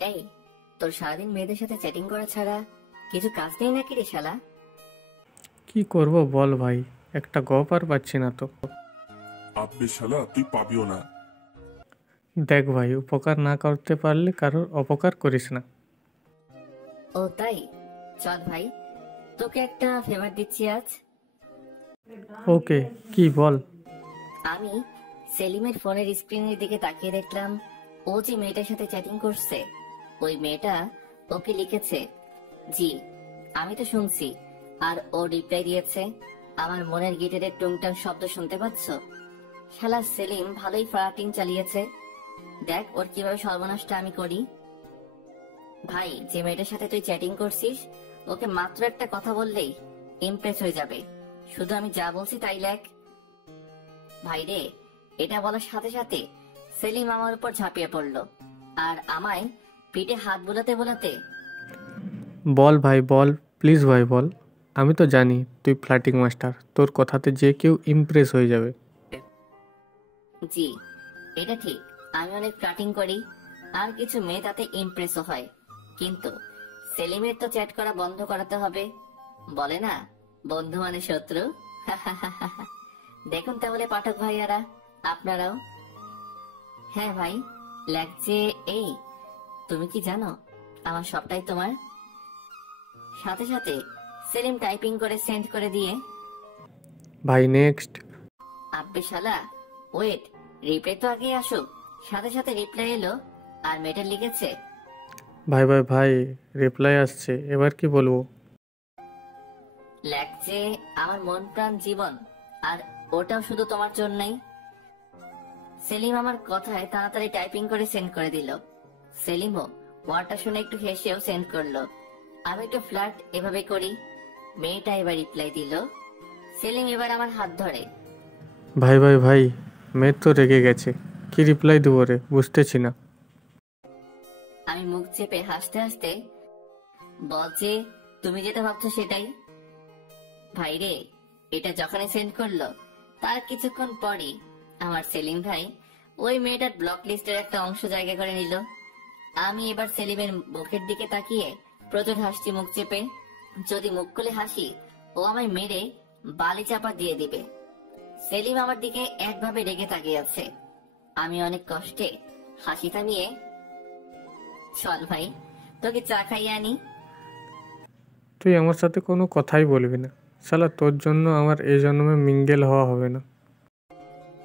এই, তোর সারাদিন মেয়েদের সাথে চ্যাটিং করা ছাড়া কিছু কাজ নেই নাকি রে শালা? কি করব বল ভাই, একটা গপ আর পাচ্ছি না তো। আব্বে শালা তুই পাবিও না। দেখ ভাই, উপকার না করতে পারলে কারোর অপকার করিস না। ও তাই? চল ভাই, তোকে একটা ফেভার দিচ্ছি আজ। ওকে, কি বল। আমি সেলিমের ফোনের স্ক্রিনের দিকে তাকিয়ে দেখলাম ও যে মেয়েটার সাথে চ্যাটিং করছে, ওই মেয়েটা ওকে লিখেছে জি। আমি তো শুনছি, আর ও রিপ্লাই দিয়েছে আমার মনের গিটারের টুংটাং শব্দ শুনতে পাচ্ছ? শালা সেলিম ভালোই ফ্লার্টিং চালিয়েছে। দেখ ওর কিভাবে সর্বনাশটা আমি করি। ভাই, যে মেয়েটার সাথে তুই চ্যাটিং করছিস, ওকে মাত্র একটা কথা বললেই ইমপ্রেস হয়ে যাবে। শুধু আমি যা বলছি তাই লেখ। ভাই রে, এটা বলার সাথে সাথে সেলিম আমার উপর ঝাঁপিয়ে পড়লো, আর আমায় পিঠে হাত বোলাতে বোলাতে বল ভাই বল, প্লিজ ভাই বল। আমি তো জানি তুই ফ্ল্যাটিং মাস্টার, তোর কথাতে যে কেউ ইমপ্রেস হয়ে যাবে। জি, এটা ঠিক। আমি অনেক ফ্লার্টিং করি, আর কিছু মেয়ে তাতে ইমপ্রেসও হয়। কিন্তু সেলিমের তো চ্যাট করা বন্ধ করাতে হবে। বলে না, বন্ধু মানে শত্রু। দেখুন তাহলে পাঠক ভাইয়ারা, আপনারাও। হ্যাঁ ভাই, লাগছে। এই, তুমি কি জানো আমার সবটাই তোমার? সাথে সাথে সেলিম টাইপিং করে সেন্ড করে দিয়ে, ভাই নেক্সট। আব্বে শালা ওয়েট, রিপ্লাই তো আগে আসুক। সাথে সাথে রিপ্লাই এলো, আর মেয়েটা লিখেছে ভাই ভাই ভাই, রিপ্লাই আসছে, এবার কি বলবো? লাগছে আমার মন প্রাণ জীবন, আর ওটাও শুধু তোমার জন্যই। সেলিম আমার কথায় তাড়াতাড়ি টাইপিং করে সেন্ড করে দিল। সেলিমও ওয়ার্ডটা শুনে একটু হেসেও সেন্ড করলো। আমি একটু ফ্লার্ট এভাবে করি। মেয়েটা এবার রিপ্লাই দিল। সেলিম এবার আমার হাত ধরে। ভাই ভাই ভাই, মেয়ে তো রেগে গেছে, কি রিপ্লাই দেবো রে, বুঝতেছি না। আমি মুখ চেপে হাসতে হাসতে বলছে, তুমি যেটা ভাবছো সেটাই। ভাই রে, এটা যখনই সেন্ড করলো, তার কিছুক্ষণ পরই আমার সেলিম ভাই ওই মেয়েটার ব্লক লিস্টের একটা অংশ জায়গা করে নিল। আমি এবার সেলিমের মুখের দিকে তাকিয়ে প্রচুর হাসছি মুখ চেপে। যদি মুখ খুলে হাসি, ও আমায় মেরে বালি চাপা দিয়ে দিবে। সেলিম আমার দিকে একভাবে রেগে তাকিয়ে আছে। আমি অনেক কষ্টে হাসি থামিয়ে, চল ভাই, তোকে চা খাইয়ে আনি। তুই আমার সাথে কোনো কথাই বলবি না শালা, তোর জন্য আমার এই জন্মে মিঙ্গেল হওয়া হবে না।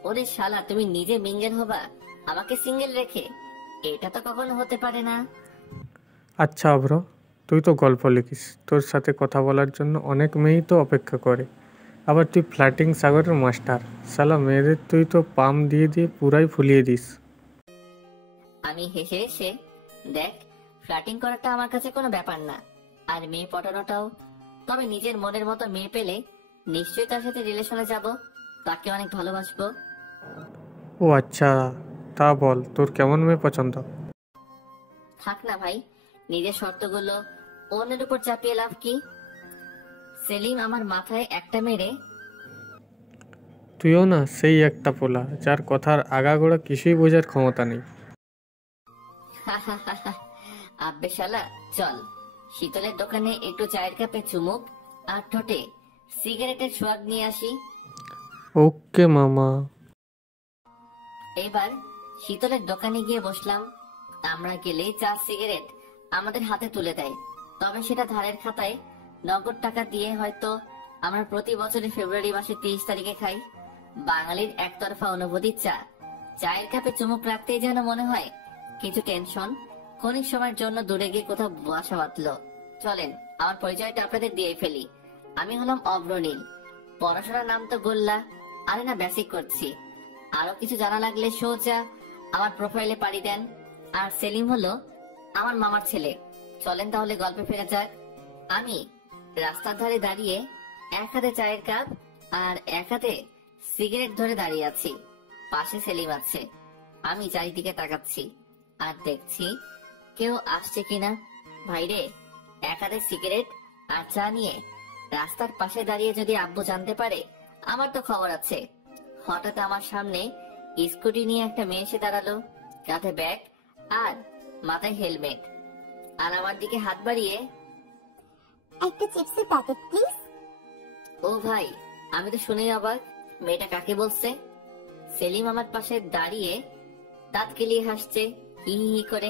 ওরে শালা, তুমি নিজে মিঙ্গেল হবা আমাকে সিঙ্গেল রেখে? এটা তো কখনো হতে পারে না। আচ্ছা অভ্র, তুই তো গল্প লিখিস, তোর সাথে কথা বলার জন্য অনেক মেয়েই তো অপেক্ষা করে। আবার তুই ফ্ল্যাটিং সাগরের মাস্টার, শালা মেয়েদের তুই তো পাম দিয়ে দিয়ে পুরাই ফুলিয়ে দিস। আমি হেসে হেসে, দেখ, ফ্লার্টিং করাটা আমার কাছে কোনো ব্যাপার না, আর মেয়ে পটানোটাও। তবে নিজের মনের মতো মেয়ে পেলে নিশ্চয়ই তার সাথে রিলেশনে যাব, তাকে অনেক ভালোবাসবো। ও আচ্ছা, তা বল তোর কেমন মেয়ে পছন্দ? থাক না ভাই, নিজের শর্তগুলো অন্যের উপর চাপিয়ে লাভ কি? সেলিম আমার মাথায় একটা মেরে, তুইও না সেই একটা পোলা যার কথার আগাগোড়া কিছুই বোঝার ক্ষমতা নেই। আব্বে শালা, চল শীতলের দোকানে একটু চায়ের কাপে চুমুক আর ঠোঁটে সিগারেটের সোয়াগ নিয়ে আসি। ওকে মামা। এবার শীতলের দোকানে গিয়ে বসলাম। আমরা গেলেই চা সিগারেট আমাদের হাতে তুলে দেয়, তবে সেটা ধারের খাতায় নগদ টাকা দিয়ে হয়তো আমরা প্রতি বছরে ফেব্রুয়ারি মাসের 30 তারিখে খাই। বাঙালির একতরফা অনুভূতির চা। চায়ের কাপে চুমুক রাখতেই যেন মনে হয় কিছু টেনশন ক্ষণিক সময়ের জন্য দূরে গিয়ে কোথাও বাসা বাঁধলো। চলেন আমার পরিচয়টা আপনাদের দিয়ে ফেলি। আমি হলাম অগ্রনীল। পড়াশোনার নাম তো গোল্লা, আরে না বেসিক করছি। আরো কিছু জানা লাগলে সোজা আমার প্রোফাইলে পাড়ি দেন। আর সেলিম হলো আমার মামার ছেলে। চলেন তাহলে গল্পে ফেরা যাক। আমি রাস্তার ধারে দাঁড়িয়ে এক হাতে চায়ের কাপ আর এক হাতে সিগারেট ধরে দাঁড়িয়ে আছি। পাশে সেলিম আছে। আমি চারিদিকে তাকাচ্ছি আর দেখছি কেউ আসছে কিনা। ভাইরে, এক হাতে সিগারেট আর চা নিয়ে রাস্তার পাশে দাঁড়িয়ে যদি আব্বু জানতে পারে, আমার তো খবর আছে। হঠাৎ আমার সামনে স্কুটি নিয়ে একটা মেয়ে এসে দাঁড়ালো, কাঁধে ব্যাগ আর মাথায় হেলমেট, আর আমার দিকে হাত বাড়িয়ে, একটা চিপসের প্যাকেট প্লিজ। ও ভাই, আমি তো শুনেই অবাক, মেয়েটা কাকে বলছে? সেলিম আমার পাশে দাঁড়িয়ে দাঁত কেলিয়ে হাসছে হি হি হি করে।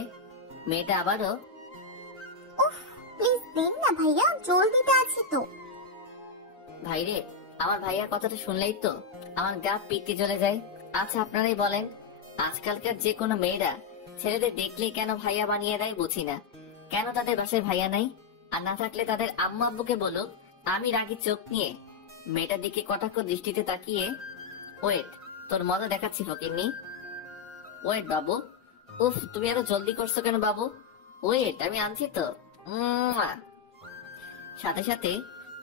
মেয়েটা আবারও, উফ, প্লিজ দিন না ভাইয়া, জলদিতে আছি তো। ভাইরে, আমার ভাইয়ার কথাটা শুনলেই তো আমার গা পিত্তি জ্বলে যায়। আচ্ছা আপনারাই বলেন, আজকালকার যে কোনো মেয়েরা ছেলেদের দেখলেই কেন ভাইয়া বানিয়ে দেয় বুঝি না। কেন তাদের বাসায় ভাইয়া নাই? আর না থাকলে তাদের আম্মু আব্বুকে বলুক। আমি রাগি চোখ নিয়ে মেয়েটার দিকে কটাক্ষ দৃষ্টিতে তাকিয়ে, ওয়েট, তোর মজা দেখাচ্ছি ফকিন্নি। ওয়েট বাবু। উফ, তুমি এত জলদি করছো কেন বাবু? ওয়েট, আমি আনছি তো। সাথে সাথে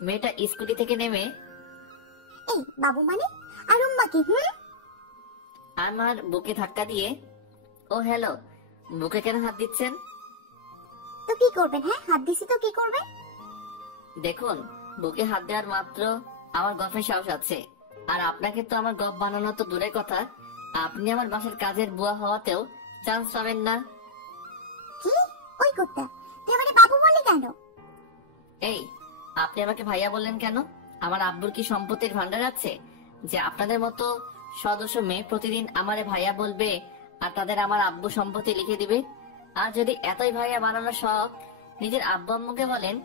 মেয়েটা স্কুটি থেকে নেমে এই বাবু মানে? আর উম্মাকে? আমার বুকে ধাক্কা দিয়ে, ও হ্যালো, বুকে কেন হাত দিচ্ছেন? তো কি করবেন? হ্যাঁ, হাত দিছি তো কি করবেন? দেখুন, বুকে হাত দেওয়ার মাত্র আমার গফের সাহস আছে। আর আপনাকে তো আমার গপ বানানো তো দূরের কথা, আপনি আমার বাসার কাজের বুয়া হওয়াতেও চান্স পাবেন না। কি? ওই কুত্তা, তুই আমারে বাবু বললি কেন? এই, আপনি আমাকে ভাইয়া বললেন কেন? আমার আব্বুর কি সম্পত্তির ভান্ডার আছে যে আপনাদের মতো সদস্য মেয়ে প্রতিদিন আমারে ভাইয়া বলবে আর তাদের আমার আব্বু সম্পত্তি লিখে দিবে? আর যদি এতই ভাইয়া বানানোর শখ নিজের আব্বু আম্মুকে বলেন,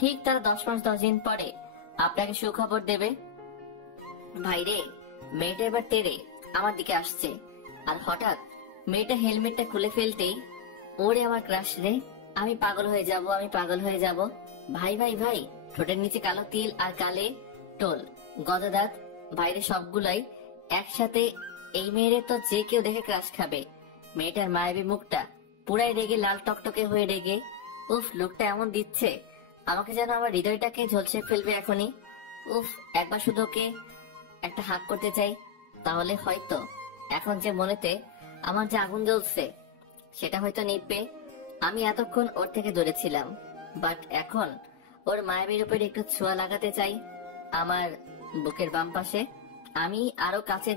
ঠিক তারা 10 মাস 10 দিন পরে আপনাকে সুখবর দেবে। ভাইরে, মেয়েটা এবার তেরে আমার দিকে আসছে, আর হঠাৎ মেয়েটা হেলমেটটা খুলে ফেলতেই, ওরে আমার ক্রাশ রে, আমি পাগল হয়ে যাব, আমি পাগল হয়ে যাব। ভাই ভাই ভাই, ঠোঁটের নিচে কালো তিল আর কালে টোল, গদা দাঁত, বাইরে সবগুলাই একসাথে। এই মেয়েরে তো যে কেউ দেখে ক্রাশ খাবে। মেয়েটার মায়াবী মুখটা পুরাই রেগে লাল টকটকে হয়ে রেগে। উফ, লোকটা এমন দিচ্ছে আমাকে যেন আমার হৃদয়টাকে ঝলসে ফেলবে এখনই। উফ, একবার শুধু ওকে একটা হাত করতে চাই, তাহলে হয়তো এখন যে মনেতে আমার যে আগুন জ্বলছে সেটা হয়তো নিভবে। আমি এতক্ষণ ওর থেকে দূরে ছিলাম, বাট এখন ওর মায়াবীর উপর একটু ছোঁয়া লাগাতে চাই আমার বুকের বাম পাশে। আমি আরো কাছে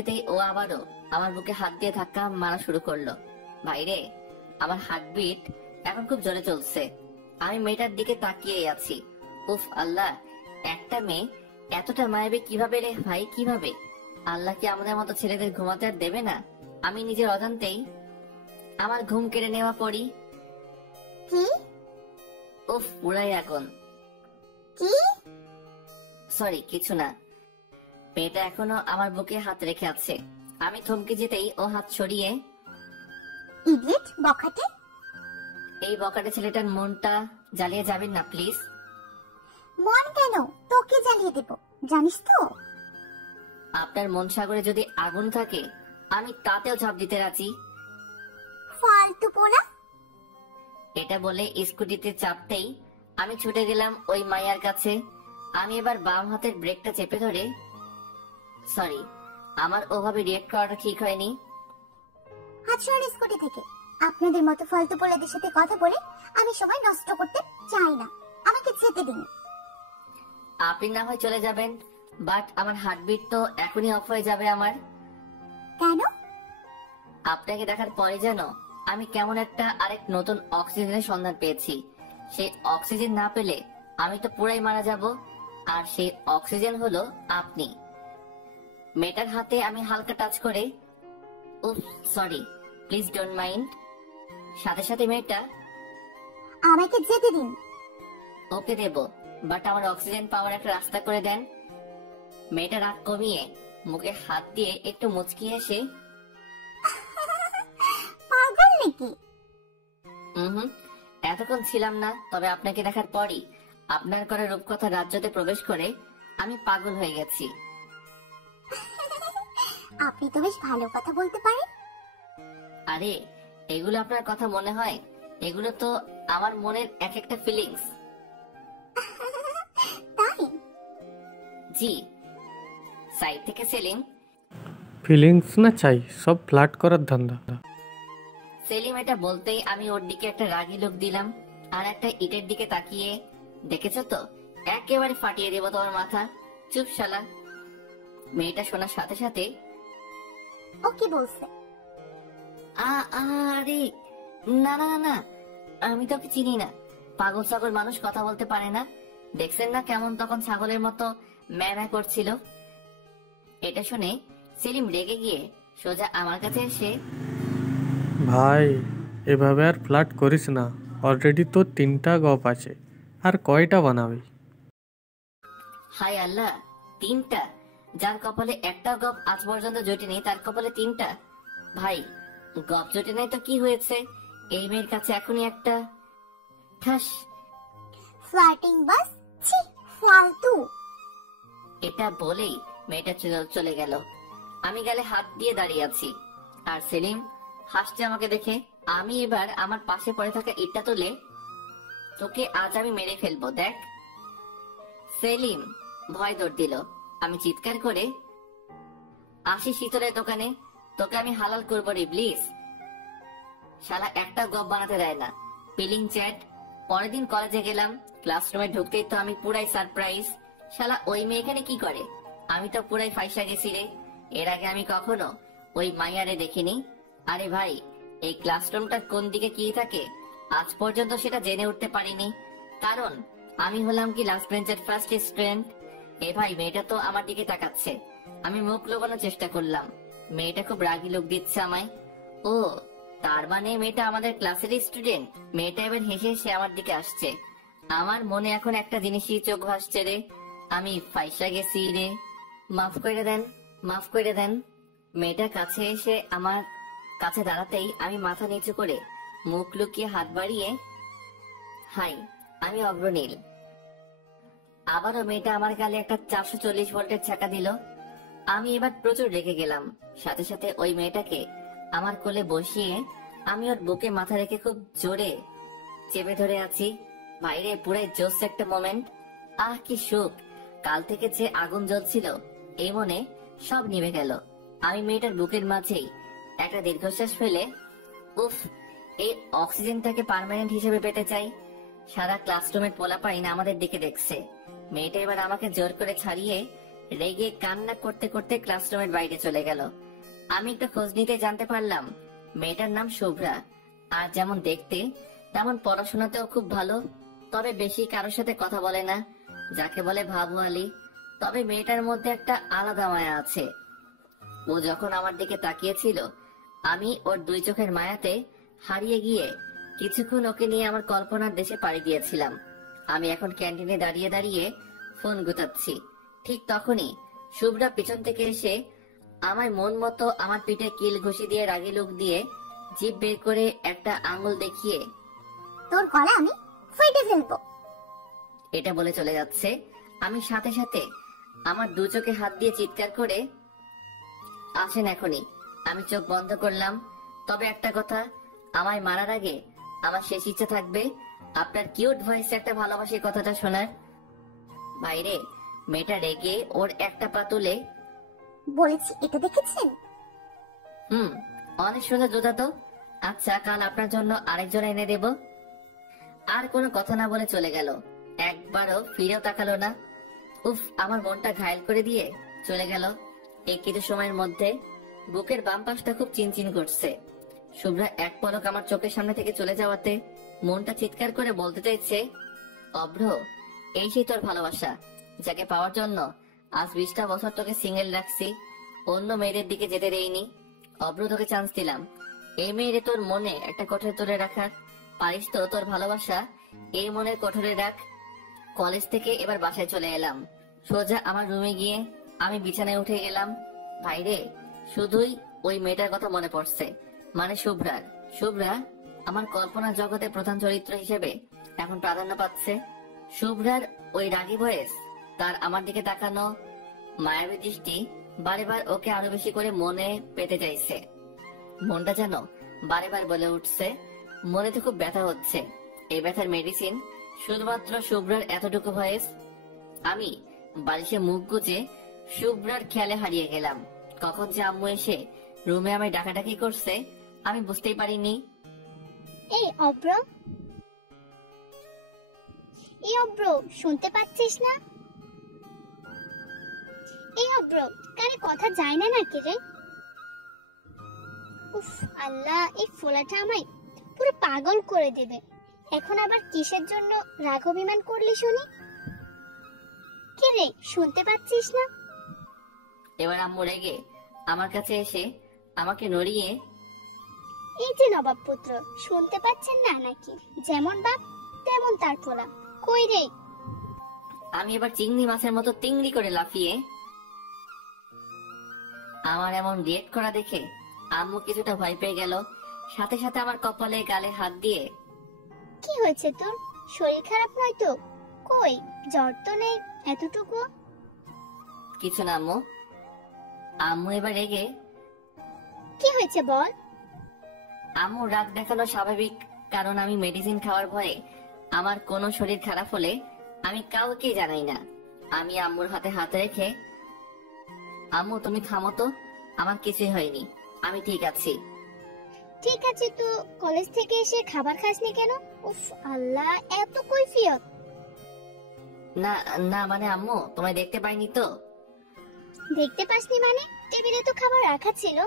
যেতেই ও আবারও আমার বুকে হাত দিয়ে ধাক্কা মারা শুরু করলো। বাইরে আমার হার্টবিট এখন খুব জোরে চলছে। আমি মেয়েটার দিকে তাকিয়ে আছি। উফ আল্লাহ, একটা মেয়ে এতটা মায়াবী কিভাবে রে ভাই, কিভাবে? আল্লাহ কি আমাদের মতো ছেলেদের ঘুমাতে আর দেবে না? আমি নিজের অজান্তেই আমার ঘুম কেড়ে নেওয়া পড়ি। কি? উফ, পুরাই আগুন। কি? সরি, কিছু না। মেয়েটা এখনো আমার বুকে হাত রেখে আছে। আমি থমকে যেতেই ও হাত সরিয়ে, ইডিয়েট, বখাটে। এই বকাটে ছেলেটার মনটা জ্বালিয়ে যাবেন না প্লিজ। মন কেন? তোকে জ্বালিয়ে দেব, জানিস তো। আপনার মন সাগরে যদি আগুন থাকে আমি তাতেও ঝাঁপ দিতে রাজি। ফালতু পোলা। এটা বলে স্কুটিতে চাপতেই আমি ছুটে গেলাম ওই মাইয়ার কাছে। আমি এবার বাম হাতের ব্রেকটা চেপে ধরে, সরি, আমার ওভাবে রিয়েক্ট করাটা ঠিক হয়নি। হাত সর স্কুটি থেকে। আপনাদের মতো ফালতু পোলাদের সাথে কথা বলে আমি সময় নষ্ট করতে চাই না, আমাকে যেতে দিন। আপনি না হয় চলে যাবেন, বাট আমার হার্টবিট তো এখনই অফ হয়ে যাবে আমার। কেন? আপনাকে দেখার পরে যেন আমি কেমন একটা আরেক নতুন অক্সিজেনের সন্ধান পেয়েছি। সেই অক্সিজেন না পেলে আমি তো পুরাই মারা যাব, আর সেই অক্সিজেন হলো আপনি। মেয়েটার হাতে আমি হালকা টাচ করে, উফ সরি, প্লিজ ডোন্ট মাইন্ড। সাথে সাথে মেয়েটা, আমাকে যেতে দিন। ওকে দেব, বাট আমার অক্সিজেন পাওয়ার একটা রাস্তা করে দেন। মেয়েটা রাগ কমিয়ে মুখে হাত দিয়ে একটু মুচকি এসে, পাগল নাকি? এতক্ষণ ছিলাম না, তবে আপনাকে দেখার পরই আপনার করে রূপকথা রাজ্যতে প্রবেশ করে আমি পাগল হয়ে গেছি। আপনি তো বেশ ভালো কথা বলতে পারেন। আরে, এগুলো আপনার কথা মনে হয়? এগুলো তো আমার মনের এক একটা ফিলিংস। তাই? জি। সাইড থেকে সেলিম, ফিলিংস না চাই, সব ফ্ল্যাট করার ধান্দা। সেলিম এটা বলতেই আমি ওর দিকে একটা রাগি লোক দিলাম আর একটা ইটের দিকে তাকিয়ে, দেখেছো তো, একেবারে ফাটিয়ে দেবো তোমার মাথা। চুপ শালা। মেয়েটা শোনার সাথে সাথে, ও কি বলছে? আরে না না না না, আমি তোকে চিনি না। পাগল ছাগল মানুষ কথা বলতে পারে না। দেখছেন না কেমন তখন ছাগলের মতো ম্যামা করছিল। এটা শুনে সেলিম রেগে গিয়ে সোজা আমার কাছে এসে, ভাই এভাবে আর ফ্লার্ট করিস না, অলরেডি তো 3টা গপ আছে, আর কয়টা বানাবি? হাই আল্লাহ, 3টা? যার কপালে একটা গপ আজ পর্যন্ত জোটেনি তার কপালে 3টা? ভাই গপ জোটে নাই তো কি হয়েছে, এই মেয়ের কাছে এখনই একটা ঠাস। ফ্লার্টিং বাস, ছি ফালতু। এটা বলেই মেয়েটা চলে গেল। আমি গালে হাত দিয়ে দাঁড়িয়ে আছি, আর সেলিম হাসছে আমাকে দেখে। আমি এবার আমার পাশে পড়ে থাকা ইটটা তুলে, তোকে আজ আমি মেরে ফেলবো দেখ। সেলিম ভয় দৌড় দিল। আমি চিৎকার করে, আসি শীতলের দোকানে, তোকে আমি হালাল করবো রে প্লিজ। শালা একটা গপ বানাতে দেয় না, পিলিং চ্যাট। পরের দিন কলেজে গেলাম, ক্লাসরুমে ঢুকতেই তো আমি পুরাই সারপ্রাইজ। শালা ওই মেয়ে এখানে কি করে? আমি তো পুরাই ফাইসা গেছি রে। এর আগে আমি কখনো ওই মাইয়ারে দেখিনি। আরে ভাই, এই ক্লাসরুমটা কোন দিকে কি থাকে আজ পর্যন্ত সেটা জেনে উঠতে পারিনি, কারণ আমি হলাম কি লাস্ট বেঞ্চের ফার্স্ট স্টুডেন্ট। এ ভাই, মেয়েটা তো আমার দিকে তাকাচ্ছে। আমি মুখ লুকানোর চেষ্টা করলাম, মেয়েটা খুব রাগি লোক দিচ্ছে আমায়। ও তার মানে মেয়েটা আমাদের ক্লাসেরই স্টুডেন্ট। মেয়েটা এবার হেসে হেসে আমার দিকে আসছে। আমার মনে এখন একটা জিনিসই চোখ ভাসছে রে, আমি ফাইসা গেছি রে। মাফ করে দেন, মাফ করে দেন। মেয়েটার কাছে এসে আমার কাছে দাঁড়াতেই আমি মাথা নিচু করে মুখ লুকিয়ে হাত বাড়িয়ে, হাই আমি অগ্রনীল। আবারও মেয়েটা আমার গালে একটা 440 ভোল্টের ছ্যাঁকা দিল। আমি এবার প্রচুর রেগে গেলাম। সাথে সাথে ওই মেয়েটাকে আমার কোলে বসিয়ে আমি ওর বুকে মাথা রেখে খুব জোরে চেপে ধরে আছি। বাইরে পুরাই জোস একটা মোমেন্ট। আহ কি সুখ! কাল থেকে যে আগুন জ্বলছিল এই মনে সব নিভে গেল। আমি মেয়েটার বুকের মাঝেই একটা দীর্ঘশ্বাস ফেলে, উফ, এই অক্সিজেনটাকে পার্মানেন্ট হিসেবে পেতে চাই। সারা ক্লাসরুমের পোলাপাইন আমাদের দিকে দেখছে। মেয়েটা এবার আমাকে জোর করে ছাড়িয়ে রেগে কান্না করতে করতে ক্লাসরুমের বাইরে চলে গেল। আমি একটু খোঁজ নিতে জানতে পারলাম মেয়েটার নাম শুভ্রা। আর যেমন দেখতে তেমন পড়াশোনাতেও খুব ভালো, তবে বেশি কারোর সাথে কথা বলে না, যাকে বলে ভাবুয়ালি। তবে মেয়েটার মধ্যে একটা আলাদা মায়া আছে। ও যখন আমার দিকে তাকিয়েছিল আমি ওর 2 চোখের মায়াতে হারিয়ে গিয়ে কিছুক্ষণ ওকে নিয়ে আমার কল্পনার দেশে পাড়ি দিয়েছিলাম। আমি এখন ক্যান্টিনে দাঁড়িয়ে দাঁড়িয়ে ফোন গুতাচ্ছি। ঠিক তখনই শুভ্রা পিছন থেকে এসে আমার মন মতো আমার পিঠে কিল ঘুষি দিয়ে রাগি লুক দিয়ে জিভ বের করে একটা আঙ্গুল দেখিয়ে, তোর গলা আমি ফুটে ফেলবো। এটা বলে চলে যাচ্ছে। আমি সাথে সাথে আমার 2 চোখে হাত দিয়ে চিৎকার করে, আসেন এখনই। আমি চোখ বন্ধ করলাম। তবে একটা কথা, আমায় মারার আগে আমার শেষ ইচ্ছা থাকবে আপনার কিউট ভয়েসে একটা ভালোবাসার কথাটা শোনার। বাইরে মেয়েটা রেগে ওর একটা পা তুলে, বলেছি এটা দেখেছেন? অনেক সুন্দর জুতা তো। আচ্ছা, কাল আপনার জন্য আরেকজন এনে দেব। আর কোনো কথা না বলে চলে গেল। একবারও ফিরেও তাকালো না। উফ, আমার মনটা ঘায়েল করে দিয়ে চলে গেল। এই কিছু সময়ের মধ্যে বুকের বাম পাশটা খুব চিনচিন করছে। শুভ্রা এক পলক আমার চোখের সামনে থেকে চলে যাওয়াতে মনটা চিৎকার করে বলতে চাইছে, অভ্র, এই সেই তোর ভালোবাসা যাকে পাওয়ার জন্য আজ 20টা বছর তোকে সিঙ্গেল রাখছি, অন্য মেয়েদের দিকে যেতে দেইনি। অভ্র, তোকে চান্স দিলাম এই মেয়েরে তোর মনে একটা কোঠরে তুলে রাখার। পারিস তো তোর ভালোবাসা এই মনের কোঠরে রাখ। কলেজ থেকে এবার বাসায় চলে এলাম। সোজা আমার রুমে গিয়ে আমি বিছানায় উঠে গেলাম। বাইরে শুধুই ওই মেয়েটার কথা মনে পড়ছে, মানে শুভ্রার। শুভ্রা আমার কল্পনা জগতে প্রধান চরিত্র হিসেবে এখন প্রাধান্য পাচ্ছে। শুভ্রার ওই রাগী ভয়েস, তার আমার দিকে তাকানো মায়াবী দৃষ্টি বারে বার ওকে আরো বেশি করে মনে পেতে চাইছে। মনটা যেন বারে বার বলে উঠছে, মনে তো খুব ব্যথা হচ্ছে। এই ব্যথার মেডিসিন শুধুমাত্র শুভ্রার এতটুকু ভয়েস। আমি বালিশে মুখ গুজে শুভ্রার খেয়ালে হারিয়ে গেলাম। কখন যে আম্মু এসে রুমে আমায় ডাকাডাকি করছে আমি বুঝতেই পারিনি। এই অব্র, এই অব্র, শুনতে পাচ্ছিস না? এই অব্র, কানে কথা যায় না নাকি রে? উফ আল্লাহ, এই ফোলাটা আমায় পুরো পাগল করে দেবে। এখন আবার কিসের জন্য রাগ অভিমান করলি শুনি? কে রে, শুনতে পাচ্ছিস না? এবার আম্মু রেগে আমার কাছে এসে আমাকে নড়িয়ে, এই যে নবাব পুত্র, শুনতে পাচ্ছেন না নাকি? যেমন বাপ তেমন তার ফোলা। কই রে? আমি এবার চিংড়ি মাছের মতো তিংড়ি করে লাফিয়ে, আমার এমন রিয়েক্ট করা দেখে আম্মু কিছুটা ভয় পেয়ে গেল। সাথে সাথে আমার কপালে গালে হাত দিয়ে, কি হয়েছে তোর? শরীর খারাপ নয় তো? কই, জ্বর তো নেই এতটুকু। কিছু না আম্মু। আম্মু এবার রেগে, কি হয়েছে বল? আম্মু রাগ দেখানো স্বাভাবিক, কারণ আমি মেডিসিন খাওয়ার ভয়ে আমার কোনো শরীর খারাপ হলে আমি কাউকে জানাই না। আমি আম্মুর হাতে হাত রেখে, আম্মু তুমি থামো তো, আমার কিছুই হয়নি, আমি ঠিক আছি। ঠিক আছে, তো কলেজ থেকে এসে খাবার খাসনি কেন? উফ আল্লাহ, এত কৈফিয়ত। না না মানে আম্মু তোমায় দেখতে পাইনি তো। দেখতে পাসনি মানে? টেবিলে তো খাবার রাখা ছিল।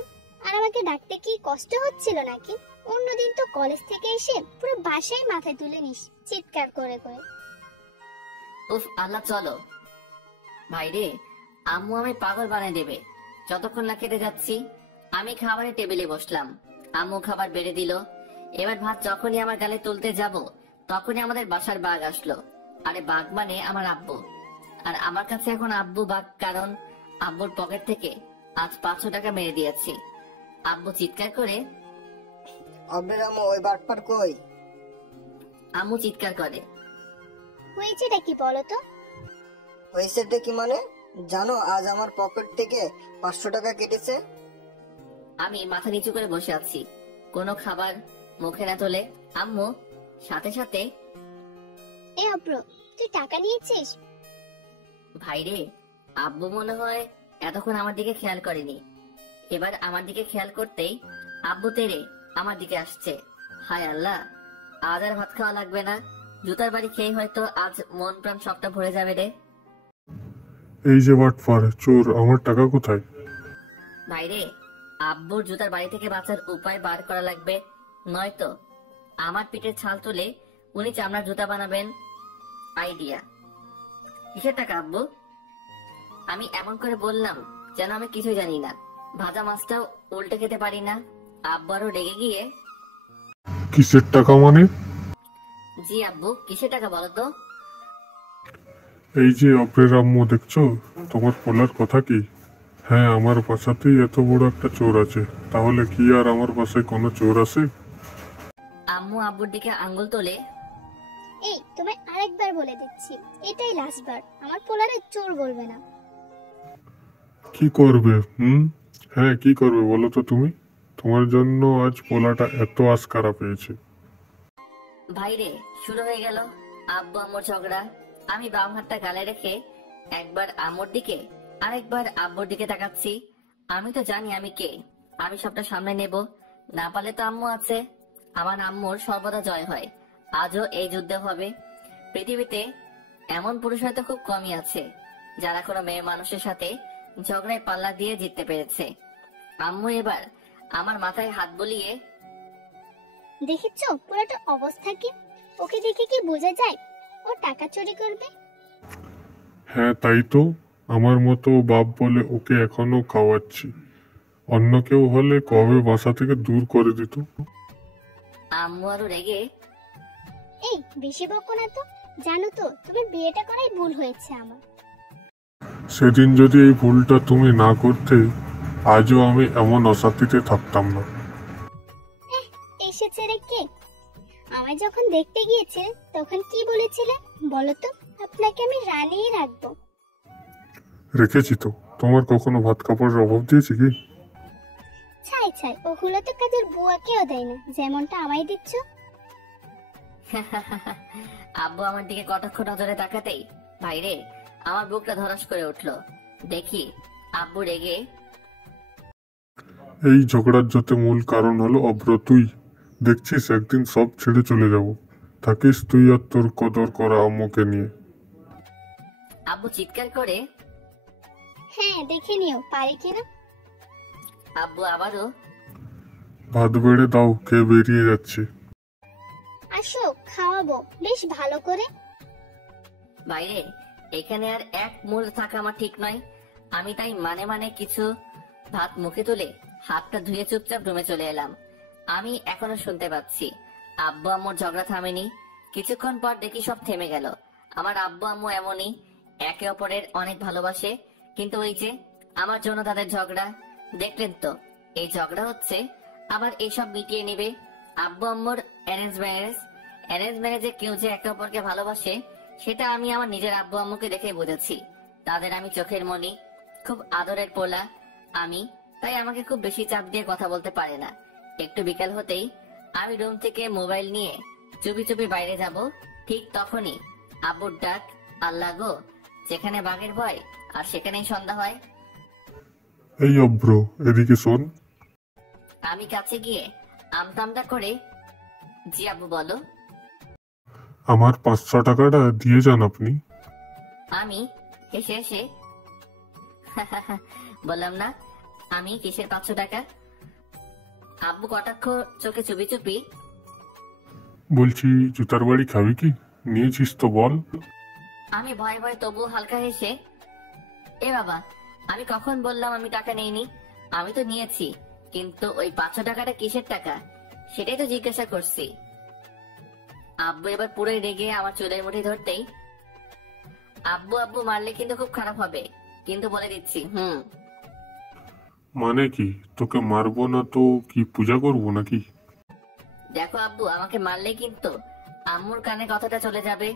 আর আমাকে ডাকতে কি কষ্ট হচ্ছিল নাকি? অন্যদিন তো কলেজ থেকে এসে পুরো বাসায় মাথায় তুলে নিস চিৎকার করে করে। উফ আল্লাহ, চলো। ভাইরে, আম্মু আমি পাগল বানায় দেবে যতক্ষণ না খেতে যাচ্ছি। আমি খাবারের টেবিলে বসলাম, আম্মু খাবার বেড়ে দিল। এবার ভাত যখনই আমার গালে তুলতে যাব, তখনই আমাদের বাসার বাঘ আসলো। আরে বাঘ মানে আমার আব্বু। আর আমার কাছে এখন আব্বু বাঘ, কারণ আব্বুর পকেট থেকে আজ 500 টাকা মেরে দিয়েছি। আব্বু চিৎকার করে, অব্রের আম্মু ওই বাটপার কই? আম্মু চিৎকার করে, হয়েছেটা কি বলো তো? হয়েছেটা কি মানে? জানো আজ আমার পকেট থেকে 500 টাকা কেটেছে। আমি মাথা নিচু করে বসে আছি, কোনো খাবার মুখে না তোলে। আম্মু সাথে সাথে, এ অব্র, তুই টাকা নিয়েছিস? ভাইরে, আব্বু মনে হয় এতক্ষণ আমার দিকে খেয়াল করেনি। এবার আমার দিকে খেয়াল করতেই আব্বু তেড়ে আমার দিকে আসছে। হায় আল্লাহ, আজ আর ভাত খাওয়া লাগবে না। জুতার বাড়ি খেয়ে হয়তো আজ মন প্রাণ সবটা ভরে যাবে রে। এই যে বাটপার চোর, আমার টাকা কোথায়? ভাইরে, আব্বুর জুতার বাড়ি থেকে বাঁচার উপায় বার করা লাগবে, নয়তো আমার পিঠের ছাল তুলে উনি চামড়ার জুতা বানাবেন। আইডিয়া। কিসের টাকা আব্বু? আমি এমন করে বললাম যেন আমি কিছু জানি না। ভাজা মাছটাও উল্টে খেতে পারি না। আব্বু আরো রেগে গিয়ে, কিসের টাকা মানে? জি আব্বু, কিসের টাকা বলো তো? এই যে অব্রের আম্মু, দেখছো তোমার পোলার কথা কি? হ্যাঁ, আমার বাসাতেই এত বড় একটা চোর আছে, তাহলে কি আর আমার বাসায় কোনো চোর আছে? আম্মু আব্বুর দিকে আঙ্গুল তোলে, এই তোমায় আরেকবার বলে দিচ্ছি, এটাই লাস্ট বার, আমার পোলারে চোর বলবে না। কি করবে? হ্যাঁ, কি করবে বলো তো তুমি? তোমার জন্য আজ পোলাটা এত আশকারা পেয়েছে। ভাইরে, শুরু হয়ে গেল আব্বু আম্মুর ঝগড়া। আমি বাম হাতটা গালে রেখে একবার আম্মুর দিকে আরেকবার আব্বুর দিকে তাকাচ্ছি। আমি তো জানি আমি কে, আমি সবটা সামনে নেব। না পারলে তো আম্মু আছে। আমার আম্মুর সর্বদা জয় হয়, আজও এই যুদ্ধ হবে। পৃথিবীতে এমন পুরুষ হয়তো খুব কমই আছে যারা কোনো মেয়ে মানুষের সাথে ঝগড়ায় পাল্লা দিয়ে জিততে পেরেছে। আম্মু এবার আমার মাথায় হাত বুলিয়ে, দেখেছো পুরোটা অবস্থা কি? ওকে দেখে কি বোঝা যায় ও টাকা চুরি করবে? হ্যাঁ তাই তো, আমার মতো বাপ বলে ওকে এখনো খাওয়াচ্ছি। অন্য কেউ হলে কবে বাসা থেকে দূর করে দিত। আম্মু আরো রেগে, এই বেশি বকো না তো। জানো তো তোমার বিয়েটা করাই ভুল হয়েছে আমার। সেদিন যদি এই ভুলটা তুমি না করতে, আজও আমি এমন অশান্তিতে থাকতাম না। এসেছে রে কে? আমায় যখন দেখতে গিয়েছে তখন কি বলেছিলে বলো তো? আপনাকে আমি রানিই রাখবো। রেখেছি তো। তোমার কখনো ভাত কাপড়ের অভাব দিয়েছি কি? ছাই ছাই, ওগুলো তো কাজের বুয়াকেও দেয় না, যেমনটা আমায় দিচ্ছ। আব্বু আমার দিকে কটাক্ষ নজরে তাকাতেই ভাইরে আমার বুকটা ধরাস করে উঠলো। দেখি আব্বু রেগে, এই ঝগড়ার যত মূল কারণ হলো অভ্র তুই। দেখছিস একদিন সব ছেড়ে চলে যাব। থাকিস তুই আর তোর কদর করা আম্মুকে নিয়ে। আব্বু চিৎকার করে, হ্যাঁ দেখে নিও পারি কিনা। আব্বু আবারও, ভাত বেড়ে দাও, খেয়ে বেরিয়ে যাচ্ছি। আসো, খাওয়াবো বেশ ভালো করে। বাইরে এখানে আর এক মুহূর্ত থাকা আমার ঠিক নয়। আমি তাই মানে কিছু ভাত মুখে তুলে হাতটা ধুয়ে চুপচাপ রুমে চলে এলাম। আমি এখনো শুনতে পাচ্ছি আব্বু আম্মুর ঝগড়া থামেনি। কিছুক্ষণ পর দেখি সব থেমে গেল। আমার আব্বু আম্মু এমনই, একে অপরের অনেক ভালোবাসে, কিন্তু ওই যে আমার জন্য তাদের ঝগড়া। দেখলেন তো, এই ঝগড়া হচ্ছে, আবার এইসব মিটিয়ে নেবে। আব্বু আম্মুর অ্যারেঞ্জ ম্যারেজে কেউ যে একে অপরকে ভালোবাসে সেটা আমি আমার নিজের আব্বু আম্মুকে দেখে বুঝেছি। তাদের আমি চোখের মনি, খুব আদরের পোলা আমি, তাই আমাকে খুব বেশি চাপ দিয়ে কথা বলতে পারে না। একটু বিকাল হতেই আমি রুম থেকে মোবাইল নিয়ে চুপি চুপি বাইরে যাব। ঠিক তখনই আব্বুর ডাক, আল্লাহ গো, যেখানে বাঘের ভয় আর সেখানেই সন্ধ্যা হয়। এই অভ্র, এদিকে শোন। আমি কাছে গিয়ে আমতামটা করে, জি আব্বু বলো। আমার 500 টাকাটা দিয়ে যান আপনি। আমি হেসে হেসে বললাম না, আমি কিসের 500 টাকা? আব্বু কটাক্ষ চোখে চুপি চুপি, বলছি জুতার বাড়ি খাবি কি? নিয়েছিস তো বল। আমি ভয়ে ভয়ে তবু হালকা হেসে, এ বাবা, আমি কখন বললাম আমি টাকা নেইনি? আমি তো নিয়েছি, কিন্তু ওই 500 টাকাটা কিসের টাকা সেটাই তো জিজ্ঞাসা করছি। আব্বু এবার পুরোই রেগে আমার চুলের মুঠি ধরতেই, আব্বু আব্বু মারলে কিন্তু খুব খারাপ হবে, কিন্তু বলে দিচ্ছি। মানে কি, তোকে মারবো না তো কি পূজা করবো নাকি? দেখো আব্বু, আমাকে মারলে কিন্তু আম্মুর কানে কথাটা চলে যাবে।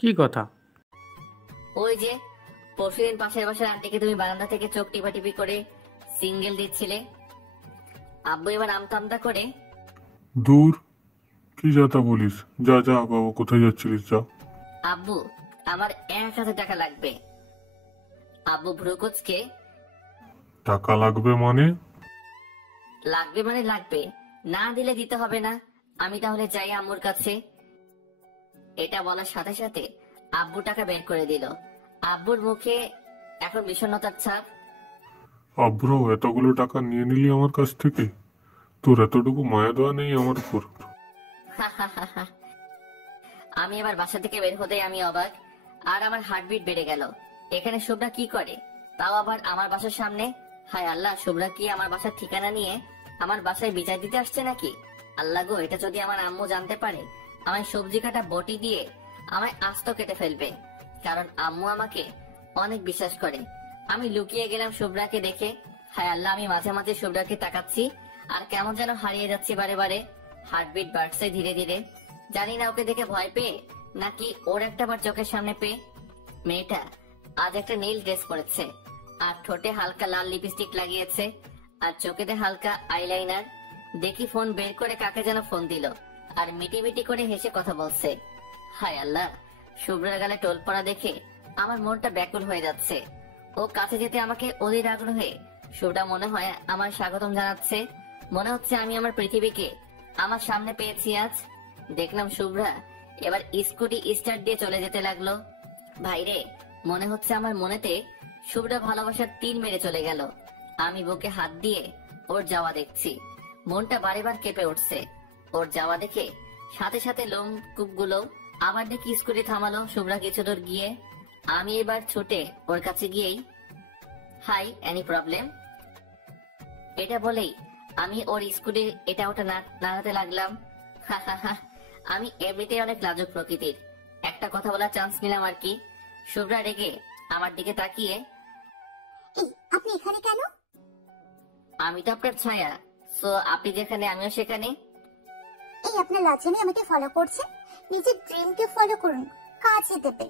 কি কথা? ওই যে পরশুদিন পাশের বাসার আন্টিকে তুমি বারান্দা থেকে চোখ টিপাটিপি করে সিঙ্গেল দিচ্ছিলে। আব্বু এবার আমতামতা করে, দূর, কি যাতা বলিস? যা যা বাবা, কোথায় যাচ্ছিলিস যা। আব্বু আমার 1000 টাকা লাগবে। আব্বু ভ্রুকুচকে, টাকা লাগবে মানে? লাগবে মানে লাগবে, না দিলে দিতে হবে না। আমি তাহলে যাই আম্মুর কাছে। এটা বলার সাথে সাথে আব্বু টাকা বের করে দিল। আব্বুর মুখে এখন বিষণ্ণতার ছাপ। অভ্র, এতগুলো টাকা নিয়ে নিলি আমার কাছ থেকে? তোর এতটুকু মায়া দেওয়া নেই আমার উপর? আমি এবার বাসা থেকে বের হতেই আমি অবাক, আর আমার হার্টবিট বেড়ে গেল। এখানে শুভ্রা কি করে, তাও আবার আমার বাসার সামনে? হায় আল্লাহ, শুভ্রা কি আমার বাসার ঠিকানা নিয়ে আমার বাসায় বিচার দিতে আসছে নাকি? আল্লাহ গো, এটা যদি আমার আম্মু জানতে পারে, আমায় সবজি কাটা বটি দিয়ে আমায় আস্ত কেটে ফেলবে। কারণ আম্মু আমাকে অনেক বিশ্বাস করে। আমি লুকিয়ে গেলাম শুভ্রাকে দেখে। হায় আল্লাহ, আমি মাঝে মাঝে শুভ্রাকে তাকাচ্ছি আর কেমন যেন হারিয়ে যাচ্ছি বারে বারে। হার্টবিট বাড়ছে ধীরে ধীরে। জানি না ওকে দেখে ভয় পেয়ে নাকি ওর একটা বার চোখের সামনে পেয়ে। মেয়েটা আজ একটা নীল ড্রেস পরেছে, আর ঠোঁটে হালকা লাল লিপস্টিক লাগিয়েছে, আর চোখেতে হালকা আইলাইনার। দেখি ফোন বের করে কাকে যেন ফোন দিল, আর মিটি মিটি করে হেসে কথা বলছে। হায় আল্লাহ, শুভ্রার গালে টোল পড়া দেখে আমার মনটা ব্যাকুল হয়ে যাচ্ছে। ও কাছে যেতে আমাকে অধীর আগ্রহে শুভ্রা মনে হয় আমার স্বাগতম জানাচ্ছে। মনে হচ্ছে আমি আমার পৃথিবীকে আমার সামনে পেয়েছি আজ। দেখলাম শুভ্রা এবার স্কুটি স্টার্ট দিয়ে চলে যেতে লাগলো। ভাইরে, মনে হচ্ছে আমার মনেতে শুভ্রা ভালোবাসার 3 মেরে চলে গেল। আমি বুকে হাত দিয়ে ওর যাওয়া দেখছি, মনটা বারেবার কেঁপে উঠছে। ওর যাওয়া দেখে সাথে সাথে লোম কূপগুলো। আবার দেখি স্কুটি থামালো শুভ্রা কিছু দূর গিয়ে। আমি এবার ছুটে ওর কাছে গিয়েই, হাই, এনি প্রবলেম? এটা বলেই আমি ওর স্কুটি এটা ওটা নাড়াতে লাগলাম। আমি এমনিতেই অনেক লাজুক প্রকৃতির, একটা কথা বলার চান্স নিলাম আর কি। শুভ্রা রেগে আমার দিকে তাকিয়ে, এই আপনি এখানে কেন? আমি তো আপনার ছায়া, সো আপনি যেখানে আমিও সেখানে। এই আপনার লজ্জা নেই আমাকে ফলো করছেন? নিজের ড্রিমকে ফলো করুন, কাজে দেবে।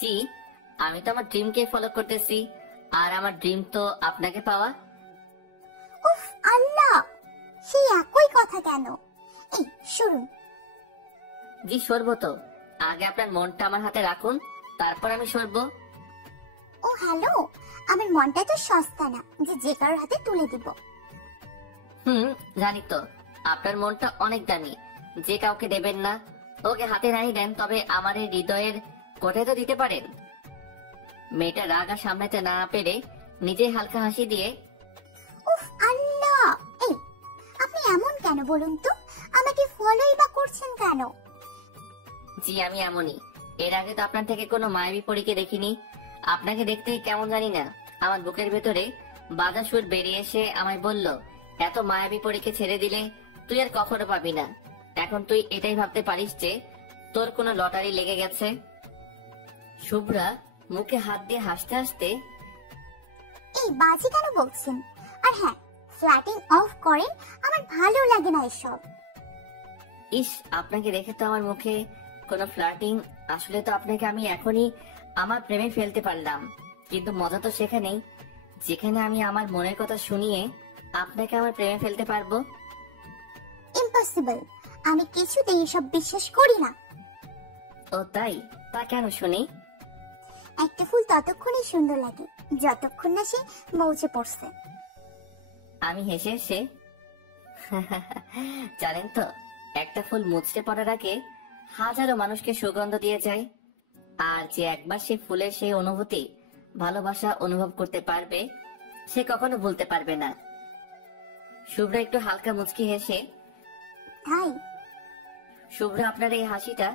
জি, আমি তো আমার ড্রিমকে ফলো করতেছি, আর আমার ড্রিম তো আপনাকে পাওয়া। উফ আল্লাহ, সেই একই কথা কেন? এই শুনুন। জি সরবো তো, আগে আপনার মনটা আমার হাতে রাখুন, তারপর আমি সরবো। ও হ্যালো, আমার মনটা তো সস্তা না যে যে কারোর হাতে তুলে দিব। জানি তো, আপনার মনটা অনেক দামি, যে কাউকে দেবেন না। ওকে হাতে নাই দেন, তবে আমার এই হৃদয়ের কোথায় তো দিতে পারেন। মেয়েটা রাগ আর সামলাতে না পেরে নিজে হালকা হাসি দিয়ে, উফ আল্লাহ, এই কেন বলুন তো? আমাকে ফলোই বা করছেন কেন? জি আমি এমনই। এর আগে তো আপনার থেকে কোনো মায়াবী পরীকে দেখিনি। আপনাকে দেখতে কেমন জানি না আমার বুকের ভেতরে বাধা সুর বেরিয়ে এসে আমায় বলল, এত মায়াবী পরীকে ছেড়ে দিলে তুই আর কখনো পাবি না। এখন তুই এটাই ভাবতে পারিস যে তোর কোনো লটারি লেগে গেছে। শুভ্রা মুখে হাত দিয়ে হাসতে হাসতে, এই বাজে কেন বলছেন? আর হ্যাঁ, ফ্ল্যাটিং অফ করেন, আমার ভালো লাগে না এসব। ইস, আপনাকে দেখে তো আমার মুখে কোনো ফ্লার্টিং। আসলে তো আপনাকে আমি এখনই আমার প্রেমে ফেলতে পারলাম, কিন্তু মজা তো সেখানেই যেখানে আমি আমার মনের কথা শুনিয়ে আপনাকে আমার প্রেমে ফেলতে পারবো। ইম্পসিবল, আমি কিছুতেই এসব বিশ্বাস করি না। ও তাই? তা কেন শুনি? একটা ফুল ততক্ষণই সুন্দর লাগে যতক্ষণ না সে মৌচে পড়ছে। আমি হেসে হেসে, জানেন তো, একটা ফুল মুছড়ে পড়ার আগে হাজারো মানুষকে সুগন্ধ দিয়ে যায়। আর যে একবার সে ফুলের সেই অনুভূতি, ভালোবাসা অনুভব করতে পারবে, সে কখনো ভুলতে পারবে না। শুভ্রা একটু হালকা মুচকি হেসে, তাই? শুভ্রা আপনার এই হাসিটা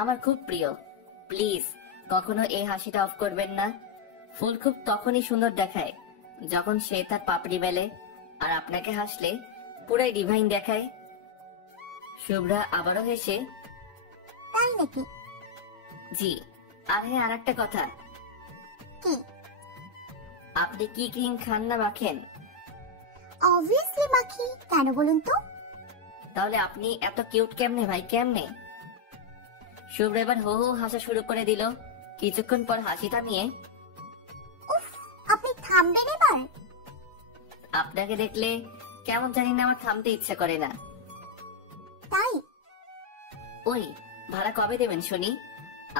আমার খুব প্রিয়। প্লিজ কখনো এই হাসিটা অফ করবেন না। ফুল খুব তখনই সুন্দর দেখায় যখন সে তার পাপড়ি মেলে, আর আপনাকে হাসলে পুরাই ডিভাইন দেখায়। শুভ্রা আবারও হেসে, তাই নাকি? জি। আর হ্যাঁ, আর একটা কথা, কি? আপনি কি ক্রিম খান না মাখেন? অবভিয়াসলি মাখি, কেন বলুন তো? তাহলে আপনি এত কিউট কেমনে ভাই, কেমনে? শুভ্রা এবার হো হো হাসা শুরু করে দিল। কিছুক্ষণ পর হাসি থামিয়ে, উফ, আপনি থামবেন এবার? আপনাকে দেখলে কেমন জানি না আমার থামতে ইচ্ছা করে না। তাই? ওই, ভাড়া কবে দেবেন শুনি?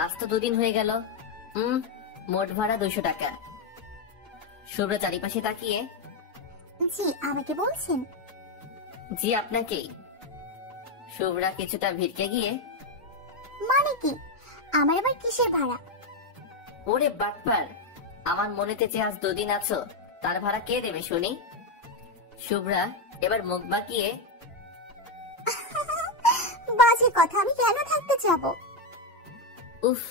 আজ তো 2 দিন হয়ে গেল। মোট ভাড়া 200 টাকা। শুভ্রা চারিপাশে তাকিয়ে, জি, আমাকে বলছেন? জি আপনাকেই। শুভ্রা কিছুটা ভিড়কে গিয়ে, মানে কি? আমার আবার কিসের ভাড়া? ওরে বাটপার, আমার মনেতে যে আজ 2 দিন আছো তার ভাড়া কে দেবে শুনি? শুভ্রা এবার মুখ বাঁকিয়ে, বাজে কথা, আমি কেন থাকতে যাব? উফ,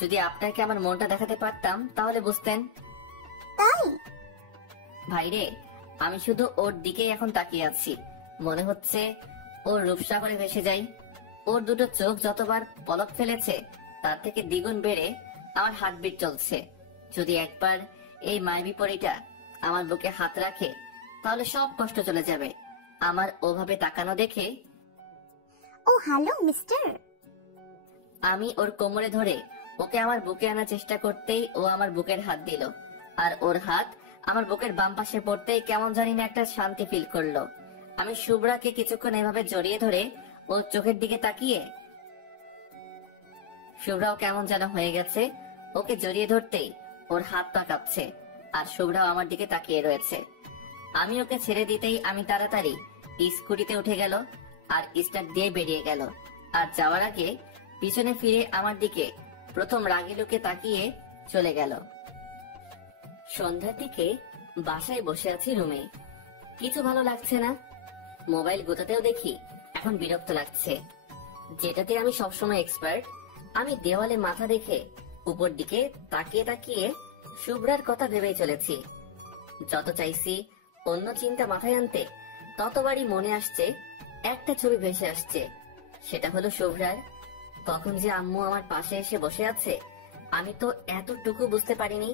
যদি আপনাকে আমার মনটা দেখাতে পারতাম তাহলে বুঝতেন। তাই? ভাইরে, আমি শুধু ওর দিকেই এখন তাকিয়ে আছি। মনে হচ্ছে ওর রূপসাগরে ভেসে যাই। ওর দুটো চোখ যতবার পলক ফেলেছে তার থেকে দ্বিগুণ বেড়ে আমার হার্টবিট চলছে। যদি একবার এই মায়াবী পরীটা আমার বুকে হাত রাখে তাহলে সব কষ্ট চলে যাবে। আমার ওভাবে তাকানো দেখে ও হ্যালো মিস্টার। আমি ওর কোমরে ধরে ওকে আমার বুকে আনার চেষ্টা করতেই ও আমার বুকের হাত দিল, আর ওর হাত আমার বুকের বাম পাশে পড়তেই কেমন জানি না একটা শান্তি ফিল করলো। আমি শুভ্রাকে কিছুক্ষণ এভাবে জড়িয়ে ধরে ওর চোখের দিকে তাকিয়ে, শুভ্রাও কেমন যেন হয়ে গেছে। ওকে জড়িয়ে ধরতেই ওর হাত পা কাঁপছে, আর শুভ্রাও আমার দিকে তাকিয়ে রয়েছে। আমি ওকে ছেড়ে দিতেই আমি তাড়াতাড়ি স্কুটিতে উঠে গেল আর স্টার্ট দিয়ে বেরিয়ে গেল। আর যাওয়ার আগে পিছনে ফিরে আমার দিকে প্রথম রাগী লোকে তাকিয়ে চলে গেল। সন্ধ্যার দিকে বাসায় বসে আছি রুমে। কিছু ভালো লাগছে না। মোবাইল গোটাতেও দেখি এখন বিরক্ত লাগছে। যেটাতে আমি সবসময় এক্সপার্ট, আমি দেওয়ালে মাথা রেখে উপর দিকে তাকিয়ে তাকিয়ে শুভ্রার কথা ভেবেই চলেছি। যত চাইছি অন্য চিন্তা মাথায় আনতে ততবারই মনে আসছে একটা ছবি ভেসে আসছে। সেটা হলো শুভ্রার। কখন যে আম্মু আমার পাশে এসে বসে আছে আমি তো এতটুকু বুঝতে পারিনি।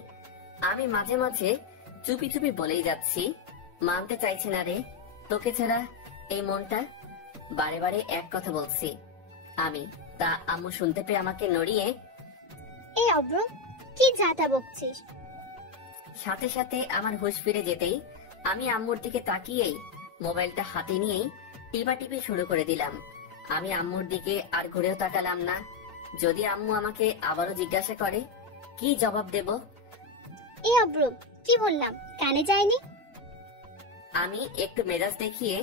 আমি মাঝে মাঝে চুপি চুপি বলেই যাচ্ছি, মানতে চাইছে না রে, তোকে ছাড়া এই মনটা। বারে বারে এক কথা বলছি আমি, তা আম্মু শুনতে পেয়ে আমাকে নড়িয়ে, এই অব্র, কি ঝাঁটা বকছিস? সাথে সাথে আমার হুঁশ ফিরে যেতেই আমি আম্মুর দিকে তাকিয়েই মোবাইলটা হাতে নিয়েই টিপাটিপি শুরু করে দিলাম। আমি আম্মুর দিকে আর ঘুরেও তাকালাম না। যদি আম্মু আমাকে আবারও জিজ্ঞাসা করে কি জবাব দেব? এই অব্র, কি বললাম কানে যায়নি? আমি একটু মেজাজ দেখিয়ে,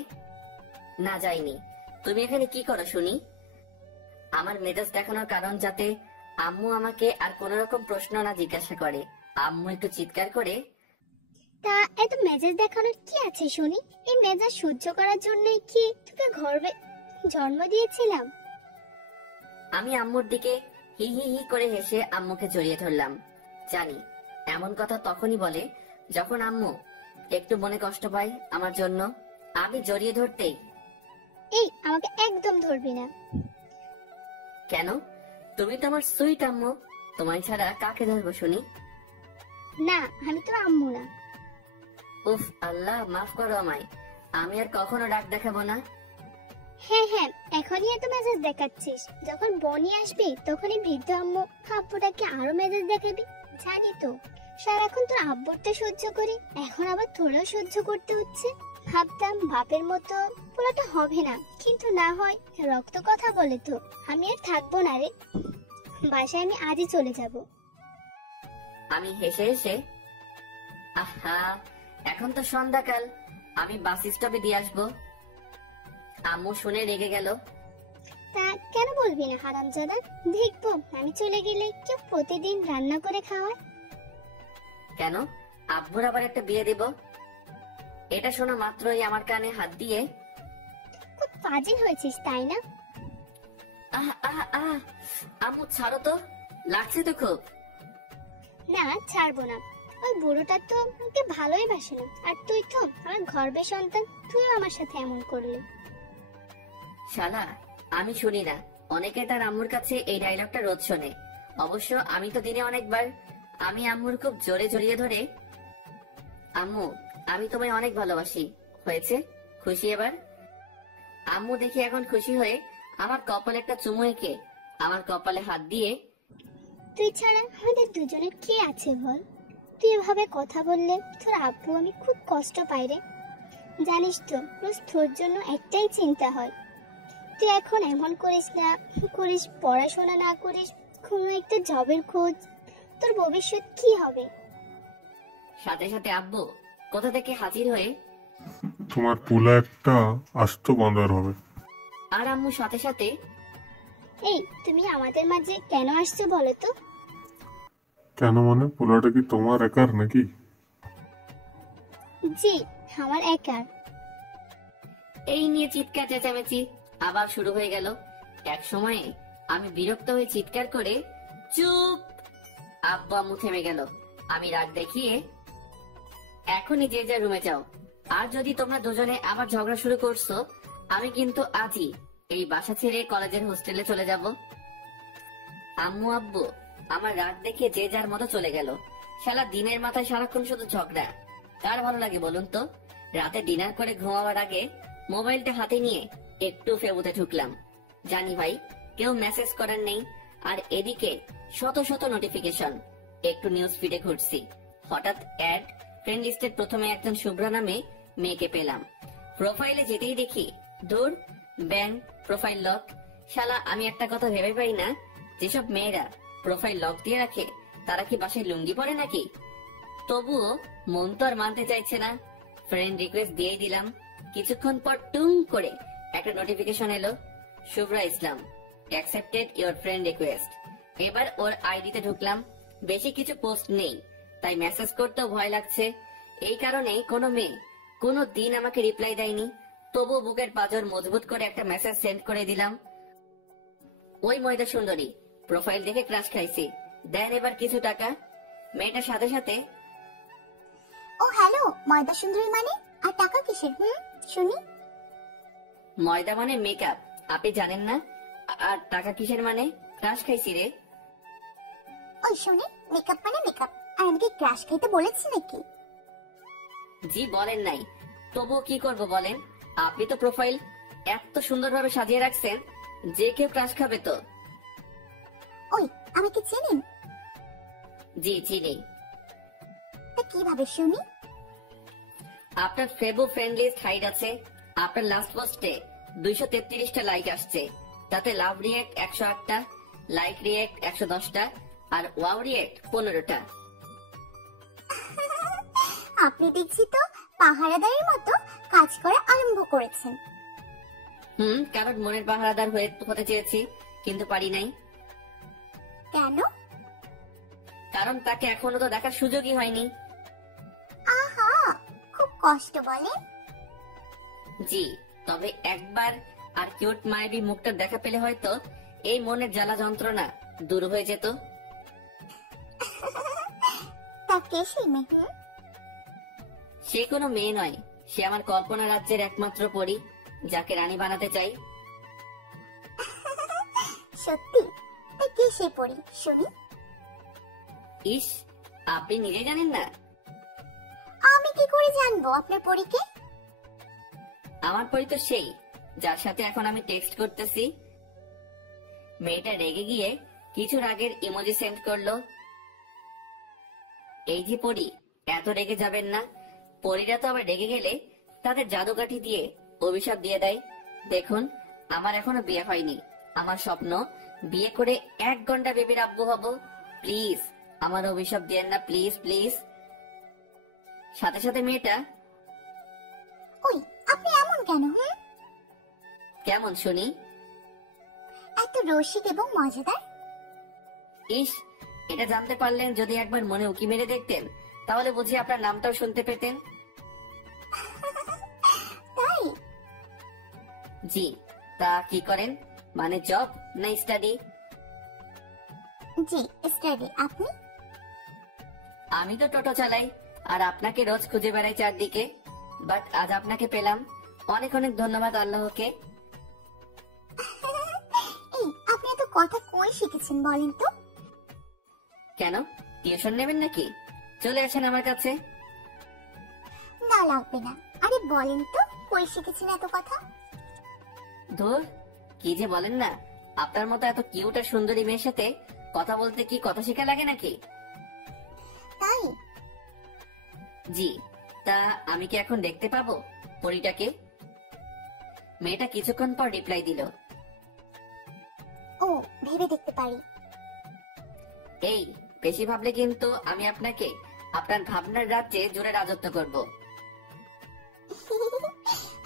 না যাইনি। তুমি এখানে কি করো শুনি? আমার মেজাজ দেখানোর কারণ যাতে আম্মু আমাকে আর কোন রকম প্রশ্ন না জিজ্ঞাসা করে। আম্মু একটু চিৎকার করে, তা এত মেজাজ দেখানোর কি আছে শুনি? এই মেজাজ সহ্য করার জন্যই কি তোকে গর্বে জন্ম দিয়েছিলাম? আমি আম্মুর দিকে হি হি হি করে হেসে আম্মুকে জড়িয়ে ধরলাম। জানি এমন কথা তখনই বলে যখন আম্মু একটু মনে কষ্ট পায় আমার জন্য। আমি জড়িয়ে ধরতেই, এই আমাকে একদম ধরবি না। কেন? তুমি তো আমার সুইট আম্মু, তোমায় ছাড়া কাকে ধরবো শুনি? না, আমি তো আম্মু না। উফ আল্লাহ, মাফ করো আমায়, আমি আর কখনো রাগ দেখাবো না। হ্যাঁ হ্যাঁ, এখনই এত মেজাজ দেখাচ্ছিস, যখন বনি আসবি তখনই বৃদ্ধ আম্মু আব্বুটাকে আরো মেজাজ দেখাবি। জানি তো সারাক্ষণ তোর আব্বুরটা সহ্য করি, এখন আবার তোরেও সহ্য করতে হচ্ছে। ভাবতাম বাপের মতো পোলাটা হবে না, কিন্তু না হয়, রক্ত কথা বলে তো। আমি আর থাকবো না রে, বাসায় আমি আজই চলে যাব। আমি হেসে হেসে, আহা এখন তো সন্ধ্যাকাল, আমি বাস স্টপে দিয়ে আসবো। আম্মু শুনে রেগে গেল। তা কেন বলবি না হারামজাদা? দেখবো আমি চলে গেলে কেউ প্রতিদিন রান্না করে খাওয়ায়। কেন? আব্বুর আবার একটা বিয়ে দেব? এটা শোনা মাত্রই আমার কানে হাত দিয়ে, খুব ফাজিল হয়েছিস তাই না? আহ আহ আহ, আম্মু ছাড়ো তো, লাগছে তো খুব। না ছাড়বো না, ওই বুড়োটা তো আমাকে ভালোই বাসে না, আর তুই তো আমার গর্বের সন্তান, তুইও আমার সাথে এমন করলি। শালা, আমি শুনি না, অনেকে তার আম্মুর কাছে এই ডায়লগটা রোজ শোনে। অবশ্য আমি তো দিনে অনেকবার। আমি আম্মুর খুব জোরে জড়িয়ে ধরে, আম্মু আমি তোমায় অনেক ভালোবাসি, হয়েছে খুশি এবার? আম্মু দেখি এখন খুশি হয়ে আমার কপালে একটা চুমু এঁকে আমার কপালে হাত দিয়ে, তুই ছাড়া আমাদের দুজনের কে আছে বল? তুই এভাবে কথা বললে তোর আব্বু আমি খুব কষ্ট পাই রে। জানিস তো রোজ তোর জন্য একটাই চিন্তা হয়, তুই এখন এমন করিস না করিস, পড়াশোনা না করিস, কোনো একটা জবের খোঁজ, তোর ভবিষ্যৎ কি হবে? সাথে সাথে আব্বু কোথা থেকে হাজির হয়ে, তোমার পোলা একটা আস্ত বাঁদর হবে। আর আম্মু সাথে সাথে, এই তুমি আমাদের মাঝে কেন আসছো বলো তো? কেন মানে, পোলাটা কি তোমার একার নাকি? জি আমার একার। এই নিয়ে চিৎকার চেঁচামেচি আবার শুরু হয়ে গেল। এক সময়ে আমি বিরক্ত হয়ে চিৎকার করে, চুপ! আব্বু আম্মু থেমে গেল। আমি রাগ দেখিয়ে, এখনই যে যার রুমে যাও, আর যদি তোমরা দুজনে আবার ঝগড়া শুরু করছো, আমি কিন্তু আজই এই বাসা ছেড়ে কলেজের হোস্টেলে চলে যাব। আম্মু আব্বু আমার রাগ দেখে যে যার মতো চলে গেল। শালা দিনের মাথায় সারাক্ষণ শুধু ঝগড়া, কার ভালো লাগে বলুন তো? রাতে ডিনার করে ঘুমাবার আগে মোবাইলটা হাতে নিয়ে একটু ফেবুতে ঢুকলাম। জানি ভাই কেউ মেসেজ করার নেই, আর এদিকে শত শত নোটিফিকেশন। একটু নিউজ ফিডে ঘুরছি, হঠাৎ অ্যাড, ফ্রেন্ড লিস্টের প্রথমে একজন শুভ্রা নামে মেয়েকে পেলাম। প্রোফাইলে যেতেই দেখি, দূর, ব্যান প্রোফাইল লক। শালা আমি একটা কথা ভেবে পাই না, যেসব মেয়েরা প্রোফাইল লক দিয়ে রাখে তারা কি বাসায় লুঙ্গি পরে নাকি? তবুও মন তো আর মানতে চাইছে না, ফ্রেন্ড রিকোয়েস্ট দিয়ে দিলাম। কিছুক্ষণ পর টুং করে একটা নোটিফিকেশন এলো, শুভ্রা ইসলাম, অ্যাকসেপ্টেড ইওর ফ্রেন্ড রিকোয়েস্ট। এবার ওর আইডিতে ঢুকলাম, বেশি কিছু পোস্ট নেই, তাই মেসেজ করতেও ভয় লাগছে। এই কারণেই কোনো মেয়ে কোনো দিন আমাকে রিপ্লাই দেয়নি। তবু বুকের পাঁজর মজবুত করে একটা মেসেজ সেন্ড করে দিলাম, ওই ময়দা সুন্দরী, প্রোফাইল দেখে ক্রাশ খাইছি, দেন এবার কিছু টাকা। মেয়েটার সাথে সাথে, ও হ্যালো, ময়দা সুন্দরী মানে? আর টাকা কিসের? শুনি। ময়দা মানে মেকআপ, আপনি জানেন না? আর টাকা কিসের মানে? ক্রাশ খাইছি রে। ওই শুনি, মেকআপ মানে মেকআপ, আর আমাকে ক্রাশ খাইতে বলেছি নাকি? জি বলেন নাই, তবুও কি করব বলেন? আপনি তো প্রোফাইল এত সুন্দরভাবে সাজিয়ে রাখছেন, যে কেউ ক্রাশ খাবে তো। ওই আমাকে চেনেন? জি চিনি। তা কিভাবে শুনি? আপনার ফেবু ফ্রেন্ড লিস্ট হাইড আছে, আপনার লাস্ট পোস্টে 233টা লাইক আসছে, তাতে লাভ রিয়েক্ট 108টা, লাইক রিয়েক্ট 110টা, আর ওয়াও রিয়েক্ট 15টা। আপনি দেখছি তো পাহারাদারের মতো কাজ করা আরম্ভ করেছেন। কারণ মনের পাহারাদার হতে চেয়েছি, কিন্তু পারি নাই। কেন? কারণ তাকে এখনো তো দেখার সুযোগই হয়নি। আহা, কষ্ট বলেন? জি, তবে একবার আর কিউট মায়াবী মুখটা দেখা পেলে হয়তো এই মনের জ্বালা যন্ত্রণা দূর হয়ে যেত। তা কে সেই মেয়ে? সে কোনো মেয়ে নয়, সে আমার কল্পনা রাজ্যের একমাত্র পরী, যাকে রানী বানাতে চাই। সত্যি? তা কে সেই পরি শুনি? ইস, আপনি নিজে জানেন না? আমি কি করে জানবো আপনার পরীকে? আমার পরী তো সেই, যার সাথে এখন আমি টেক্সট করতেছি। মেয়েটা রেগে গিয়ে কিছুর আগের ইমোজি সেন্ড করলো। এই যে পরী, এত রেগে যাবেন না। পরীরা তো আবার রেগে গেলে তাদের জাদুকাঠি দিয়ে অভিশাপ দিয়ে দেয়। দেখুন, আমার এখনো বিয়ে হয়নি। আমার স্বপ্ন বিয়ে করে 1 ঘন্টা বেবির আব্বু হব। প্লিজ আমার অভিশাপ দিয়েন না, প্লিজ প্লিজ। সাথে সাথে মেয়েটা, ওই আপনি এমন কেন? কেমন শুনি? এত রসিক এবং মজাদার। ইস, এটা জানতে পারলেন যদি একবার মনে উকি মেরে দেখতেন, তাহলে বুঝি আপনার নামটাও শুনতে পেতেন। তাই? জি। তা কি করেন? মানে জব না স্টাডি? জি, স্টাডি। আপনি? আমি তো টোটো চালাই, আর আপনাকে রোজ খুঁজে বেড়াই চারদিকে। বাট আজ আপনাকে পেলাম, অনেক অনেক ধন্যবাদ আল্লাহকে। এই আপনি এত কথা কই শিখেছেন বলেন তো? কেন, টিউশন নেবেন নাকি? চলে আসেন আমার কাছে। না লাগবে না। আরে বলেন তো কই শিখেছেন এত কথা? ধুর, কি যে বলেন না। আপনার মতো এত কিউট আর সুন্দরী মেয়ের সাথে কথা বলতে কি কথা শেখা লাগে নাকি? তাই? জি। তা আমি কি এখন দেখতে পাবো পরীটাকে? মেয়েটা কিছুক্ষণ পর রিপ্লাই দিল। ও, ভেবে দেখতে পারি। এই, বেশি ভাবলে কিন্তু আমি আপনাকে আপনার ভাবনার রাজ্যে জুড়ে রাজত্ব করব।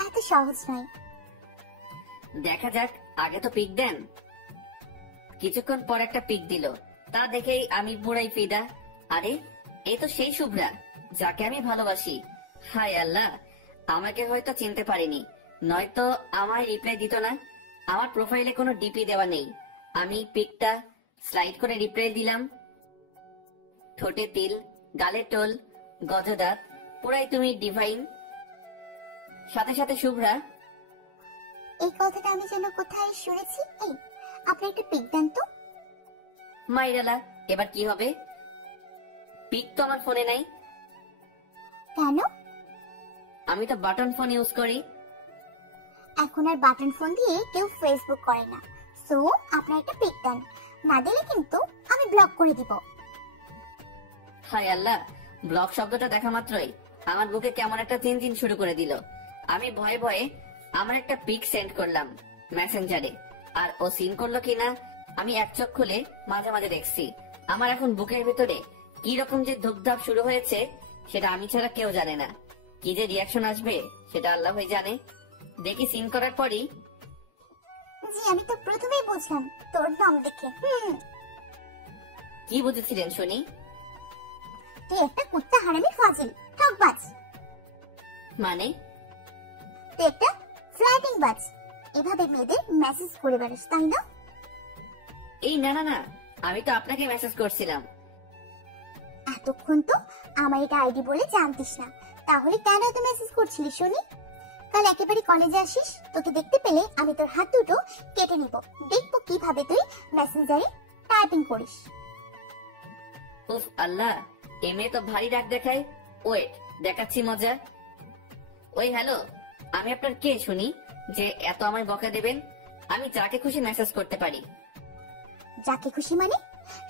এত সহজ নয়। দেখা যাক, আগে তো পিক দেন। কিছুক্ষণ পর একটা পিক দিল, তা দেখেই আমি পুরাই ফিদা। আরে, এই তো সেই শুভ্রা যাকে আমি ভালোবাসি। হায় আল্লাহ, আমাকে হয়তো চিনতে পারিনি, নয়তো আমায় রিপ্লাই দিত না। আমার প্রোফাইলে কোনো ডিপি দেওয়া নেই। আমি পিকটা স্লাইড করে রিপ্লাই দিলাম। ঠোঁটে তিল, গালে টোল, গজদাঁত, পুরাই তুমি ডিভাইন। সাথে সাথে শুভ্রা, এই কথাটা আমি যেন কোথায় শুনেছি। এই আপনি একটা পিক দেন তো। মাইরালা, এবার কি হবে? পিক তো আমার ফোনে নাই। কেন? আমি তো বাটন ফোন ইউজ করি। এখন আর বাটন ফোন দিয়ে কেউ ফেসবুক করে না। সো আপনার একটা পিক দেন, না দিলে কিন্তু আমি ব্লক করে দিব। হায় আল্লাহ, ব্লক শব্দটা দেখা মাত্রই আমার বুকে কেমন একটা চিনচিন শুরু করে দিল। আমি ভয়ে ভয়ে আমার একটা পিক সেন্ড করলাম মেসেঞ্জারে, আর ও সিন করলো কিনা আমি এক চোখ খুলে মাঝে মাঝে দেখছি। আমার এখন বুকের ভিতরে কি রকম যে ধুকধাপ শুরু হয়েছে সেটা আমি ছাড়া কেউ জানে না। কি যে রিয়াকশন আসবে সেটা আল্লাহই জানে। দেখি সিন করার পরই, জি আমি তো প্রথমেই বুঝলাম তোর নাম দেখে। কি বুঝেছিলেন শুনি? তুই একটা কুত্তা হারামি ফাজিল ঠকবাজ। মানে? তুই একটা ফ্ল্যাটিং বাজ। এভাবে মেয়েদের মেসেজ করে বেড়াস, তাই না? এই না না না, আমি তো আপনাকে মেসেজ করছিলাম। এতক্ষণ তো আমার এটা আইডি বলে জানতিস না, তাহলে কেন এত মেসেজ করছিলি শুনি? কাল একেবারে কলেজে আসিস, তোকে দেখতে পেলে আমি তোর হাত দুটো কেটে নিব। দেখবো কিভাবে তুই মেসেঞ্জারে টাইপিং করিস। উফ আল্লাহ, এ মেয়ে তো ভারী ডাক দেখায়। ওয়েট, দেখাচ্ছি মজা। ওই হ্যালো, আমি আপনার কে শুনি যে এত আমায় বকা দেবেন? আমি যাকে খুশি মেসেজ করতে পারি। যাকে খুশি মানে?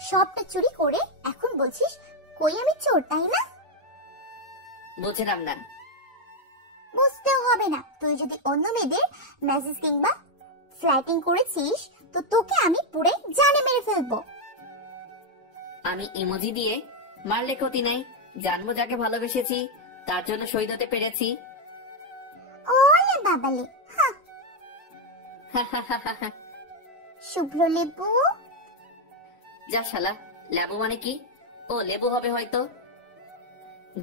সবটা চুরি করে এখন বলছিস কই আমি চোর, তাই না? বুঝলাম না। বুঝতেও হবে না। তুই যদি অন্য মেয়েদের মেসেজ কিংবা ফ্ল্যাটিং করেছিস তো তোকে আমি পুরো জানে মেরে ফেলবো। আমি ইমোজি দিয়ে মারলে ক্ষতি নাই। জানবো যাকে ভালোবেসেছি, তার জন্য শহীদ হতে পেরেছি। ওলে বাবালে, শুভ্র লেবু। যা শালা, লেবু মানে কি? ও লেবু হবে হয়তো।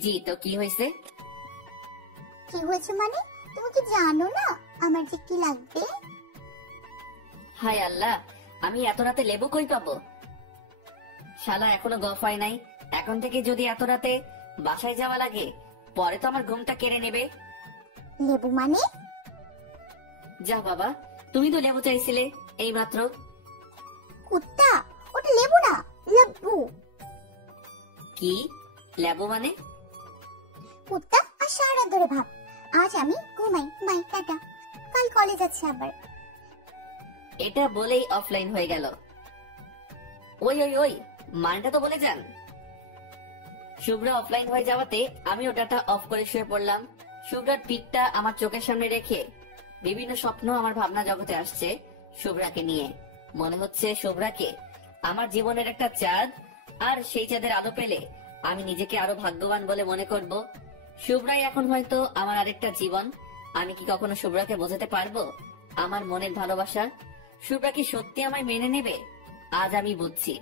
জি, তো কি হয়েছে? কি হয়েছে মানে? তুমি কি জানো না আমার যে কি লাগবে? হায় আল্লাহ, আমি এত রাতে লেবু কই পাবো? শালা এখনো গফ হয় নাই। এখন থেকে যদি এত রাতে বাসায় যাওয়া লাগে, পরে তো আমার ঘুমটা কেড়ে নেবে। লেবু মানে? যা বাবা, তুমি তো লেবু চাইছিলে এই মাত্র। কুত্তা, ওটা লেবু না, লেবু। কি লেবু মানে? কুত্তা আর সারা রাত ধরে ভাব। আজ আমি ঘুমাই, বাই টাটা। কাল কলেজ আছে আবার। এটা বলেই অফলাইন হয়ে গেল। ওই ওই ওই, মানটা তো বলে যান। শুভ্রা অফলাইন হয়ে যাওয়াতে আমিও ডাটা অফ করে শুয়ে পড়লাম। শুভ্রার পিঠটা আমার চোখের সামনে রেখে বিভিন্ন স্বপ্ন আমার ভাবনা জগতে আসছে শুভ্রাকে নিয়ে। মনে হচ্ছে শুভ্রাকে আমার জীবনের একটা চাঁদ, আর সেই চাঁদের আলো পেলে আমি নিজেকে আরো ভাগ্যবান বলে মনে করব। শুভ্রাই এখন হয়তো আমার আরেকটা জীবন। আমি কি কখনো শুভ্রাকে বোঝাতে পারবো আমার মনের ভালোবাসা? শুভ্রা কি সত্যি আমায় মেনে নেবে? আজ আমি বুঝছি,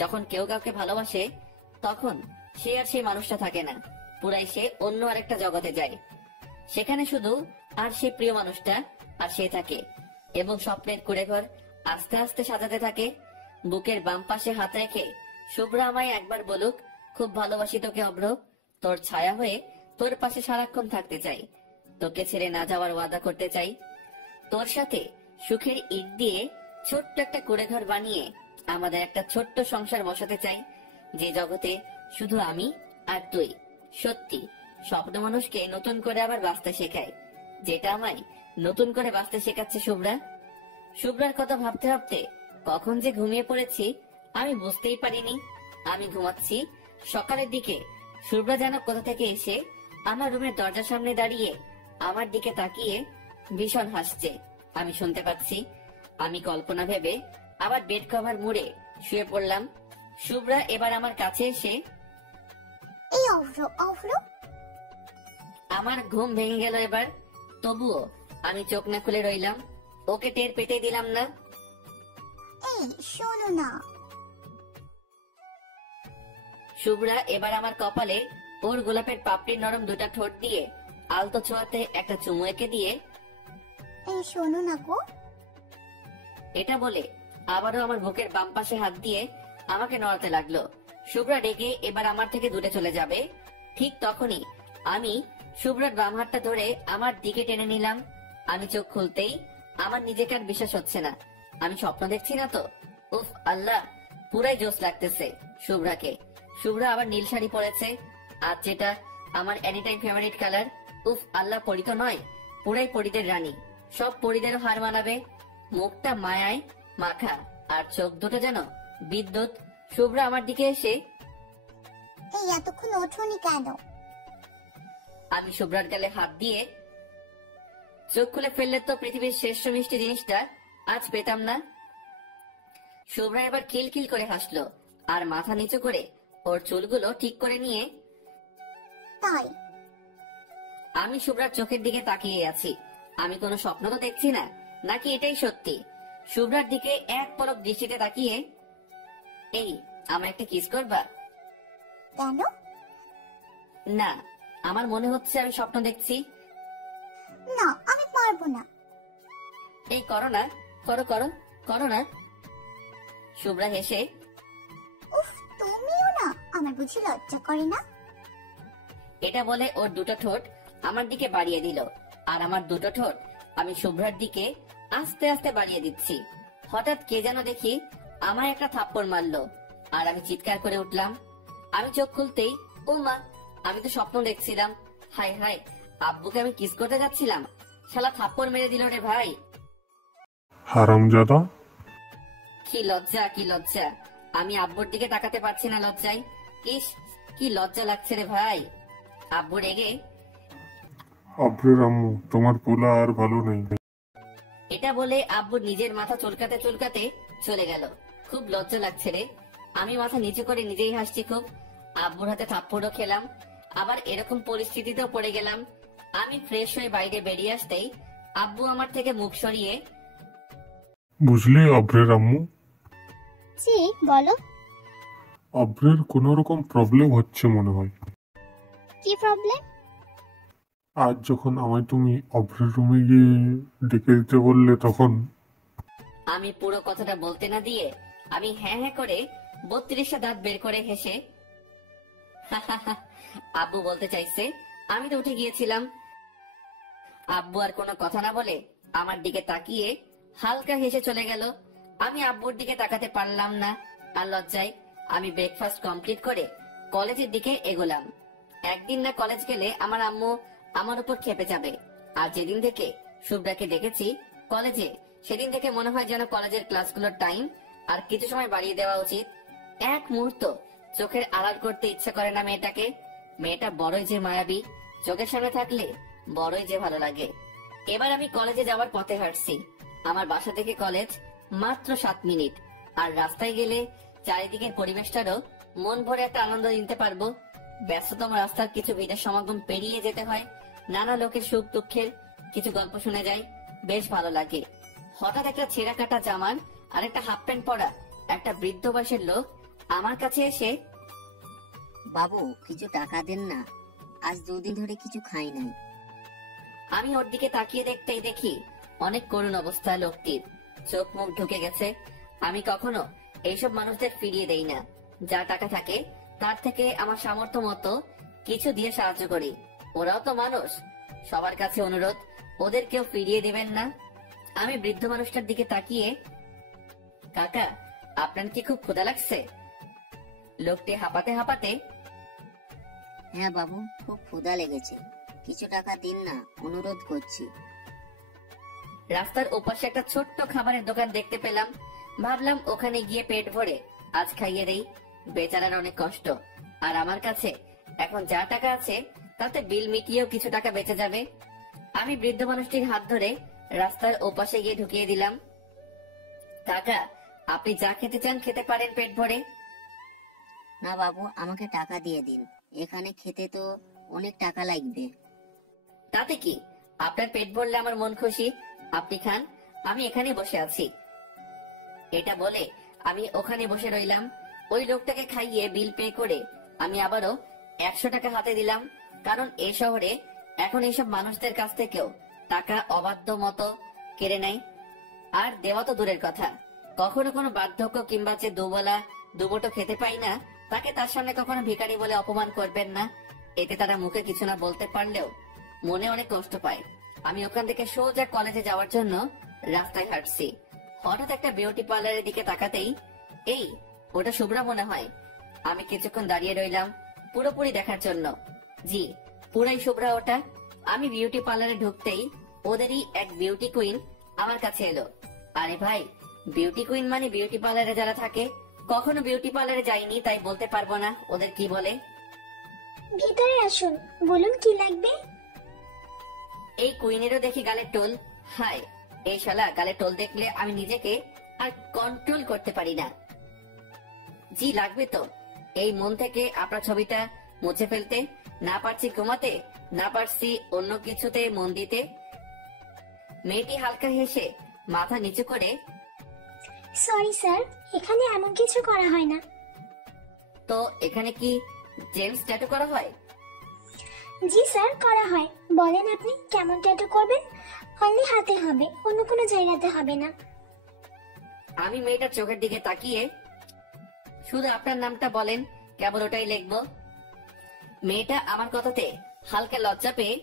যখন কেউ কাউকে ভালোবাসে তখন সে আর সেই মানুষটা থাকে না, পুরাই সে অন্য আরেকটা জগতে যায়। সেখানে শুধু আর সে প্রিয় মানুষটা আর সে থাকে, এবং স্বপ্নের কুড়েঘর আস্তে আস্তে সাজাতে থাকে। বুকের বাম পাশে হাত রেখে শুভ্রা আমায় একবার বলুক, খুব ভালোবাসি তোকে অভ্র, তোর ছায়া হয়ে তোর পাশে সারাক্ষণ থাকতে চাই, তোকে ছেড়ে না যাওয়ার ওয়াদা করতে চাই, তোর সাথে সুখের ইট দিয়ে ছোট্ট একটা কুড়েঘর বানিয়ে আমাদের একটা ছোট্ট সংসার বসাতে চাই, যে জগতে শুধু আমি আর তুই। সত্যি স্বপ্ন মানুষকে নতুন করে আবার বাঁচতে শেখায়, যেটা আমায় নতুন করে বাঁচতে শেখাচ্ছে শুভ্রা। শুভ্রার কথা ভাবতে ভাবতে কখন যে ঘুমিয়ে পড়েছি আমি বুঝতেই পারিনি। আমি ঘুমাচ্ছি, সকালের দিকে শুভ্রা যেন কোথা থেকে এসে আমার রুমের দরজার সামনে দাঁড়িয়ে আমার দিকে তাকিয়ে ভীষণ হাসছে আমি শুনতে পাচ্ছি। আমি কল্পনা ভেবে আবার বেড কভার মুড়ে শুয়ে পড়লাম। শুভ্রা এবার আমার কাছে এসে এই অভ্র, অভ্র। আমার ঘুম ভেঙে গেল এবার। তবুও আমি চোখ না খুলে রইলাম, ওকে টের পেতে দিলাম না। এই শোনো না। শুভ্রা এবার আমার কপালে ওর গোলাপের পাপড়ির নরম দুটা ঠোঁট দিয়ে আলতো ছোঁয়াতে একটা চুমু এঁকে দিয়ে এই শোনো না গো। এটা বলে আবারও আমার বুকের বাম পাশে হাত দিয়ে আমাকে নড়াতে লাগলো। শুভ্রা ডেকে এবার আমার থেকে দূরে চলে যাবে, ঠিক তখনই আমি শুভ্রার বাম হাতটা ধরে আমার দিকে টেনে নিলাম। আমি চোখ খুলতেই আমার নিজেকে আর বিশ্বাস হচ্ছে না, আমি স্বপ্ন দেখছি না তো। উফ আল্লাহ, পুরাই জোশ লাগতেছে শুভ্রাকে। শুভ্রা আবার নীল শাড়ি পরেছে, আর যেটা আমার এনি টাইম ফেভারিট কালার। উফ আল্লাহ, পরি তো নয়, পুরাই পরিদের রানী, সব পরিদেরও হার মানাবে। মুখটা মায়ায় মাখা আর চোখ দুটো যেন বিদ্যুৎ। শুভ্রা আমার দিকে এসে এই এতক্ষণ ওঠোনি কেন? আমি শুভ্রার গালে হাত দিয়ে চোখ খুলে ফেললে তো পৃথিবীর শ্রেষ্ঠ মিষ্টি জিনিসটা আজ পেতাম না। শুভ্রা এবার খিলখিল করে হাসলো আর মাথা নিচু করে ওর চুলগুলো ঠিক করে নিয়ে তাই? আমি শুভ্রার চোখের দিকে তাকিয়ে আছি। আমি কোনো স্বপ্ন তো দেখছি না, নাকি এটাই সত্যি? শুভ্রার দিকে এক পলক দৃষ্টিতে তাকিয়ে এই, আমার একটা কিস করবা? কেন? না, আমার মনে হচ্ছে আমি স্বপ্ন দেখছি। না, আমি পারবো না। এই করো না, করো করো, করো না। শুভ্রা হেসে উফ, তুমিও না, আমার বুঝি লজ্জা করে না? এটা বলে ওর দুটো ঠোঁট আমার দিকে বাড়িয়ে দিল, আর আমার দুটো ঠোঁট আমি শুভ্রার দিকে আস্তে আস্তে বাড়িয়ে দিচ্ছি। হঠাৎ কে যেন দেখি আমার একটা থাপ্পড় মারলো, আর আমি চিৎকার করে উঠলাম। আমি চোখ খুলতেই ও মা, আমি তো স্বপ্ন দেখছিলাম। হাই হাই, আব্বুকে আমি কিস করতে যাচ্ছিলাম, শালা থাপ্পড় মেরে দিল রে ভাই। হারামজাদা। কি লজ্জা, কি লজ্জা! আমি আব্বুর দিকে তাকাতে পারছি না লজ্জায়। ইস, কি লজ্জা লাগছে রে ভাই। আব্বু রেগে অভ্রের আম্মু, তোমার পোলা আর ভালো নেই। এটা বলে আব্বু নিজের মাথা চুলকাতে চুলকাতে চলে গেল। খুব লজ্জা লাগছে রে। আমি মাথা নিচু করে নিজেই হাসছি খুব। আব্বুর হাতে থাপ্পড়ও খেলাম, আবার এরকম পরিস্থিতিতেও পড়ে গেলাম। আমি ফ্রেশ হয়ে বাইরে বেরিয়ে আসতেই আব্বু আমার থেকে মুখ সরিয়ে বুঝলি অভ্রের আম্মু, জি বলো। অভ্রের কোনো রকম প্রবলেম হচ্ছে মনে হয়। কি প্রবলেম? আজ যখন আমায় তুমি অভ্রের রুমে গিয়ে ডেকে দিতে বললে তখন আমি পুরো কথাটা বলতে না দিয়ে আমি হ্যাঁ হ্যাঁ করে 32টা দাঁত বের করে হেসে আব্বু বলতে চাইছে, আমি তো উঠে গিয়েছিলাম। আব্বু আর কোনো কথা না বলে আমার দিকে তাকিয়ে হালকা হেসে চলে গেল। আমি আব্বুর দিকে তাকাতে পারলাম না, আর লজ্জায় আমি ব্রেকফাস্ট কমপ্লিট করে কলেজের দিকে এগোলাম। একদিন না কলেজ গেলে আমার আম্মু আমার উপর খেপে যাবে। আর যেদিন থেকে শুভ্রাকে দেখেছি কলেজে, সেদিন থেকে মনে হয় যেন কলেজের ক্লাসগুলোর টাইম আর কিছু সময় বাড়িয়ে দেওয়া উচিত। এক মুহূর্ত চোখের আড়াল করতে ইচ্ছা করে না মেয়েটাকে। মেয়েটা বড়ই যে মায়াবী, চোখের সামনে থাকলে বড়ই যে ভালো লাগে। এবার আমি কলেজে যাওয়ার পথে হাঁটছি। আমার বাসা থেকে কলেজ মাত্র 7 মিনিট, আর রাস্তায় গেলে চারিদিকের পরিবেশটারও মন ভরে একটা আনন্দ দিতে পারবো। ব্যস্ততম রাস্তার কিছু ভিড়ের সমাগম পেরিয়ে যেতে হয়, নানা লোকের সুখ দুঃখের কিছু গল্প শুনে যায়, বেশ ভালো লাগে। হঠাৎ একটা ছেঁড়া কাটা জামার আর একটা হাফ প্যান্ট পরা একটা বৃদ্ধ বয়সের লোক আমার কাছে এসে, বাবু কিছু টাকা দেন না, আজ 2 দিন ধরে কিছু খাই নাই। আমি ওর দিকে তাকিয়ে দেখতেই দেখি অনেক করুণ অবস্থা লোকটির, চোখ মুখ ঢুকে গেছে। আমি কখনো এইসব মানুষদের ফিরিয়ে দেই না। যা টাকা থাকে তার থেকে আমার সামর্থ্য মতো কিছু দিয়ে সাহায্য করি। ওরাও তো মানুষ, সবার কাছে অনুরোধ, ওদের কেউ ফিরিয়ে দেবেন না। আমি বৃদ্ধ মানুষটার দিকে তাকিয়ে, কাকা আপনার কি খুব ক্ষুধা লাগছে? লোকটি হাঁপাতে হাঁপাতে, হ্যাঁ বাবু, খুব ক্ষুধা লেগেছে, কিছু টাকা দিন না, অনুরোধ করছি। রাস্তার ওপাশে একটা ছোট্ট খাবারের দোকান দেখতে পেলাম। ভাবলাম ওখানে গিয়ে পেট ভরে আজ খাইয়ে দেই। বেচারার অনেক কষ্ট, আর আমার কাছে এখন যা টাকা আছে তাতে বিল মিটিয়েও কিছু টাকা বেঁচে যাবে। আমি বৃদ্ধ মানুষটির হাত ধরে রাস্তার ওপাশে গিয়ে ঢুকিয়ে দিলাম। কাকা আপনি যা খেতে চান খেতে পারেন পেট ভরে। না বাবু, আমাকে টাকা দিয়ে দিন, এখানে খেতে তো অনেক টাকা লাগবে। তাতে কি, আপনার পেট ভরলে আমার মন খুশি। আপনি খান, আমি এখানে বসে আছি। এটা বলে আমি ওখানে বসে রইলাম। ওই লোকটাকে খাইয়ে বিল পে করে আমি আবারও 100 টাকা হাতে দিলাম, কারণ এই শহরে এখন এইসব মানুষদের কাছ থেকেও টাকা অবাধ্য মতো কেড়ে নেয়। আর দেওয়া তো দূরের কথা, কখনো কোনো বার্ধক্য কিংবা যে দুবেলা দুমুঠো খেতে পাই না তাকে তার সামনে কখনো ভিখারি বলে অপমান করবেন না। এতে তারা মুখে কিছু না বলতে পারলেও মনে অনেক কষ্ট পায়। আমি ওখান থেকে সোজা কলেজে যাওয়ার জন্য রাস্তায় হাঁটছি। হঠাৎ একটা বিউটি পার্লারের দিকে তাকাতেই, এই ওটা শুভ্রা মনে হয়। আমি কিছুক্ষণ দাঁড়িয়ে রইলাম পুরোপুরি দেখার জন্য। জি, পুরাই শুভ্রা ওটা। আমি বিউটি পার্লারে ঢুকতেই ওদেরই এক বিউটি কুইন আমার কাছে এলো। আরে ভাই, বিউটি কুইন মানে বিউটি পার্লারে যারা থাকে। কখনো বিউটি পার্লারে যাইনি, তাই বলতে পারবো না ওদের কি বলে। ভিতরে আসুন, বলুন কি লাগবে। এই কুইনেরও দেখি গালের টোল। হায়, এই শালা গালের টোল দেখলে আমি নিজেকে আর কন্ট্রোল করতে পারি না। জি লাগবে তো। এই মন থেকে আপনার ছবিটা মুছে ফেলতে, না পারছি ঘুমাতে, না পারছি অন্য কিছুতে মন দিতে। মেয়েটি হালকা হেসে মাথা নিচু করে, সরি স্যার, এখানে এমন কিছু করা হয় না। তো এখানে কি জেন্টস ট্যাটু করা হয়? জি স্যার, করা হয়। বলেন আপনি কেমন ট্যাটু করবেন? অনলি হাতে হবে, অন্য কোনো জায়গাতে হবে না। আমি মেয়েটার চোখের দিকে তাকিয়ে, শুধু আপনার নামটা বলেন, কেবল ওটাই লিখবো। মেয়েটা আমার কথাতে হালকা লজ্জা পেয়ে,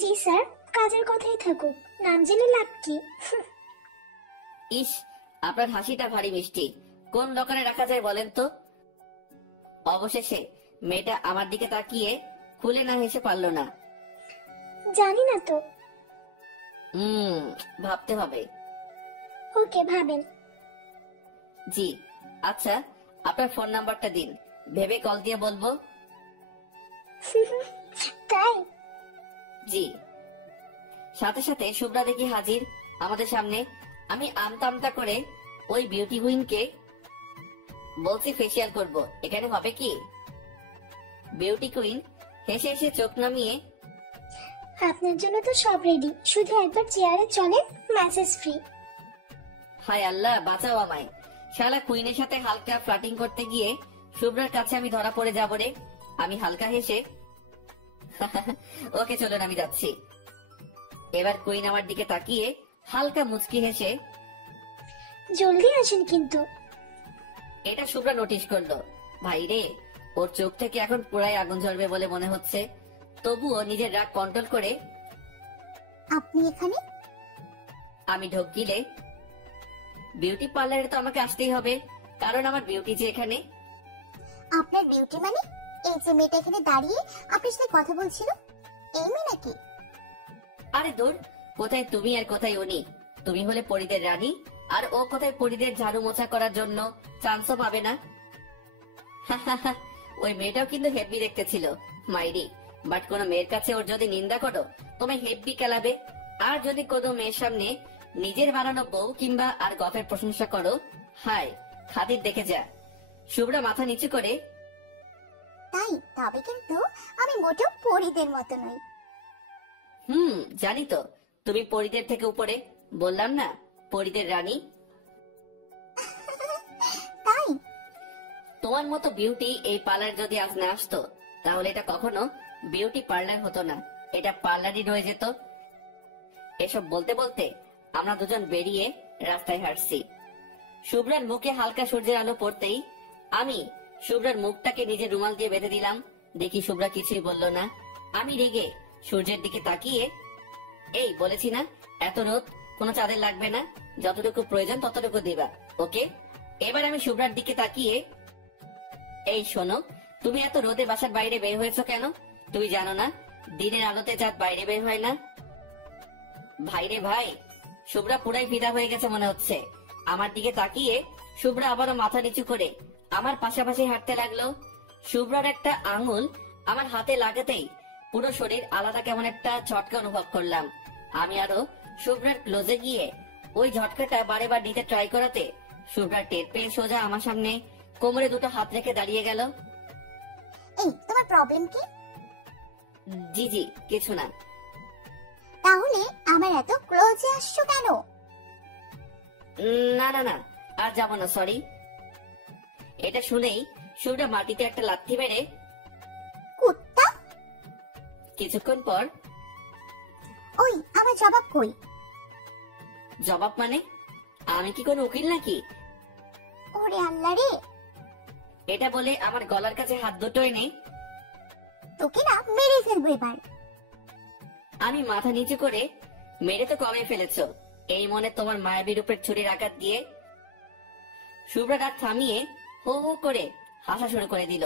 জি স্যার, কাজের কথাই থাকুক, নাম জেনে লাভ কি? ইস, আপনার হাসিটা ভারী মিষ্টি, কোন দোকানে রাখা যায় বলেন তো? অবশেষে মেয়েটা আমার দিকে তাকিয়ে খুলে না হেসে পারলো না। জানি না তো। ভাবতে হবে। ওকে, ভাবেন। জি আচ্ছা, আপনার ফোন নাম্বারটা দিন, ভেবে কল দিয়ে বলবো। তাই? জি। সাথে সাথে শুভ্রা দেখি হাজির আমাদের সামনে। আমি আমতা করে ওই বিউটি কুইনকে বলছি ফেসিয়াল করব, এখানে হবে কি? বিউটি কুইন হেসে হেসে চোখ নামিয়ে, আপনার জন্য তো সব রেডি, শুধু একবার চেয়ারে চলেন, ম্যাসেজ ফ্রি। হায় আল্লাহ, বাঁচাও আমায়। শালা কুইনের সাথে হালকা ফ্লার্টিং করতে গিয়ে শুভ্রার কাছে আমি ধরা পড়ে যাব রে। আমি হালকা হেসে, ওকে চলুন, আমি যাচ্ছি। এবার কুইন আমার দিকে তাকিয়ে হালকা মুচকি হেসে, জলদি আসেন কিন্তু। এটা শুভ্রা নোটিশ করলো। ভাই রে, ওর চোখ থেকে এখন পুরাই আগুন জ্বলবে বলে মনে হচ্ছে। তবুও নিজের রাগ কন্ট্রোল করে আপনি এখানে? আমি ঢোক গিলে, বিউটি পার্লারে তো আমাকে আসতেই হবে, কারণ আমার বিউটি যে এখানে। আপনার বিউটি মানে? এই যে মেয়েটা এখানে দাঁড়িয়ে আপনার সাথে কথা বলছিল, এই মেয়ে নাকি? আরে দূর, কোথায় তুমি আর কোথায় উনি? তুমি হলে পরীদের রানী, আর ও কোথায় পরীদের ঝাড়ু মোছা করার জন্য চান্সও পাবে না। ওই মেয়েটাও কিন্তু হেব্বি দেখতে ছিল মাইরি, বাট কোন মেয়ের কাছে ওর যদি নিন্দা করো তোমায় হেব্বি কেলাবে। আর যদি কোনো মেয়ের সামনে নিজের বানানো বউ কিংবা আর গফের প্রশংসা করো, হায় খাতির দেখে যা। শুভ্রা মাথা নিচু করে, তাই? তবে কিন্তু আমি মোটেও পরীদের মতো নই। জানি তো, তুমি পরীদের থেকে উপরে, বললাম না পরীদের রানী। তাই? তোমার মতো বিউটি এই পার্লার যদি আজ না আসতো, তাহলে এটা কখনো বিউটি পার্লার হতো না, এটা পার্লারই রয়ে যেত। এসব বলতে বলতে আমরা দুজন বেরিয়ে রাস্তায় হাঁটছি। শুভ্রার মুখে হালকা সূর্যের আলো পড়তেই আমি শুভ্রার মুখটাকে নিজের রুমাল দিয়ে বেঁধে দিলাম। দেখি শুভ্রা কিছুই বলল না। আমি রেগে সূর্যের দিকে তাকিয়ে, এই বলেছি না এত রোদ, কোনো চাঁদের লাগবে না, যতটুকু প্রয়োজন ততটুকু দিবা, ওকে? এবার আমি শুভ্রার দিকে তাকিয়ে, এই শোনো, তুমি এত রোদে বাসার বাইরে বের হয়েছো কেন? তুমি জানো না দিনের আলোতে চাঁদ বাইরে বের হয় না? ভাইরে ভাই, শুভ্রা পুরাই ফিদা হয়ে গেছে মনে হচ্ছে। আমার দিকে তাকিয়ে শুভ্রা আবারও মাথা নিচু করে আমার পাশাপাশি হাঁটতে লাগলো। শুভ্রার একটা আঙুল আমার হাতে লাগাতেই পুরো শরীর আলাদা কেমন একটা ঝটকা অনুভব করলাম। আমি আরো শুভ্রার ক্লোজে গিয়ে ওই ঝটকাটা বারে বার নিতে ট্রাই করাতে শুভ্রার টের পেয়ে সোজা আমার সামনে কোমরে দুটো হাত রেখে দাঁড়িয়ে গেল। এই, তোমার প্রবলেম কি? জি জি, কিছু না। তাহলে আমার এত ক্লোজে আসছো কেন? না না না, আর যাবো না, সরি। এটা শুনেই শুভ্রা মাটিতে একটা লাথি মেরে কুত্তা! কিছুক্ষণ পর, ওই আমার জবাব কই? জবাব মানে? আমি কি কোনো উকিল নাকি? ওরে আল্লাহ রে, এটা বলে আমার গলার কাছে হাত দুটো এনে তোকে না মেরে ফেলবো এবার। আমি মাথা নিচু করে, মেরে তো কমে ফেলেছো, এই মনে তোমার মায়াবী রূপের ছুরির আঘাত দিয়ে শুভ্রা রাগ থামিয়ে হো হো করে হাসা শুরু করে দিল।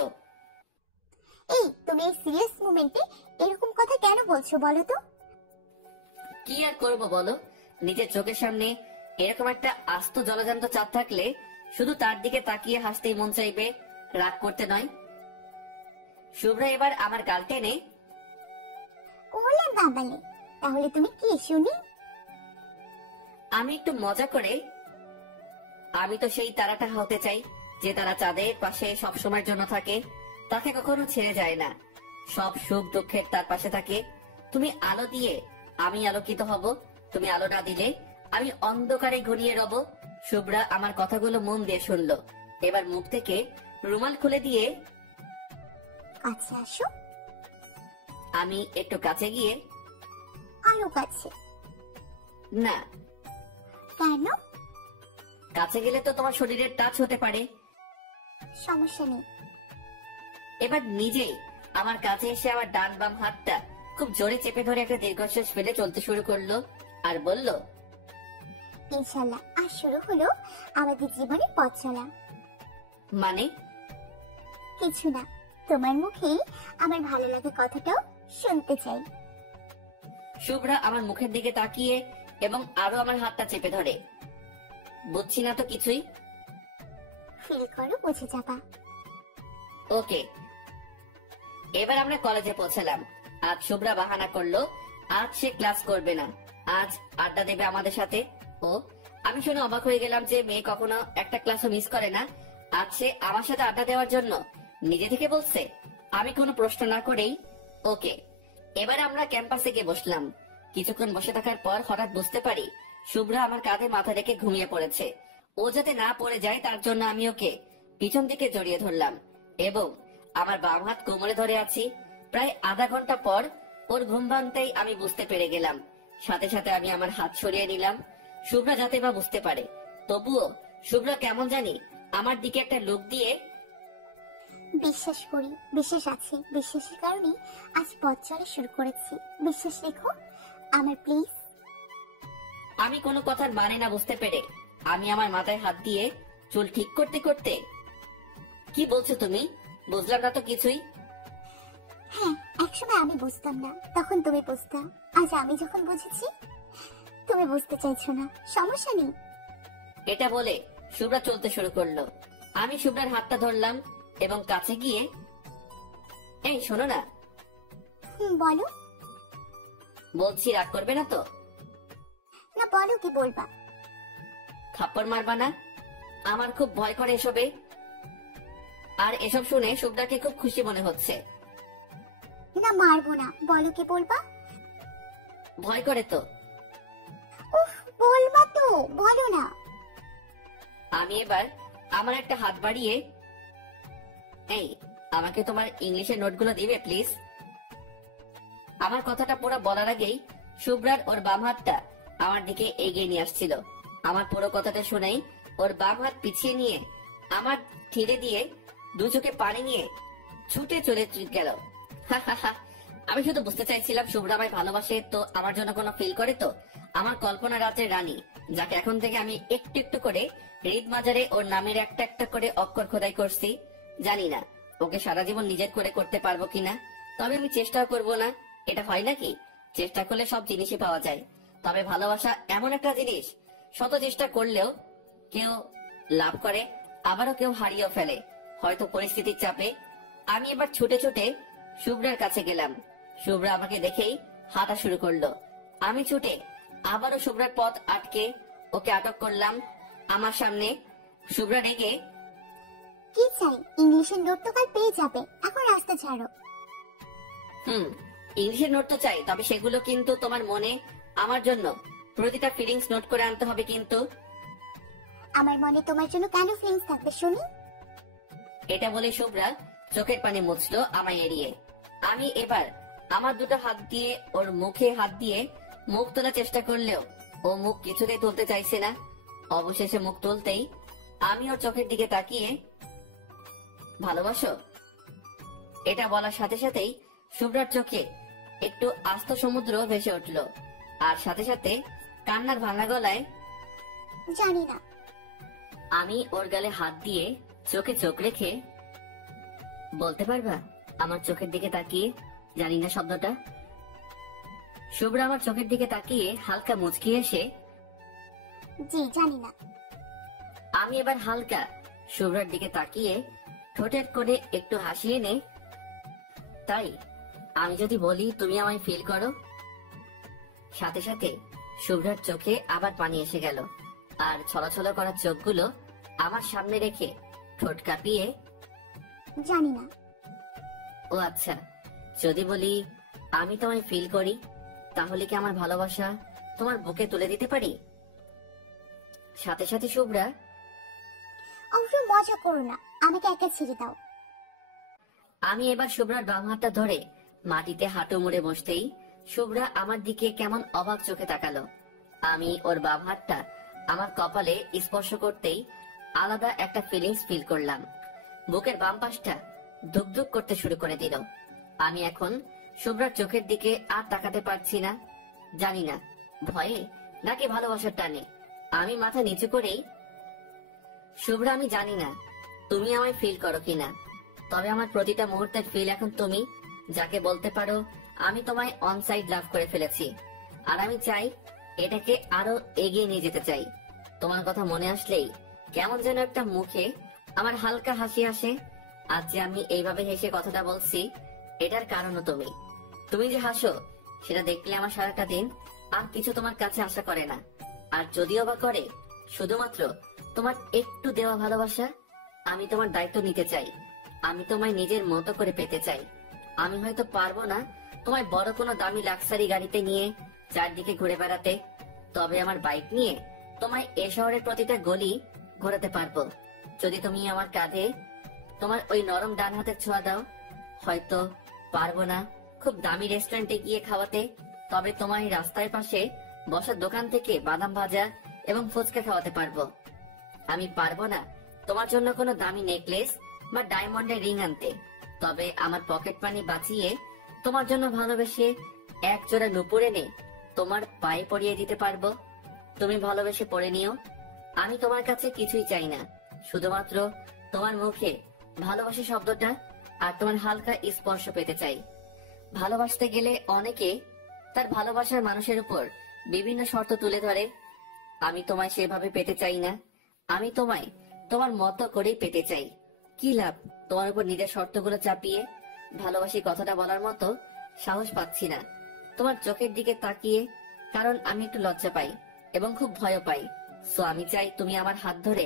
এই, তুমি এই সিরিয়াস মোমেন্টে এরকম কথা কেন বলছো বলো তো? কি আর করবো বলো, নিজের চোখের সামনে এরকম একটা আস্ত জলজান্ত চাঁদ থাকলে শুধু তার দিকে তাকিয়ে হাসতেই মন চাইবে, রাগ করতে নয়। শুভ্রা এবার আমার গাল টেনে, ওলে বাবালে, তাহলে তুমি কি শুনি? আমি একটু মজা করে, আমি তো সেই তারাটা হতে চাই যে তারা চাঁদের পাশে সব সময়ের জন্য থাকে, তাকে কখনো ছেড়ে যায় না, সব সুখ দুঃখের তার পাশে থাকে। তুমি আলো দিয়ে আমি আলোকিত হব, তুমি আলো না দিলে আমি অন্ধকারে ঘনিয়ে রব। শুভ্রা আমার কথাগুলো মন দিয়ে শুনলো। এবার মুখ থেকে রুমাল খুলে দিয়ে কাছে আসো। আমি একটু কাছে গিয়ে, আরো কাছে। না, কেন? কাছে গেলে তো তোমার শরীরের টাচ হতে পারে। সমস্যা নেই। এবার নিজেই আমার কাছে এসে আমার ডান বাম হাতটা খুব জোরে চেপে ধরে একটা দীর্ঘশ্বাস ফেলে চলতে শুরু করলো আর বলল, ইনশাল্লাহ আর শুরু হলো আমাদের জীবনে পথ চলা। মানে? কিছু না, তোমার মুখে আমার ভালো লাগে কথাটাও শুনতে চাই। শুভ্রা আমার মুখের দিকে তাকিয়ে এবং আরো আমার হাতটা চেপে ধরে, বুঝছি না তো কিছুই। ফিল করো, বুঝে যাবা। ওকে। এবার আমরা কলেজে পৌঁছালাম। আজ শুভ্রা বাহানা করলো আজ সে ক্লাস করবে না, আজ আড্ডা দেবে আমাদের সাথে। ও, আমি শুনে অবাক হয়ে গেলাম যে মেয়ে কখনো একটা ক্লাসও মিস করে না, আজ সে আমার সাথে আড্ডা দেওয়ার জন্য নিজে থেকে বলছে। আমি কোনো প্রশ্ন না করেই ওকে। এবার আমরা ক্যাম্পাসে গিয়ে বসলাম। কিছুক্ষণ বসে থাকার পর হঠাৎ বুঝতে পারি শুভ্রা আমার কাঁধে মাথা রেখে ঘুমিয়ে পড়েছে। ও যাতে না পড়ে যায় তার জন্য আমি ওকে পিছন দিকে জড়িয়ে ধরলাম এবং আমার বাম হাত কোমরে ধরে আছি। প্রায় আধা ঘন্টা পর ওর ঘুম ভাঙতেই আমি বুঝতে পেরে গেলাম। সাথে সাথে আমি আমার হাত সরিয়ে নিলাম, শুভ্রা যাতে বা বুঝতে পারে। তবুও শুভ্রা কেমন জানি আমার দিকে একটা লুক দিয়ে বিশ্বাস করি, বিশ্বাস আছে, বিশ্বাসের কারণে আজ পথ চলা শুরু করেছি। বিশ্বাস রেখো আমার, প্লিজ। আমি কোনো কথার মানে না বুঝতে পেরে আমি আমার মাথায় হাত দিয়ে চুল ঠিক করতে করতে, কি বলছো তুমি? বুঝলাম না তো কিছুই। হ্যাঁ, একসময় আমি বুঝতাম না, তখন তুমি বুঝতা। আজ আমি যখন বুঝেছি তুমি বুঝতে চাইছো না, সমস্যা নেই। এটা বলে শুভ্রা চলতে শুরু করলো। আমি শুভ্রার হাতটা ধরলাম এবং কাছে গিয়ে, এই শোনো না। বলো। বলছি রাগ করবে না তো? না, বলো কি বলবা। থাপ্পড় মারবা না? আমার খুব ভয় করে এসবে। আর এসব শুনে শুভ্রাকে খুব খুশি মনে হচ্ছে। না, মারবো না, বলো কি বলবা। ভয় করে তো? উফ, বলবা তো, বলো না। আমি এবার আমার একটা হাত বাড়িয়ে, এই আমাকে তোমার ইংলিশের নোটগুলো দিবে প্লিজ। আমার কথাটা পুরো বলার আগেই শুভ্রার ওর বাম হাতটা আমার দিকে এগিয়ে নিয়ে আসছিল। আমার পুরো কথাটা শুনেই ওর বাম হাত পিছিয়ে নিয়ে আমার ঠেলে দিয়ে দু চোখে পানি নিয়ে ছুটে চলে গেল। আমি শুধু বুঝতে চাইছিলাম শুভ্রা আমায় ভালোবাসে তো, আমার জন্য কোনো ফিল করে তো। আমার কল্পনা রাতের রানী, যাকে এখন থেকে আমি একটু একটু করে হৃদ মাজারে ওর নামের একটা একটা করে অক্ষর খোদাই করছি। জানি না ওকে সারা জীবন নিজের করে করতে পারবো কিনা, তবে আমি চেষ্টাও করবো না। এটা হয় নাকি, চেষ্টা করলে সব জিনিসই পাওয়া যায়। তবে ভালোবাসা এমন একটা জিনিস, শত চেষ্টা করলেও কেউ লাভ করে, আবারও কেউ হারিয়েও ফেলে, হয়তো পরিস্থিতির চাপে। আমি এবার ছুটে ছুটে শুভ্রার কাছে গেলাম। শুভ্রা আমাকে দেখেই হাঁটা শুরু করলো। আমি ছুটে আবারও শুভ্রার পথ আটকে ওকে আটক করলাম আমার সামনে। শুভ্রা রেগে, কি চাই? ইংলিশের নোট তো কাল পেয়ে যাবে, এখন রাস্তা ছাড়ো। ইংলিশের নোট তো চাই, তবে সেগুলো কিন্তু তোমার মনে আমার জন্য প্রতিটা ফিলিংস নোট করে আনতে হবে কিন্তু। আমার মনে তোমার জন্য কেন ফিলিংস থাকবে শুনি? এটা বলে শুভ্রা চোখের পানি মুছলো আমায় এড়িয়ে। আমি এবার আমার দুটো হাত দিয়ে ওর মুখে হাত দিয়ে মুখ তোলার চেষ্টা করলেও ও মুখ কিছুতেই তুলতে চাইছে না। অবশেষে মুখ তুলতেই আমি ওর চোখের দিকে তাকিয়ে, ভালোবাসো? এটা বলার সাথে সাথেই শুভ্রার চোখে একটু আস্ত সমুদ্র ভেসে উঠল, আর সাথে সাথে কান্নার ভাঙা গলায়, জানি না। আমি ওর গালে হাত দিয়ে চোখে চোখ রেখে, বলতে পারবা আমার চোখের দিকে তাকিয়ে জানি না শব্দটা? শুভ্রা আমার চোখের দিকে তাকিয়ে হালকা মুচকি এসে, জি জানি না। আমি এবার হালকা শুভ্রার দিকে তাকিয়ে ঠোঁটের করে একটু হাসি এনে, তাই আমি যদি বলি তুমি আমায় ফিল করো? সাথে সাথে শুভ্রার চোখে আবার পানি এসে গেল, আর ছলছল করা চোখগুলো আমার সামনে রেখে ঠোঁট কাঁপিয়ে, জানি না। ও আচ্ছা, যদি বলি আমি তোমায় ফিল করি, তাহলে কি আমার ভালোবাসা তোমার বুকে তুলে দিতে পারি? সাথে সাথে শুভ্রা, অবশ্য মজা করো না, আমাকে একা ছেড়ে দাও। আমি এবার শুভ্রার বাম হাতটা ধরে মাটিতে হাঁটু মুড়ে বসতেই শুভ্রা আমার দিকে কেমন অবাক চোখে তাকালো। আমি ওর বাম হাতটা আমার কপালে স্পর্শ করতেই আলাদা একটা ফিলিংস ফিল করলাম। বুকের বাম পাশটা ধুক ধুক করতে শুরু করে দিল। আমি এখন শুভ্রার চোখের দিকে আর তাকাতে পারছি না। জানি না ভয়ে নাকি ভালোবাসার টানে আমি মাথা নিচু করেই, শুভ্রা আমি জানি না তুমি আমায় ফিল করো কিনা, তবে আমার প্রতিটা মুহূর্তের ফিল এখন তুমি, যাকে বলতে পারো আমি তোমায় অন সাইড লাভ করে ফেলেছি। আর আমি চাই এটাকে আরো এগিয়ে নিয়ে যেতে চাই। তোমার কথা মনে আসলেই কেমন যেন একটা মুখে আমার হালকা হাসি আসে। আজ যে আমি এইভাবে হেসে কথাটা বলছি, এটার কারণও তুমি। তুমি যে হাসো সেটা দেখলে আমার সারাটা দিন আর কিছু তোমার কাছে আশা করে না। আর যদিও বা করে, শুধুমাত্র তোমার একটু দেওয়া ভালোবাসা। আমি তোমার দায়িত্ব নিতে চাই, আমি তোমায় নিজের মতো করে পেতে চাই। আমি হয়তো পারবো না তোমায় বড় কোনো দামি লাক্সারি গাড়িতে নিয়ে চারদিকে ঘুরে বেড়াতে, তবে আমার বাইক নিয়ে তোমায় এ শহরের প্রতিটা গলি ঘোরাতে পারবো। যদি তুমি আমার কাঁধে তোমার ওই নরম ডান হাতের ছোঁয়া দাও, হয়তো পারবো না খুব দামি রেস্টুরেন্টে গিয়ে খাওয়াতে, তবে তোমায় রাস্তার পাশে বসার দোকান থেকে বাদাম ভাজা এবং ফুচকা খাওয়াতে পারবো। আমি পারবো না তোমার জন্য কোনো দামি নেকলেস বা ডায়মন্ডের রিং আনতে, তবে আমার পকেট মানি বাঁচিয়ে তোমার জন্য ভালোবেসে এক জোড়া নুপুর এনে তোমার পায়ে পরিয়ে দিতে পারবো। তুমি ভালোবেসে পড়ে নিও। আমি তোমার কাছে কিছুই চাই না, শুধুমাত্র তোমার মুখে ভালোবাসা শব্দটা আর তোমার হালকা স্পর্শ পেতে চাই। ভালোবাসতে গেলে অনেকে তার ভালোবাসার মানুষের উপর বিভিন্ন শর্ত তুলে ধরে। আমি তোমায় সেভাবে পেতে চাই না, আমি তোমায় তোমার মতো করেই পেতে চাই। কি লাভ তোমার উপর নিজের শর্তগুলো চাপিয়ে? ভালোবাসি কথাটা বলার মতো সাহস পাচ্ছি না তোমার চোখের দিকে তাকিয়ে, কারণ আমি একটু লজ্জা পাই এবং খুব ভয় পাই। সো আমি চাই তুমি আমার হাত ধরে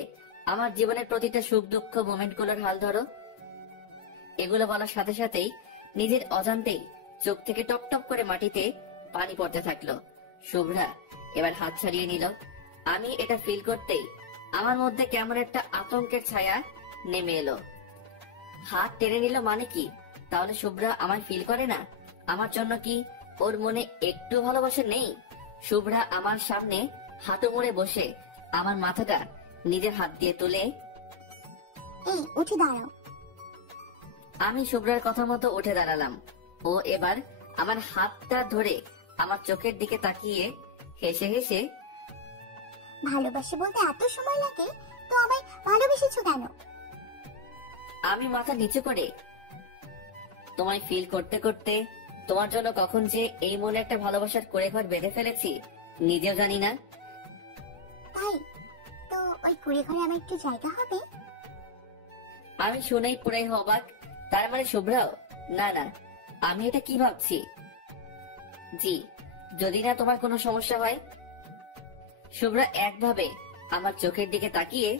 আমার জীবনের প্রতিটা সুখ দুঃখ মোমেন্টগুলোর হাল ধরো। এগুলো বলার সাথে সাথেই নিজের অজান্তেই চোখ থেকে টপ টপ করে মাটিতে পানি পড়তে থাকলো। শুভ্রা এবার হাত ছাড়িয়ে নিল। আমি এটা ফিল করতেই আমার মধ্যে কেমন একটা আতঙ্কের ছায়া নেমে এলো। হাত টেনে নিল মানে কি? তাহলে শুভ্রা আমায় ফিল করে না? আমার জন্য কি ওর মনে একটু ভালোবাসা নেই? শুভ্রা আমার সামনে হাঁটু মুড়ে বসে আমার মাথাটা নিজের হাত দিয়ে তুলে, এই উঠে দাঁড়াও। আমি শুভ্রার কথা মতো উঠে দাঁড়ালাম। ও এবার আমার হাতটা ধরে আমার চোখের দিকে তাকিয়ে হেসে হেসে, ভালোবাসি বলতে এত সময় লাগে তো আমায় ভালোবেসেছো কেন? আমি মাথা নিচু করে, তোমায় ফিল করতে করতে তোমার জন্য কখন যে এই মনে একটা ভালোবাসার করে ঘর বেঁধে ফেলেছি নিজেও জানি না। তাই তো ওই কুড়ে ঘরে আমার একটু জায়গা হবে? আমি শুনেই পুরাই অবাক। তার মানে শুভ্রাও? না না, আমি এটা কি ভাবছি? জি, যদি না তোমার কোনো সমস্যা হয়। শুভ্রা একভাবে আমার চোখের দিকে তাকিয়ে,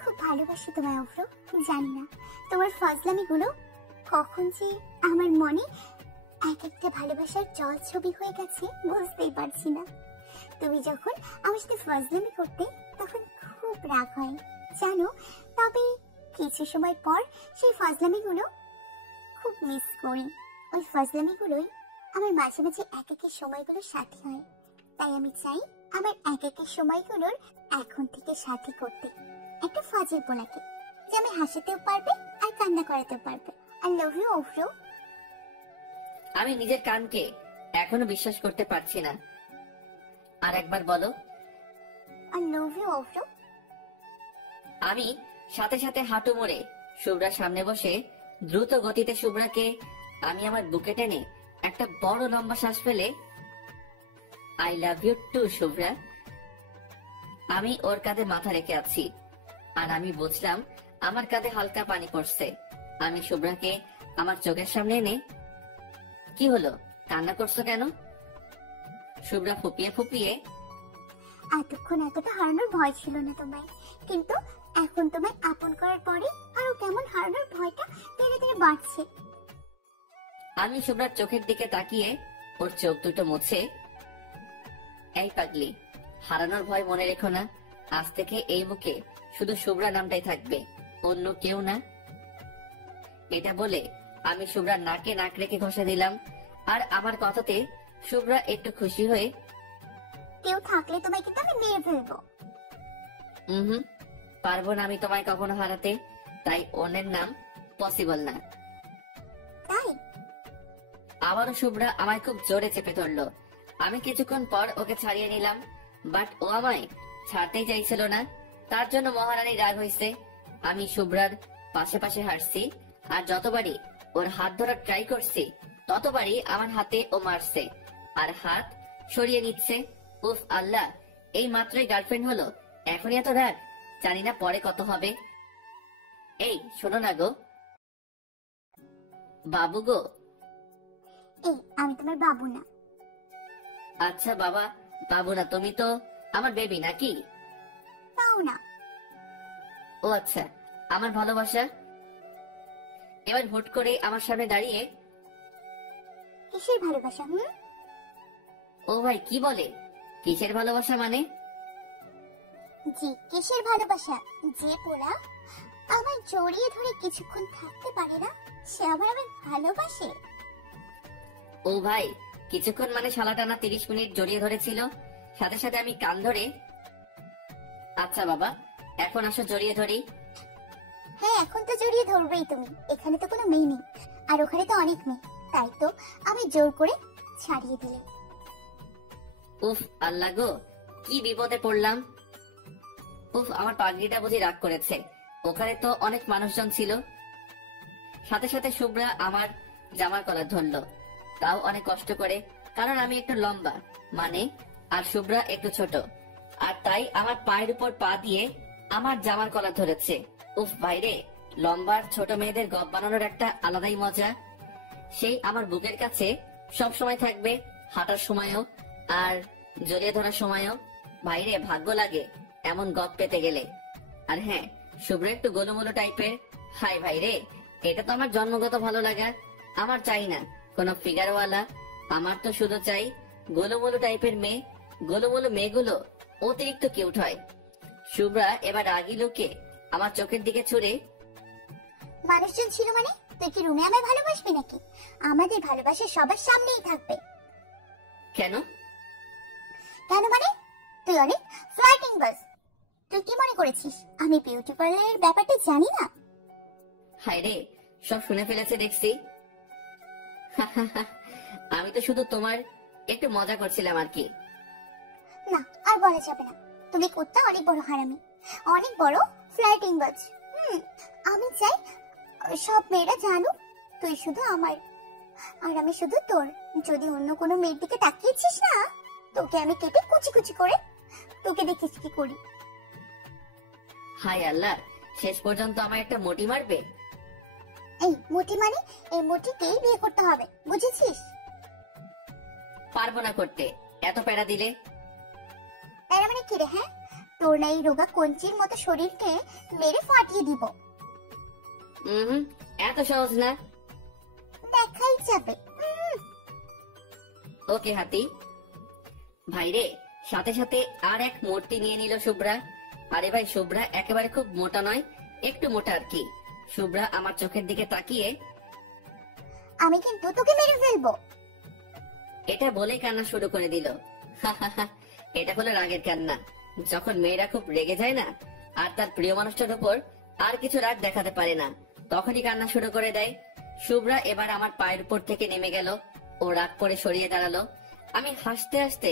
খুব ভালোবাসি তোমায় অভ্র, জানি না তোমার ফাজলামি গুলো কখন যে আমার মনে এক একটা ভালোবাসার জল ছবি হয়ে গেছে বুঝতেই পারছি না। তুমি যখন আমার সাথে ফাজলামি করতে তখন খুব রাগ হয় জানো, তবে কিছু সময় পর সেই ফাজলামি গুলো খুব মিস করি। ওই ফাজলামি গুলোই আমার মাঝে মাঝে এক একের সময়গুলোর সাথী হয়। তাই আমি চাই আমার এক একের সময়গুলোর এখন থেকে সাথী করতে একটা ফাজিল পোলাকে, যে আমি হাসাতেও পারবে আর কান্না করাতেও পারবে। আই লাভ ইউ অভ্র। আমি নিজের কানকে এখনো বিশ্বাস করতে পারছি না। আর একবার বলো। আই লাভ ইউ অভ্র। আমি সাথে সাথে হাঁটু মুড়ে শুভ্রার সামনে বসে দ্রুত গতিতে শুভ্রাকে আমি আমার বুকে টেনে একটা বড় লম্বা শ্বাস ফেলে, I love you too Shubhra. আমি ওর কাঁধে মাথা রেখে আছি আর আমি বুঝলাম আমার কাঁধে হালকা পানি পড়ছে। আমি শুভ্রাকে আমার চোখের সামনে এনে, কি হলো, কান্না করছো কেন? শুভ্রা ফুপিয়ে ফুপিয়ে, এতক্ষণ এতটা হারানোর ভয় ছিল না তোমায়, কিন্তু এখন তোমায় আপন করার পরে আরো কেমন হারানোর ভয়টা ধীরে ধীরে বাড়ছে। আমি শুভ্রার চোখের দিকে তাকিয়ে ওর চোখ দুটো মুছে, এই পাগলি, হারানোর ভয় মনে রেখো না। আজ থেকে এই মুখে শুধু শুভ্রা নামটাই থাকবে, অন্য কেউ না। এটা বলে আমি শুভ্রার নাকে নাক রেখে ঘষে দিলাম। আর আমার কথাতে শুভ্রা একটু খুশি হয়ে, কেউ থাকলে তোমায় কিন্তু আমি মেরে ফেলবো। হুম, পারবো না আমি তোমায় কখনো হারাতে, তাই অন্যের নাম পসিবল না। তাই আবারও শুভ্রা আমায় খুব জোরে চেপে ধরলো। আমি কিছুক্ষণ পর ওকে ছাড়িয়ে নিলাম, বাট ও আমায় ছাড়তেই চাইছিল না। তার জন্য মহারানী রাগ হয়েছে। আমি শুভ্রার পাশে পাশে হাঁটছি, আর যতবারই ওর হাত ধরার ট্রাই করছি ততবারই আমার হাতে ও মারছে আর হাত সরিয়ে নিচ্ছে। উফ আল্লাহ, এই মাত্রই গার্লফ্রেন্ড হলো, এখনই এত রাগ, জানি না পরে কত হবে। এই শোনো না গো, বাবু গো। এই আমি তোমার বাবু না। আচ্ছা বাবা, বাবু না, তুমি তো আমার বেবি নাকি? তাও না। ও আচ্ছা, আমার ভালোবাসা। এবার হুট করে আমার সামনে দাঁড়িয়ে, কিসের ভালোবাসা? ও ভাই কি বলে, কিসের ভালোবাসা মানে? জি কিসের ভালোবাসা? যে পোলা আমায় জড়িয়ে ধরে কিছুক্ষণ থাকতে পারে না সে আবার আমায় ভালোবাসে? ও ভাই, কিছুক্ষণ মানে শালা টানা 30 মিনিট জড়িয়ে ধরেছিল, সাথে সাথে আমি কান ধরে, আচ্ছা বাবা এখন আসো জড়িয়ে ধরি। হ্যাঁ, এখন তো জড়িয়ে ধরবেই তুমি। এখানে তো কোনো মেয়ে নেই, আর ওখানে তো অনেক মেয়ে, তাই তো আমি জোর করে ছাড়িয়ে দিলে। উফ আল্লাহ গো, কি বিপদে পড়লাম। উফ, আমার পাগড়িটা বুঝি রাগ করেছে। ওখানে তো অনেক মানুষজন ছিল। সাথে সাথে শুভ্রা আমার জামার কলার ধরলো, তাও অনেক কষ্ট করে, কারণ আমি একটু লম্বা মানে, আর শুভ্রা একটু ছোট, আর তাই আমার পায়ের উপর পা দিয়ে আমার জামার কলার ধরেছে। উফ ভাইরে, লম্বার ছোট মেয়েদের গপ বানানোর একটা আলাদাই মজা। সেই আমার বুকের কাছে সব সময় থাকবে, হাঁটার সময়ও আর জড়িয়ে ধরার সময়ও। ভাইরে, ভাগ্য লাগে এমন গপ পেতে গেলে। আর হ্যাঁ, শুভ্র একটু গোলুমোলু টাইপের। হাই ভাইরে, এটা তো আমার জন্মগত ভালো লাগা। আমার চাই না কোনো ফিগারওয়ালা, আমার তো শুধু চাই গোলুমোলু টাইপের মেয়ে। গোলুমোলু মেয়েগুলো অতিরিক্ত কিউট হয়। শুভ্রা এবার রাগি লোকে আমার চোখের দিকে ছুড়ে, মানুষজন ছিল মানে তুই কি রুমে আমায় ভালোবাসবি নাকি? আমাদের ভালোবাসা সবার সামনেই থাকবে। কেন? কেন মানে? তুই অনেক ফ্লার্টিং বাস। তুই কি মনে করেছিস আমি বিউটি পার্লারের ব্যাপারটা জানি না? হাই রে, সব শুনে ফেলেছে দেখছি। আমি তো শুধু তোমার একটু মজা করছিলাম আর কি। না, আর বলা যাবে না। তুমি কুত্তা অনেক বড় হারামি, অনেক বড় ফ্লার্টিং বাজ। আমি চাই সব মেয়েরা জানুক তুই শুধু আমার, আর আমি শুধু তোর। যদি অন্য কোনো মেয়ের দিকে তাকিয়েছিস না, তোকে আমি কেটে কুচি কুচি করে তোকে দেখিস কি করি। হাই আল্লাহ, শেষ পর্যন্ত আমার একটা মোটি মারবে? এই মুঠি মানে এই মুঠিকেই বিয়ে করতে হবে, বুঝেছিস? পারবো না করতে, এত প্যারা দিলে। তার মানে কি রে? হ্যাঁ, তোর না এই রোগা কঞ্চির মতো শরীরকে মেরে ফাটিয়ে দিব। এত সহজ না। দেখাই যাবে। ওকে হাতি। ভাইরে, সাথে সাথে আর এক মূর্তি নিয়ে নিল শুভ্রা। আরে ভাই, শুভ্রা একেবারে খুব মোটা নয়, একটু মোটা আর কি। শুভ্রা আমার চোখের দিকে তাকিয়ে, আমি কিন্তু তোকে মেরে ফেলবো। এটা বলে কান্না শুরু করে দিল। এটা হলো রাগের কান্না। যখন মেয়েরা খুব রেগে যায় না, আর তার প্রিয় মানুষটার উপর আর কিছু রাগ দেখাতে পারে না, তখনই কান্না শুরু করে দেয়। শুভ্রা এবার আমার পায়ের উপর থেকে নেমে গেল। ও রাগ করে সরিয়ে দাঁড়ালো। আমি হাসতে হাসতে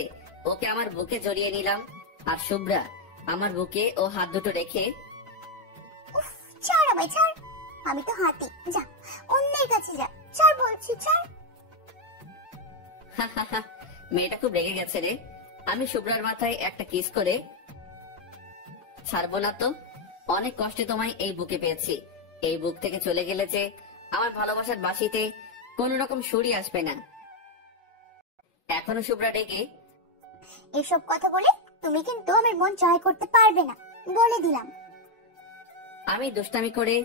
ওকে আমার বুকে জড়িয়ে নিলাম, আর শুভ্রা আমার বুকে ও হাত দুটো রেখে, উফ, ছাড় আমায়, ছাড়। আমি তো হাতি, যা অন্যের কাছে যা, ছাড় বলছি, ছাড়। মেয়েটা খুব রেগে গেছে রে। আমি শুভ্রার মাথায় একটা কিস করে, ছাড়বো না তো, অনেক কষ্টে তোমায় এই বুকে পেয়েছি। এই বুক থেকে চলে গেলে যে আমার ভালোবাসার বাঁশিতে কোন রকম সুরই আসবে না। এখনো শুভ্রা রেগে, এসব কথা বলে তুমি কিন্তু আমার মন জয় করতে পারবে না, বলে দিলাম। আমি দুষ্টামি করে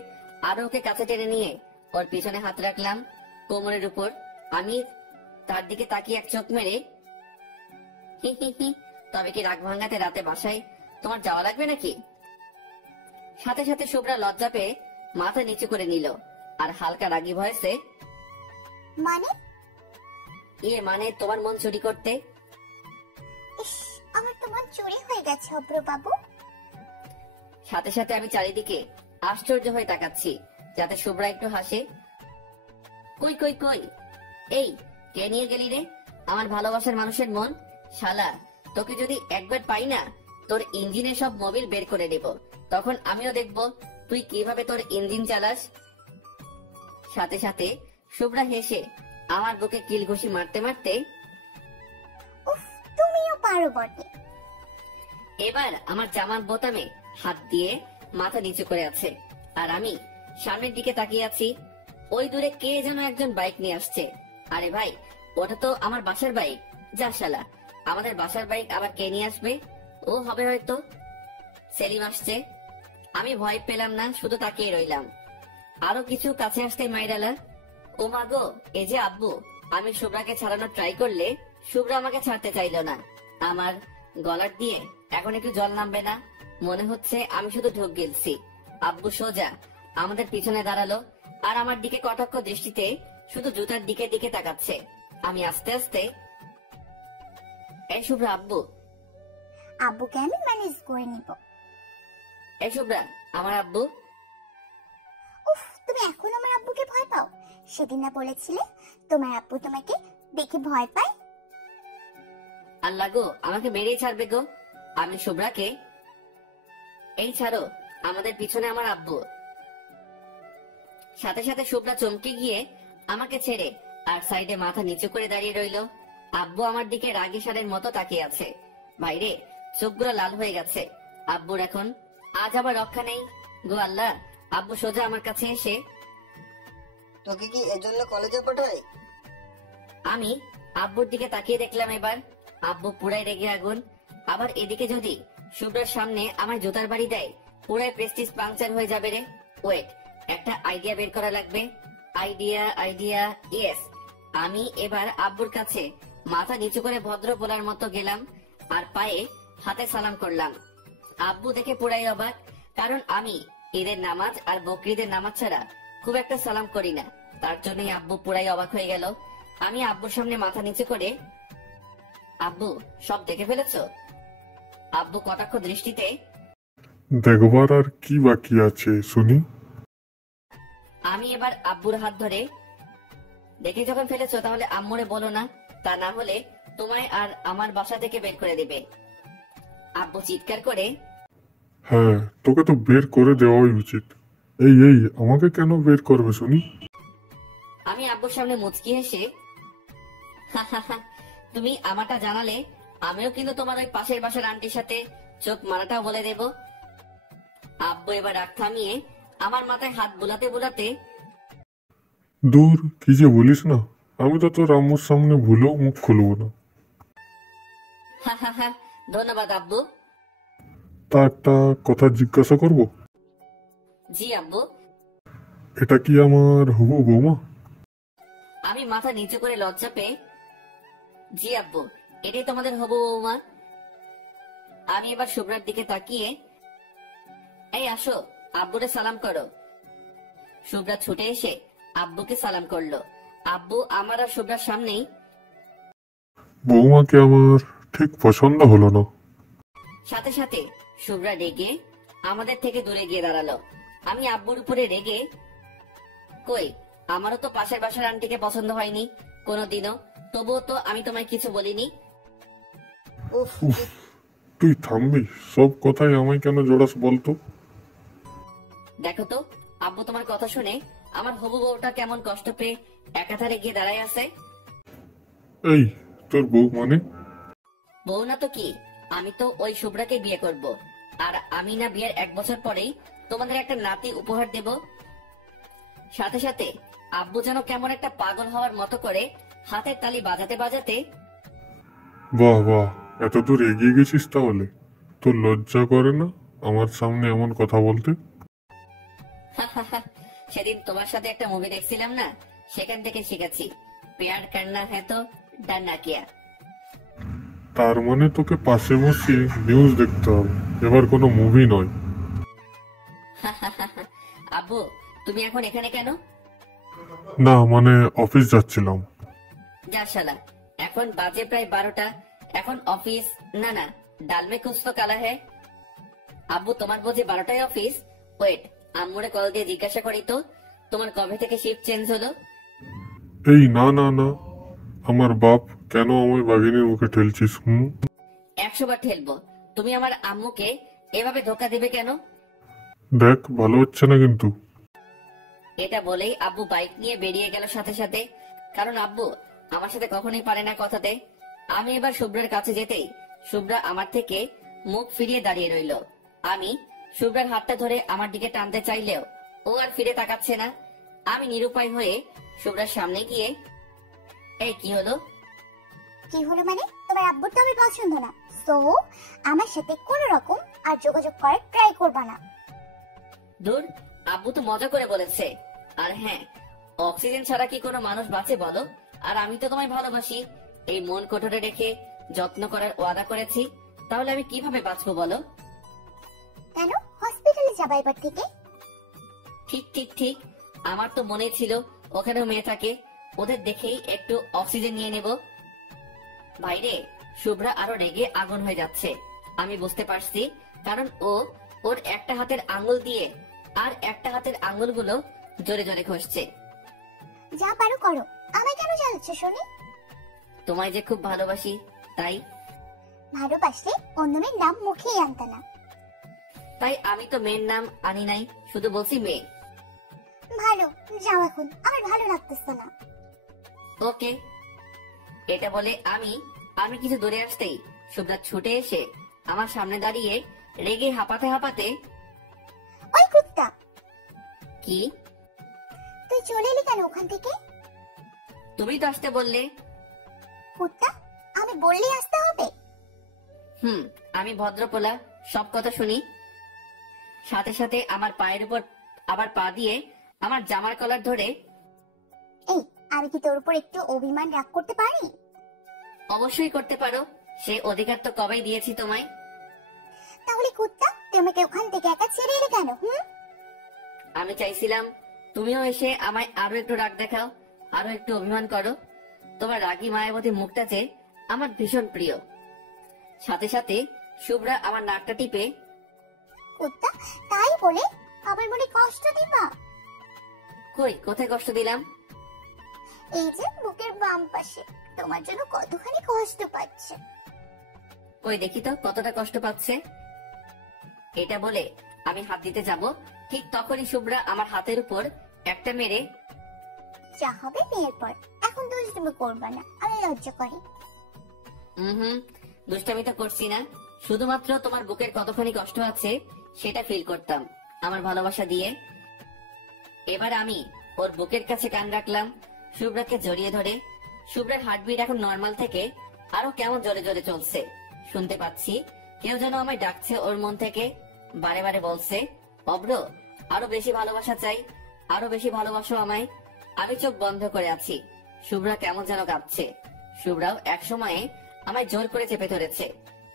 আরো ওকে কাছে টেনে নিয়ে ওর পিছনে হাত রাখলাম কোমরের উপর। আমি তার দিকে তাকিয়ে এক চোখ মেরে, হি হি হি, তবে কি রাগ ভাঙাতে রাতে বাসায় তোমার যাওয়া লাগবে নাকি? সাথে সাথে শুভ্রা লজ্জা পেয়ে মাথা নিচু করে নিল, আর হালকা রাগী ভয়েসে, মানে? মানে তোমার মন চুরি করতে। ইস, আমার তো মন চুরি হয়ে গেছে অব্র বাবু। সাথে সাথে আমি চারিদিকে আশ্চর্য হয়ে তাকাচ্ছি, যাতে শুভ্রা একটু হাসে। কই কই কই, এই কে নিয়ে গেলি রে আমার ভালোবাসার মানুষের মন? শালা, তোকে যদি একবার পাই না, তোর ইঞ্জিনের সব মোবিল বের করে দেব, তখন আমিও দেখব তুই কিভাবে তোর ইঞ্জিন চালাস। সাথে সাথে শুভ্রা হেসে আমার বুকে কিল ঘুষি মারতে মারতে, উফ, তুমিও পারো বটে। এবার আমার জামার বোতামে হাত দিয়ে মাথা নিচু করে আছে, আর আমি সামনের দিকে তাকিয়ে আছি। ওই দূরে কে যেন একজন বাইক নিয়ে আসছে। আরে ভাই, ওটা তো আমার বাসার বাইক। যা শালা, আমাদের বাসার বাইক আবার কে নিয়ে আসবে? ও হবে হয়তো সেলিম আসছে। আমি ভয় পেলাম না, শুধু তাকিয়ে রইলাম। আরো কিছু কাছে আসতে মাইরালা, ও মা গো, এই যে আব্বু। আমি শুভ্রাকে ছাড়ানোর ট্রাই করলে শুভ্রা আমাকে ছাড়তে চাইলো না। আমার গলার দিয়ে এখন একটু জল নামবে না, মনে হচ্ছে আমি শুধু ঢোক গিলছি। আব্বু সোজা আমাদের পিছনে দাঁড়ালো, আর আমার দিকে কটাক্ষ দৃষ্টিতে শুধু জুতার দিকে দিকে তাকাচ্ছে। আমি আস্তে আস্তে, এই শুভ্রা আব্বু। আব্বুকে আমি ম্যানেজ করে নিব। এই শুভ্রা আমার আব্বু। উফ, তুমি এখন আমার আব্বুকে ভয় পাও? সেদিন না বলেছিলে তোমার আব্বু তোমাকে দেখে ভয় পায়? আল্লাহ গো, আমাকে মেরেই ছাড়বে গো। আমি শুভ্রাকে, এই ছাড়ো, আমাদের পিছনে আমার আব্বু। সাথে সাথে শুভ্রা চমকে গিয়ে আমাকে ছেড়ে আর সাইডে মাথা নিচু করে দাঁড়িয়ে রইলো। আব্বু আমার দিকে রাগী ষাঁড়ের মতো তাকিয়ে আছে। বাইরে চোখগুলো লাল হয়ে গেছে। আব্বুর এখন আজ আবার রক্ষা নেই গো আল্লাহ। আব্বু সোজা আমার কাছে এসে, তোকে কি এজন্য কলেজে পাঠাই? আমি আব্বুর দিকে তাকিয়ে দেখলাম। এবার আব্বু পুরাই রেগে আগুন। আবার এদিকে যদি শুভ্রার সামনে আমার জুতার বাড়ি দেয়, পুরাই প্রেস্টিজ পাংচার হয়ে যাবে রে। ওয়েট, একটা আইডিয়া বের করা লাগবে। Idea, yes. আমি এবার আব্বুর কাছে মাথা নিচু করে ভদ্র বলার মতো গেলাম আর পায়ে হাতে সালাম করলাম। আব্বু দেখে পুরাই অবাক, কারণ আমি ঈদের নামাজ আর বকরিদের নামাজ ছাড়া খুব একটা সালাম করি না। তার জন্যই আব্বু পুরাই অবাক হয়ে গেল। আমি আব্বুর সামনে মাথা নিচু করে, আব্বু সব দেখে ফেলেছো? আব্বু কটাক্ষ দৃষ্টিতে, দেখবার আর কি বাকি আছে শুনি? আমি এবার আব্বুর হাত ধরে, দেখে যখন ফেলেছো তাহলে আম্মুরে বলো না, তা না হলে তোমায় আর আমার বাসা থেকে বের করে দিবে। আব্বু চিৎকার করে, হ্যাঁ, তোকে তো বের করে দেওয়াই উচিত। এই এই, আমাকে কেন বের করবে শুনি? আমি আব্বুর সামনে মুচকি হেসে, তুমি আমারটা জানালে আমিও কিন্তু তোমার ওই পাশের বাসার আন্টির সাথে চোখ মারাটাও বলে দেব। আব্বু এবার রাগ থামিয়ে আমার মাথায় হাত বুলাতে বুলাতে, দূর, কি যে বলিস না। আমি তো তোর আম্মুর সামনে ভুলেও মুখ খুলবো না। ধন্যবাদ আব্বু। তা একটা কথা জিজ্ঞাসা করব? জি আব্বু। এটা কি আমার হবু বৌমা? আমি মাথা নিচু করে লজ্জা পেয়ে, জি আব্বু, এটাই তোমাদের হবু বৌমা। আমি এবার শুভ্রার দিকে তাকিয়ে, এই আসো, আব্বুরে সালাম করো। শুভ্রা ছুটে এসে আব্বুকে সালাম করলো। আব্বু আমার আর শুভ্রার সামনেই, বৌমাকে আমার ঠিক পছন্দ হলো না। সাথে সাথে শুভ্রা রেগে আমাদের থেকে দূরে গিয়ে দাঁড়ালো। আমি আব্বুর উপরে রেগে, কই, আমারও তো পাশের বাসার আন্টিকে পছন্দ হয়নি কোনোদিনও, তবুও তো আমি তোমায় কিছু বলিনি। উফ, উফ, তুই থামবি? সব কথাই আমায় কেন জোড়াস বলতো? দেখো তো আব্বু তোমার কথা শুনে আমার হবু বউটা কেমন কষ্ট পেয়ে একাধারে গিয়ে দাঁড়ায় আছে। এই, তোর বউ মানে? বউ না তো কি, আমি তো ওই শুভ্রাকে বিয়ে করব। আর আমি না বিয়ের 1 বছর পরেই তোমাদের একটা নাতি উপহার দেব। সাথে সাথে আব্বু যেন কেমন একটা পাগল হওয়ার মতো করে হাতের তালি বাজাতে বাজাতে, বাহ বাহ, এত দূর এগিয়ে গেছিস তাহলে? তোর লজ্জা করে না আমার সামনে এমন কথা বলতে? সেদিন তোমার সাথে একটা মুভি দেখছিলাম না, সেখান থেকে শিখেছি, প্যার করনা হ্যায় তো ডরনা কিয়া। তার মানে তোকে পাশে বসিয়ে নিউজ দেখতে হবে, এবার কোনো মুভি নয়। আব্বু তুমি এখন এখানে কেন? না মানে অফিস যাচ্ছিলাম। যা শালা, এখন বাজে প্রায় 12টা, এখন অফিস? না না, ডাল মে কুছ তো কালা হ্যায়। আব্বু তোমার বুঝি 12টায় অফিস? ওয়েট, আম্মুরে কল দিয়ে জিজ্ঞাসা করি তো, তোমার কবে থেকে শিফট চেঞ্জ হলো? এই না না না, আমার বাপ, কেন আমায় বাঘিনীর মুখে ঠেলছিস? 100 বার ঠেলবো। তুমি আমার আম্মুকে এভাবে ধোকা দেবে কেন? দেখ, ভালো হচ্ছে না কিন্তু। এটা বলেই আব্বু বাইক নিয়ে বেরিয়ে গেল সাথে সাথে, কারণ আব্বু আমার সাথে কখনোই পারে না কথাতে। আমি এবার শুভ্রার কাছে যেতেই শুভ্রা আমার থেকে মুখ ফিরিয়ে দাঁড়িয়ে রইল। আমি শুভ্রার হাতটা ধরে আমার দিকে টানতে চাইলেও ও আর ফিরে তাকাচ্ছে না। আমি নিরুপায় হয়ে শুভ্রার সামনে গিয়ে, এই কি হলো? কি হলো মানে? তোমার আব্বুর তো আমি পছন্দ না, সো আমার সাথে কোনো রকম আর যোগাযোগ করার ট্রাই করবা না। দূর, আব্বু তো মজা করে বলেছে। আর হ্যাঁ, অক্সিজেন ছাড়া কি কোনো মানুষ বাঁচে বলো? আর আমি তো তোমায় ভালোবাসি, এই মন কোঠরে রেখে যত্ন করার ওয়াদা করেছি, তাহলে আমি কিভাবে বাঁচবো বলো? কেন হসপিটালে যাবা এবার থেকে? ঠিক ঠিক ঠিক, আমার তো মনে ছিল ওখানেও মেয়ে থাকে, ওদের দেখেই একটু অক্সিজেন নিয়ে নেব। বাইরে শুভ্রা আরো রেগে আগুন হয়ে যাচ্ছে, আমি বুঝতে পারছি, কারণ ওর একটা হাতের আঙ্গুল দিয়ে আর একটা হাতের আঙ্গুলগুলো জোরে জোরে ঘষছে। যা পারো করো, আমায় কেন জ্বালাচ্ছ শুনি? তোমায় যে খুব ভালোবাসি তাই। ভালোবাসলে অন্য মেয়ের নাম মুখেই আনতে না। তাই আমি তো মেয়ের নাম আনি নাই, শুধু বলছি মেয়ে। ভালো, যাও এখন, আমার ভালো লাগতেছে না। ওকে। এটা বলে আমি কিছু দূরে আসতেই শুভ্রা ছুটে এসে আমার সামনে দাঁড়িয়ে রেগে হাঁপাতে হাঁপাতে, ওই কুত্তা, কি? তুই চলে এলি কেন ওখান থেকে? তুমি তো আসতে বললে। কুত্তা, আমি বললেই আসতে হবে? আমি ভদ্রপোলা, সব কথা শুনি। সাথে সাথে আমার পায়ের উপর আবার পা দিয়ে আমার জামার কলার ধরে, এই, আমি কি তোর উপর একটু অভিমান রাগ করতে পারি? অবশ্যই করতে পারো, সে অধিকার তো কবেই দিয়েছি তোমায়। তাহলে কুত্তা, তুই আমাকে ওখান থেকে একা ছেড়ে এলি কেন? আমি চাইছিলাম তুমিও এসে আমায় আরো একটু রাগ দেখাও, আরো একটু অভিমান করো। তোমার রাগী মায়াবতী মুখটা যে আমার ভীষণ প্রিয়। সাথে সাথে শুভ্রা আমার নাকটা টিপে, কুত্তা, তাই বলে আবার মনে কষ্ট দিবা? কই, কোথায় কষ্ট দিলাম? এই যে বুকের বাম পাশে, তোমার জন্য কতখানি কষ্ট পাচ্ছে। কই দেখি তো কতটা কষ্ট পাচ্ছে। এটা বলে আমি হাত দিতে যাব, ঠিক তখনই শুভ্রা আমার হাতের উপর একটা মেরে, যা হবে বিয়ের পর, এখন দুষ্টুমি করবা না, আমি লজ্জা করি। দুষ্টামি তো করছি না, শুধুমাত্র তোমার বুকের কতখানি কষ্ট আছে সেটা ফিল করতাম আমার ভালোবাসা দিয়ে। এবার আমি ওর বুকের কাছে কান রাখলাম, শুভ্রাকে জড়িয়ে ধরে। শুভ্রার হার্টবিট এখন নর্মাল থেকে আরো কেমন জোরে জোরে চলছে, শুনতে পাচ্ছি কেউ যেন আমায় ডাকছে ওর মন থেকে, বারে বারে বলছে, অব্র, আরো বেশি ভালোবাসা চাই, আরো বেশি ভালোবাসো আমায়। আমি চোখ বন্ধ করে আছি, শুভ্রা কেমন যেন কাঁপছে। শুভ্রাও এক সময়ে আমায় জোর করে চেপে ধরেছে।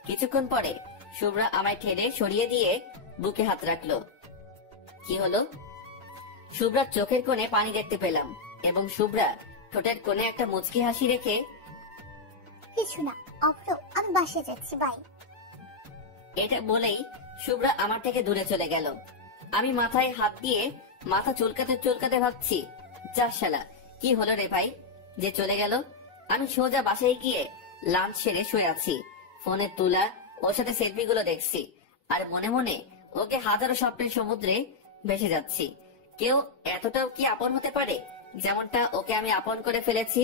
কিছুক্ষণ পরে শুভ্রা আমায় ঠেলে সরিয়ে দিয়ে বুকে হাত রাখলো। কি হলো? শুভ্রার চোখের কোণে পানি দেখতে পেলাম এবং শুভ্রা ঠোঁটের কোণে একটা মুচকি হাসি রেখে, কিছু না অভ্র, আমি বাসে যাচ্ছি, বাই। এটা বলেই শুভ্রা আমার থেকে দূরে চলে গেল। আমি মাথায় হাত দিয়ে মাথা চুলকাতে চুলকাতে ভাবছি, যা শালা, কি হলো রে ভাই যে চলে গেল। আমি সোজা বাসায় গিয়ে লাঞ্চ সেরে শুয়ে আছি, ফোনে তোলা ওর সাথে সেলফি গুলো দেখছি আর মনে মনে ওকে হাজারো স্বপ্নের সমুদ্রে ভেসে যাচ্ছি। কেউ এতটাও কি আপন হতে পারে যেমনটা ওকে আমি আপন করে ফেলেছি।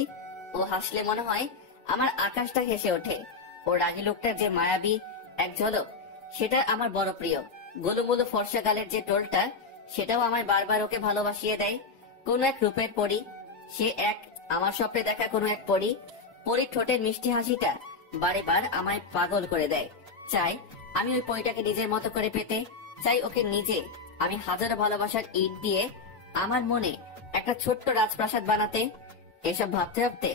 ও হাসলে মনে হয় আমার আকাশটা হেসে ওঠে। ও রাগী লোকটার যে মায়াবী এক ঝলক, সেটা আমার বড় প্রিয়। গোলুমুলু ফর্সা গালের যে টোলটা, সেটাও আমায় বারবার ওকে ভালোবাসিয়ে দেয়। কোন এক রূপের পরী, সে এক আমার স্বপ্নে দেখা কোনো এক পরী। পরীর ঠোঁটের মিষ্টি হাসিটা বারে বার আমায় পাগল করে দেয়। চাই আমি ওই পরীটাকে নিজের মতো করে পেতে, চাই ওকে নিজে আমি হাজারো ভালোবাসার ইট দিয়ে আমার মনে একটা ছোট্ট রাজপ্রাসাদ বানাতে। এসব ভাবতে ভাবতে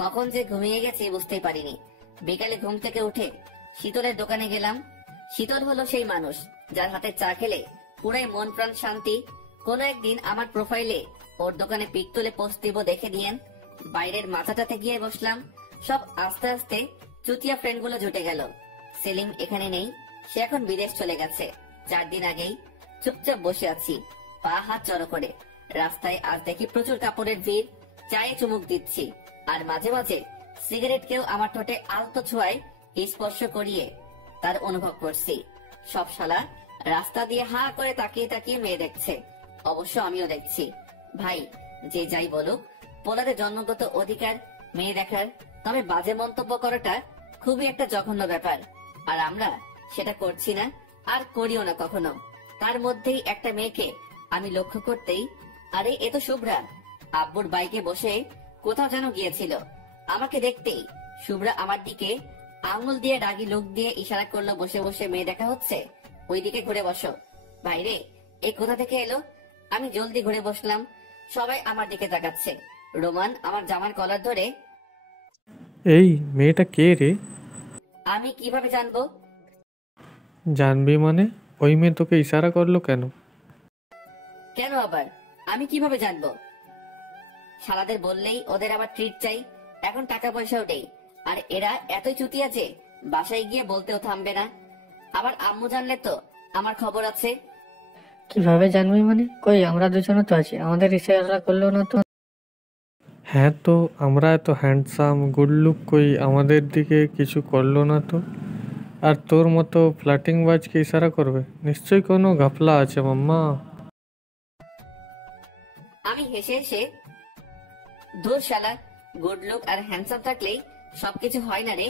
কখন যে ঘুমিয়ে গেছি বুঝতেই পারিনি। বিকালে ঘুম থেকে উঠে শীতলের দোকানে গেলাম। শীতল হলো সেই মানুষ যার হাতে চা খেলে পুরাই মন প্রাণ শান্তি। কোনো একদিন আমার প্রোফাইলে ওর দোকানে পিক তুলে পোস্ট দিব দেখে দিয়েন। বাইরের মাথাটাতে গিয়ে বসলাম। সব আস্তে আস্তে চুতিয়া ফ্রেন্ড গুলো জুটে গেল। সেলিম এখানে নেই, সে এখন বিদেশ চলে গেছে 4 দিন আগেই। চুপচাপ বসে আছি, পা হাত জড়ো করে। রাস্তায় আজ দেখি প্রচুর কাপড়ের ভিড়, চায়ে চুমুক দিচ্ছি আর মাঝে মাঝে সিগারেট কেউ আমার ঠোঁটে আলতো ছোঁয়ায় স্পর্শ করিয়ে তার অনুভব করছি। সব শালা রাস্তা দিয়ে হা করে তাকিয়ে তাকিয়ে মেয়ে দেখছে, অবশ্য আমিও দেখছি। ভাই যে যাই বলুক, পোলাদের জন্মগত অধিকার মেয়ে দেখার, তবে বাজে মন্তব্য করাটা খুবই একটা জঘন্য ব্যাপার। আর আমরা সেটা করছি না আর করিও না কখনো। তার মধ্যেই একটা মেয়েকে আমি লক্ষ্য করতেই, আরে এ তো শুভ্রা। আব্বুর বাইকে বসে কোথাও যেন গিয়েছিল। আমাকে দেখতেই শুভ্রা আমার দিকে আঙুল দিয়ে রাগী লোক দিয়ে ইশারা করলো, বসে বসে মেয়ে দেখা হচ্ছে, ওইদিকে ঘুরে বসো। বাইরে এ কোথা থেকে এলো? আমি জলদি ঘুরে বসলাম। সবাই আমার দিকে তাকাচ্ছে। রোমান আমার জামার কলার ধরে, এই মেয়েটা কে রে? আমি কিভাবে জানবো? জানবি মানে? ওই মেয়ে তোকে ইশারা করলো কেন? কেন আবার? আমি কিভাবে জানবো? শালাদের বললেই ওদের আবার ট্রিট চাই, এখন টাকা পয়সাও নেই। আর এরা এতই চুতিয়া যে বাসায় গিয়ে বলতেও থামবে না। আবার আম্মু জানলে তো আমার খবর আছে। কিভাবে জানবি মানে? কই আমরা দুজনে তো আছি, আমাদের ইশারা করলেও না তো। হ্যাঁ, তো আমরা এত হ্যান্ডসাম গুড লুক, কই আমাদের দিকে কিছু করলো না তো? আর তোর মতো ফ্লাটিং বাজকে ইশারা করবে? নিশ্চয়ই কোনো ঘাপলা আছে মাম্মা। আমি হেসে হেসে, ধুর শালা, গুড লুক আর হ্যান্ডসাম থাকলেই সবকিছু হয় না রে,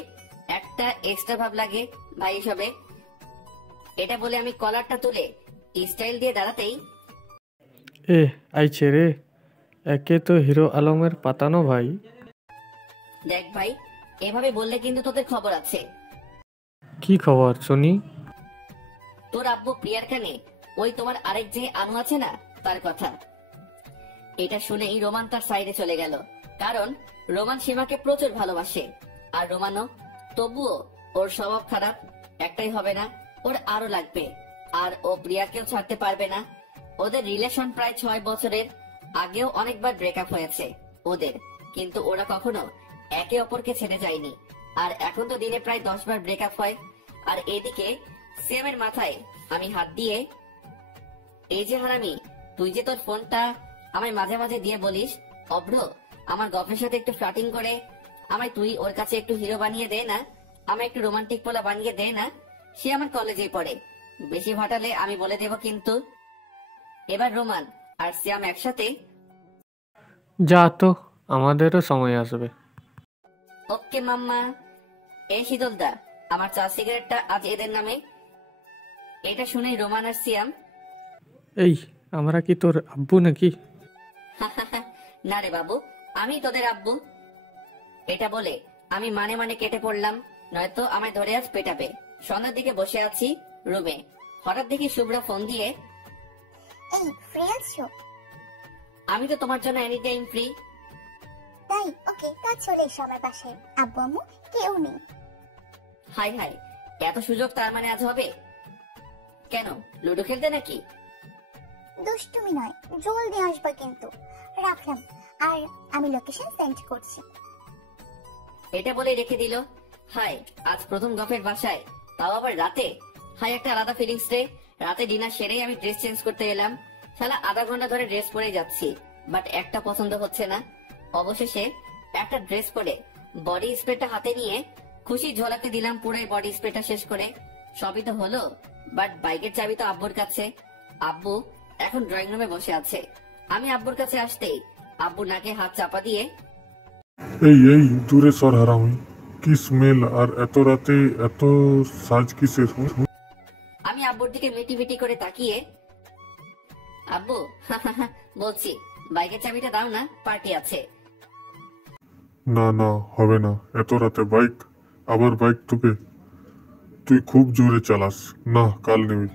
একটা এক্সট্রা ভাব লাগে ভাই এসবে। এটা বলে আমি কলারটা তুলে স্টাইল দিয়ে দাঁড়াতেই, এ আইছে রে, একে তো হিরো আলমের পাতানো ভাই। দেখ ভাই, এভাবে বললে কিন্তু তোদের খবর আছে। কি খবর শুনি? তোর আব্বু প্রিয়ার কানে ওই তোমার আরেক যে আনু আছে না, তার কথা। এটা শুনেই রোমান তার সাইডে চলে গেল, কারণ রোমান সীমাকে প্রচুর ভালোবাসে। আর রোমানও, তবুও ওর স্বভাব খারাপ, একটাই হবে না, ওর আরো লাগবে। আর ও প্রিয়াকেও ছাড়তে পারবে না। ওদের রিলেশন প্রায় 6 বছরের, আগেও অনেকবার ব্রেকআপ হয়েছে ওদের, কিন্তু ওরা কখনো একে অপরকে ছেড়ে যায়নি। আর এখন তো দিনে প্রায় 10 বার ব্রেকআপ হয়। আর এদিকে সিয়ামের মাথায় আমি হাত দিয়ে, এই যে হারামি, তুই যে তোর ফোনটা আমায় মাঝে মাঝে দিয়ে বলিস, অভ্র আমার গফের সাথে একটু ফ্লাটিং করে আমায় তুই ওর কাছে একটু হিরো বানিয়ে দে না, আমায় একটু রোমান্টিক পোলা বানিয়ে দে না। সে আমার কলেজে পড়ে, বেশি ভাটালে আমি বলে দেব কিন্তু। এবার রোমান আর সিয়াম একসাথে, যা তো, আমাদেরও সময় আসবে। ওকে মাম্মা। এই শীতলদা, আমার চা সিগারেটটা আজ এদের নামে। এটা শুনে রোমান আর সিয়াম, এই আমরা কি তোর আব্বু নাকি? না রে বাবু, আমি তোদের আব্বু। এটা বলে আমি মানে মানে কেটে পড়লাম, নয়তো আমায় ধরে আজ পেটাবে। সন্ধ্যার দিকে বসে আছি রুমে, হঠাৎ দেখি শুভ্রা ফোন দিয়ে, এই ফ্রি আছো? আমি তো তোমার জন্য এনি টাইম ফ্রি। তাই? ওকে, তা চলে এসো আমার বাসায়। আব্বু আম্মু কেউ নেই। হাই হাই, এত সুযোগ তার মানে আজ হবে? কেন, লুডো খেলতে নাকি? দুষ্টুমি নয়, জলদি আসবা কিন্তু। রাখলাম, আর আমি লোকেশন সেন্ড করছি। এটা বলে রেখে দিল। হাই, আজ প্রথম গফের বাসায়, তাও আবার রাতে। হাই, একটা আলাদা ফিলিংস রে। রাতে ডিনার সেরেই আমি ড্রেস চেঞ্জ করতে এলাম। শালা আধা ঘন্টা ধরে ড্রেস পরে যাচ্ছি, বাট একটা পছন্দ হচ্ছে না। অবশেষে একটা ড্রেস পরে বডি স্প্রেটা হাতে নিয়ে খুশি ঝোলাতে দিলাম পুরো বডি স্প্রেটা শেষ করে। সবই তো হলো, বাট বাইকের চাবি তো আব্বুর কাছে। আব্বু এখন ড্রয়িং রুমে বসে আছে। আমি আব্বুর কাছে আসতেই আব্বু নাকে হাত চাপা দিয়ে, এই এই দূরে সর হারামি, কি স্মেল! আর এত রাতে এত সাজ কিসের? আমি আব্বুর দিকে মিটি মিটি করে তাকিয়ে, আব্বু বলছি, বাইকের চাবিটা দাও না, পার্টি আছে। না না, হবে না, এত রাতে বাইক? আবার বাইক তোকে? তুই খুব জোরে চালাস। না, কাল নেবি।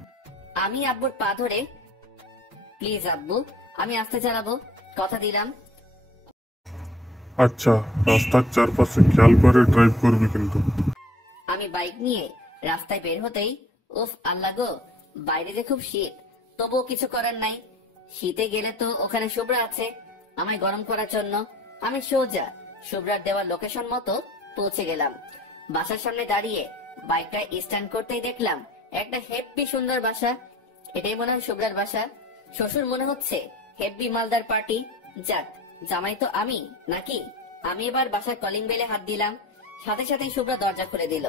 আমি আব্বুর পা ধরে, প্লিজ আব্বু, আমি আস্তে চালাবো, কথা দিলাম। আচ্ছা, রাস্তার চারপাশে খেয়াল করে ড্রাইভ করবি কিন্তু। আমি বাইক নিয়ে রাস্তায় বের হতেই, উফ আল্লাহ গো, বাইরে যে খুব শীত, তবুও কিছু করার নাই। শীতে গেলে তো ওখানে শুভ্রা আছে আমায় গরম করার জন্য। আমি সোজা শুভ্রার দেওয়ার লোকেশন মতো পৌঁছে গেলাম। বাসার সামনে দাঁড়িয়ে বাইকটা স্ট্যান্ড করতেই দেখলাম একটা হেব্বি সুন্দর বাসা। এটাই মনে হয় শুভ্রার বাসা। শ্বশুর মনে হচ্ছে হেব্বি মালদার পার্টি। যাক, জামাই তো আমি নাকি। আমি এবার বাসার কলিং বেলে হাত দিলাম, সাথে সাথেই শুভ্রা দরজা খুলে দিল।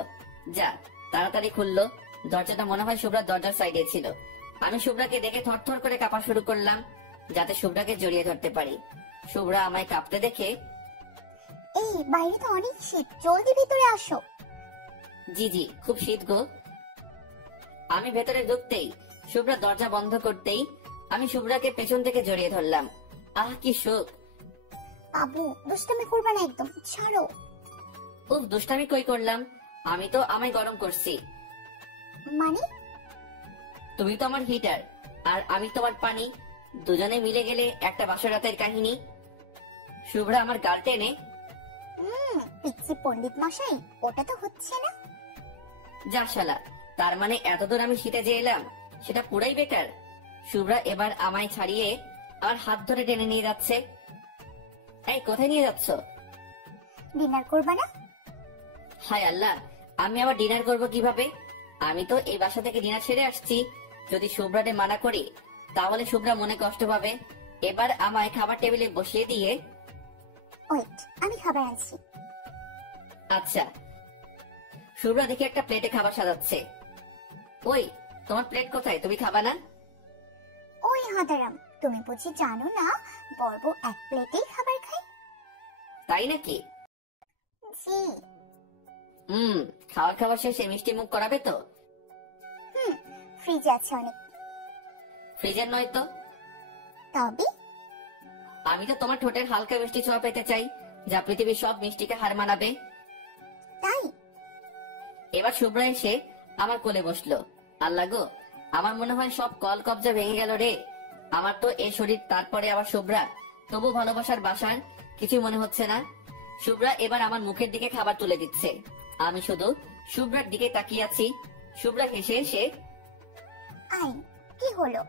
যা তাড়াতাড়ি খুললো দরজাটা, মনে হয় শুভ্রার দরজার সাইডে ছিল। আমি শুভ্রাকে দেখে থরথর করে কাঁপা শুরু করলাম, যাতে শুভ্রাকে জড়িয়ে ধরতে পারি। শুভ্রা আমায় কাঁপতে দেখে, এই বাইরে তো অনেক শীত, জলদি ভিতরে আসো। জি জি, খুব শীত গো। আমি ভেতরে ঢুকতেই শুভ্রা দরজা বন্ধ করতেই আমি শুভ্রাকে পেছন থেকে জড়িয়ে ধরলাম। আহ কি সুখ! আব্বু দুষ্টামি করবে না একদম, ছাড়ো। উফ, দুষ্টামি কই করলাম? আমি তো আমায় গরম করছি। মানে? তুমি তো আমার হিটার আর আমি তোমার পানি, দুজনে মিলে গেলে একটা বাসরাতের কাহিনী। শুভ্রা আমার গাল টেনে, পিচ্ছি পণ্ডিত মশাই, ওটা তো হচ্ছে না। যা শালা, তার মানে এতদূর আমি শীতে যে এলাম সেটা পুরাই বেকার। শুভ্রা এবার আমায় ছাড়িয়ে আমার হাত ধরে টেনে নিয়ে যাচ্ছে। এই কোথায় নিয়ে যাচ্ছ? ডিনার করবা না? হায় আল্লাহ, আমি আবার ডিনার করব কিভাবে? আমি তো এই বাসা থেকে ডিনার সেরে আসছি। যদি শুভ্রাকে মানা করি তাহলে শুভ্রা মনে কষ্ট পাবে। এবার আমায় খাবার টেবিলে বসিয়ে দিয়ে। ওয়েট, আমি খাবার আনছি। আচ্ছা। শুভ্রা দেখে একটা প্লেটে খাবার সাজাচ্ছে। ওই, তোমার প্লেট কোথায়? তুমি খাবা না? ওই হাদারাম, তুমি বুঝি জানো না বর্ব এক প্লেটেই খাবার খায়? তাই নাকি? জি। খাবার খাবার শেষে মিষ্টি মুখ করাবে তো? ফ্রিজে আছে অনেক। ফ্রিজের নয় তো? তবে আমি তো তোমার ঠোঁটের হালকা মিষ্টি ছোঁয়া পেতে চাই, যা পৃথিবীর সব মিষ্টিকে হার মানাবে। তাই এবার শুভ্রা এসে আমার কোলে বসলো। আল্লাহ গো, আমার মনে হয় সব কল কবজা ভেঙে গেল রে। আমার তো এই শরীর, তারপরে আবার শুভ্রা, তবু ভালোবাসার বাসার কিছু মনে হচ্ছে না। শুভ্রা এবার আমার মুখের দিকে খাবার তুলে দিচ্ছে। আমি শুধু শুভ্রার দিকে তাকিয়ে আছি। শুভ্রা হেসে এসে, আই, কি হলো?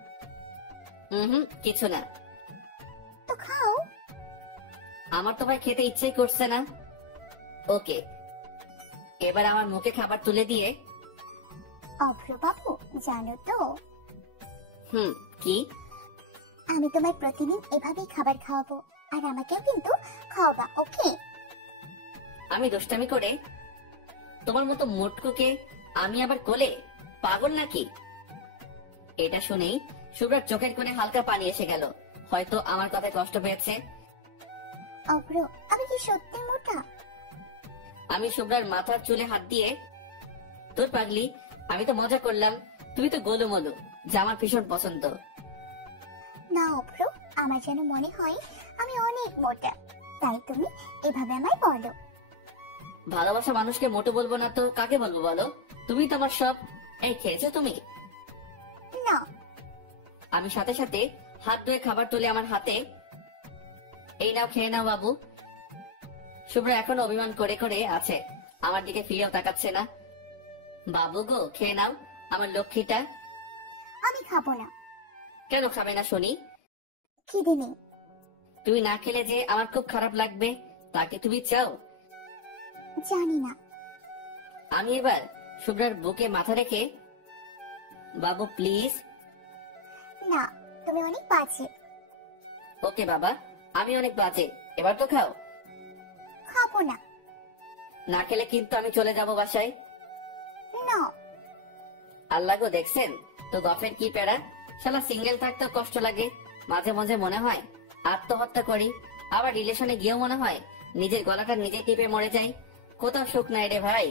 কিছু না। তো খাও। আমার তো ভাই খেতে ইচ্ছেই করছে না। ওকে। এবার আমার মুখে খাবার তুলে দিয়ে, অভ্র বাবু, জানো তো কি? আমি তোমায় প্রতিদিন এভাবেই খাবার খাওয়াবো, আর আমাকেও কিন্তু খাওয়াবা, ওকে? আমি দুষ্টামি করে, তোমার মতো মোটকুকে আমি আবার কোলে? পাগল নাকি? এটা শুনেই শুভ্রার চোখের কোণে হালকা পানি এসে গেল। হয়তো আমার কথায় কষ্ট পেয়েছে। অভ্র, আমি কি সত্যি মোটা? আমি শুভ্রার মাথার চুলে হাত দিয়ে, তোর পাগলি, আমি তো মজা করলাম। তুমি তো গোলুমলু, যা আমার ভীষণ পছন্দ। না অভ্র, আমার যেন মনে হয় আমি অনেক মোটা, তাই তুমি এভাবে আমায় বলো। ভালোবাসা মানুষকে মোটু বলবো না তো কাকে বলবো বলো? তুমি তো আমার সব। এই, খেয়েছো তুমি? না। আমি সাথে সাথে হাত ধুয়ে খাবার তুলে আমার হাতে, এই নাও, খেয়ে নাও বাবু। শুভ্রা এখনো অভিমান করে করে আছে, আমার দিকে ফিরেও তাকাচ্ছে না। বাবু গো, খেয়ে নাও আমার লক্ষ্মীটা। আমি খাবো না। কেন খাবে না শুনি? খিদে নেই। তুমি না খেলে যে আমার খুব খারাপ লাগবে, তাকে তুমি চাও? জানি না। আমি এবার শুভ্রার বুকে মাথা রেখে, বাবু প্লিজ। না, তুমি অনেক বাজে। ওকে বাবা, আমি অনেক বাজে, এবার তো খাও। খাবো না। না খেলে কিন্তু আমি চলে যাব বাসায়। না। আল্লাহ গো, দেখছেন তো গফের কি প্যারা। শালা সিঙ্গেল থাকতে কষ্ট লাগে, মাঝে মাঝে মনে হয় আত্মহত্যা করি, আবার রিলেশনে গিয়েও মনে হয় নিজের গলাটা নিজে টিপে মরে যাই। কোথাও সুখ নাই রে ভাই।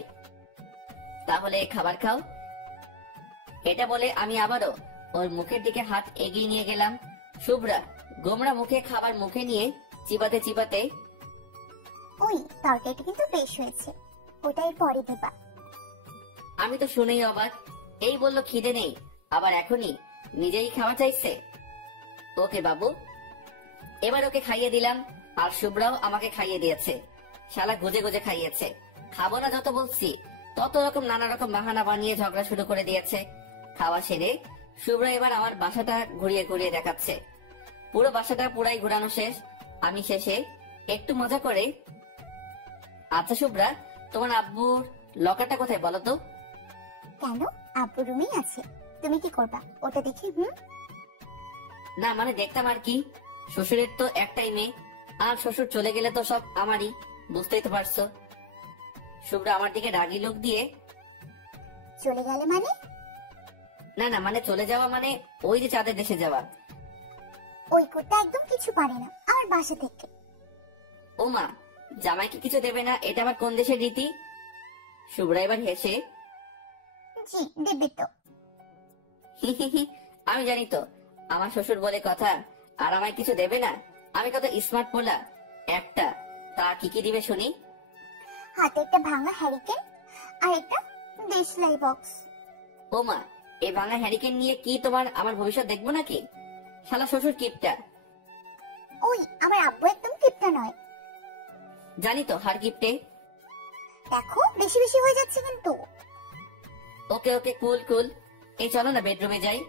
তাহলে খাবার খাও। এটা বলে আমি আবারও ওর মুখের দিকে হাত এগিয়ে নিয়ে গেলাম। শুভ্রা গোমরা মুখে খাবার মুখে নিয়ে চিবাতে চিবাতে, ওই তরকারিটা কিন্তু বেশ হয়েছে, ওটাই পরে দেবা। আমি তো শুনেই অবাক। এই বললো খিদে নেই, আবার এখনই নিজেই খাওয়া চাইছে। ওকে বাবু। এবার ওকে খাইয়ে দিলাম, আর শুভ্রাও আমাকে খাইয়ে দিয়েছে। শালা গুজে গুজে খাইয়েছে। খাবো না যত বলছি, তত রকম নানা রকম বাহানা বানিয়ে ঝগড়া শুরু করে দিয়েছে। খাওয়া সেরে শুভ্রা এবার আমার বাসাটা ঘুরিয়ে ঘুরিয়ে দেখাচ্ছে। পুরো বাসাটা পুরাই ঘুরানো শেষ। আমি শেষে একটু মজা করে, আচ্ছা শুভ্রা, তোমার আব্বুর লকারটা কোথায় বলো তো? কেন, আব্বু রুমেই আছে, তুমি কি করবা ওটা দেখে? না মানে দেখতাম আর কি। শ্বশুরের তো একটাই মেয়ে, আর শ্বশুর চলে গেলে তো সব আমারই, বুঝতেই তো পারছো। শুভ্রা আমার দিকে রাগি লোক দিয়ে, চলে গেলে মানে? না না, মানে চলে যাওয়া মানে ওই যে চাঁদের দেশে যাওয়া। ওই কুত্তা একদম কিছু পারে না আমার বাসা থেকে। ও মা, জামাইকে কিছু দেবে না, এটা আবার কোন দেশের রীতি? শুভ্রা এবার হেসে, জি দেবে তো। আমি জানি তো, আমার শ্বশুর বলে কথা, আর আমায় কিছু দেবে না। আমি কত স্মার্ট পোলা একটা। তা কি কি দিবে শুনি? হাতে একটা ভাঙা হ্যারিকেন আর একটা দেশলাই বক্স। ও মা, এই ভাঙা হ্যারিকেন নিয়ে কি তোমার আমার ভবিষ্যৎ দেখবো নাকি? শালা শ্বশুর কিপটা। ওই আমার আব্বু একদম কিপটা নয়। জানি তো, হার কিপটে। দেখো বেশি বেশি হয়ে যাচ্ছে কিন্তু। ওকে ওকে, কুল কুল। এই চলো না বেডরুমে যাই।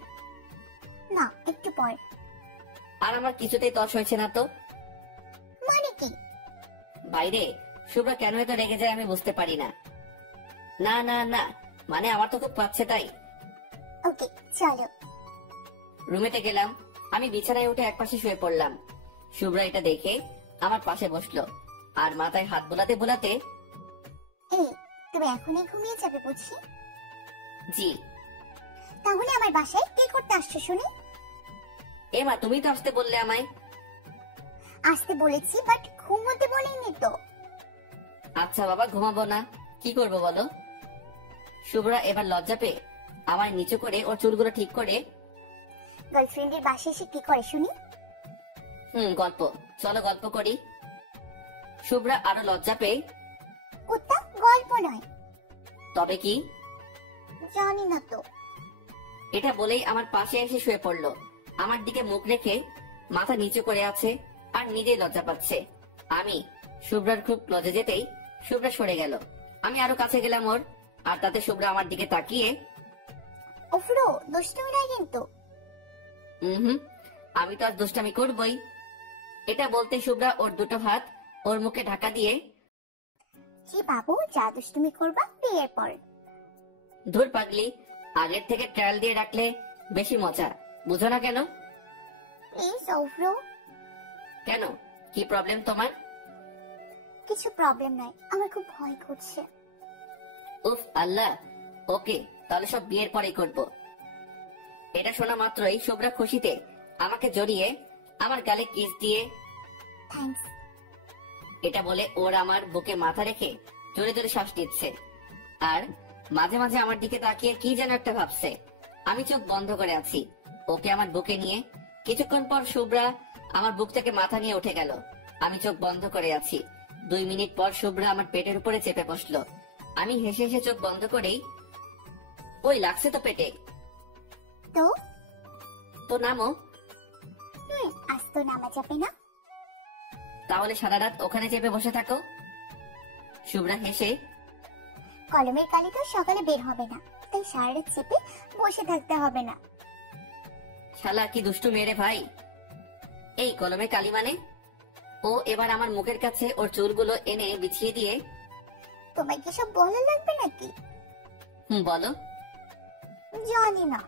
না, একটু পর। আর আমার কিছুতেই তস হয়েছে না তো। মানে কি? বাইরে শুভ্রা কেন এত রেগে যায় আমি বুঝতে পারি না। না না না, মানে আমার তো খুব পাচ্ছে তাই। ওকে চলো। রুমেতে গেলাম, আমি বিছানায় উঠে একপাশে শুয়ে পড়লাম। শুভ্রা এটা দেখে আমার পাশে বসলো আর মাথায় হাত বোলাতে বোলাতে, এই তুমি এখনই ঘুমিয়ে যাবে বুঝি? জি। তাহলে আমার বাসায় কি করতে আসছো শুনি? এমা তুমি তো আসতে বললে আমায়। আসতে বলেছি বাট ঘুমোতে বলিনি তো। আচ্ছা বাবা, ঘুমাবো না, কি করবো বলো? শুভ্রা এবার লজ্জা পেয়ে আমায় নিচু করে ওর চুলগুলো ঠিক করে, গার্লফ্রেন্ডের বাসায় এসে কি করে শুনি? গল্প, চলো গল্প করি। শুভ্রা আরো লজ্জা পেয়ে, কুত্তা গল্প নয়। তবে কি? জানি না তো। এটা বলেই আমার পাশে এসে শুয়ে পড়লো। আমার দিকে মুখ রেখে মাথা নিচু করে আছে আর নিজেই লজ্জা পাচ্ছে। আমি শুভ্রার খুব লজ্জা যেতেই শুভ্রা সরে গেল। আমি আরো কাছে গেলাম ওর, আর তাতে শুভ্রা আমার দিকে তাকিয়ে, ওফরো দুষ্টুমি নয় কিন্তু। আমি তো আজ দুষ্টামি করবই। এটা বলতে শুভ্রা ওর দুটো হাত ওর মুখে ঢাকা দিয়ে, জি বাবু, যা দুষ্টুমি করবা বিয়ের পর। ধুর পাগলি, আগের থেকে ট্রায়াল দিয়ে রাখলে বেশি মজা, বুঝো না কেন? প্লিজ ওফরো। কেন, কি প্রবলেম তোমার? কিছু প্রবলেম নাই, আমার খুব ভয় করছে। উফ আল্লাহ, ওকে তাহলে সব বিয়ের পরেই করব। এটা শোনা মাত্রই শুভ্রা খুশিতে আমাকে জড়িয়ে আমার গালে কিস দিয়ে, থ্যাঙ্কস। এটা বলে ওর আমার বুকে মাথা রেখে জোরে জোরে শ্বাস নিচ্ছে আর মাঝে মাঝে আমার দিকে তাকিয়ে কি যেন একটা ভাবছে। আমি চোখ বন্ধ করে আছি। ওকে আমার বুকে নিয়ে কিছুক্ষণ পর শুভ্রা আমার বুক থেকে মাথা নিয়ে উঠে গেল। আমি চোখ বন্ধ করে আছি। 2 মিনিট পর শুভ্রা আমার পেটের উপরে চেপে বসলো। আমি হেসে হেসে চোখ বন্ধ করেই, ওই লাগছে তো পেটে। তো তো নামো। আজ তো নামা যাবে না। তাহলে সারা রাত ওখানে চেপে বসে থাকো। শুভ্রা হেসে, কলমের কালি তো সকালে বের হবে না, তাই সারা রাত চেপে বসে থাকতে হবে না। শালা কি দুষ্টু মেরে ভাই। এই কলমে কালি মানে? ও এবার আমার মুখের কাছে ওর চুলগুলো এনে বিছিয়ে দিয়ে, তোমায় কি সব বলা লাগবে নাকি? বলো। জানি না।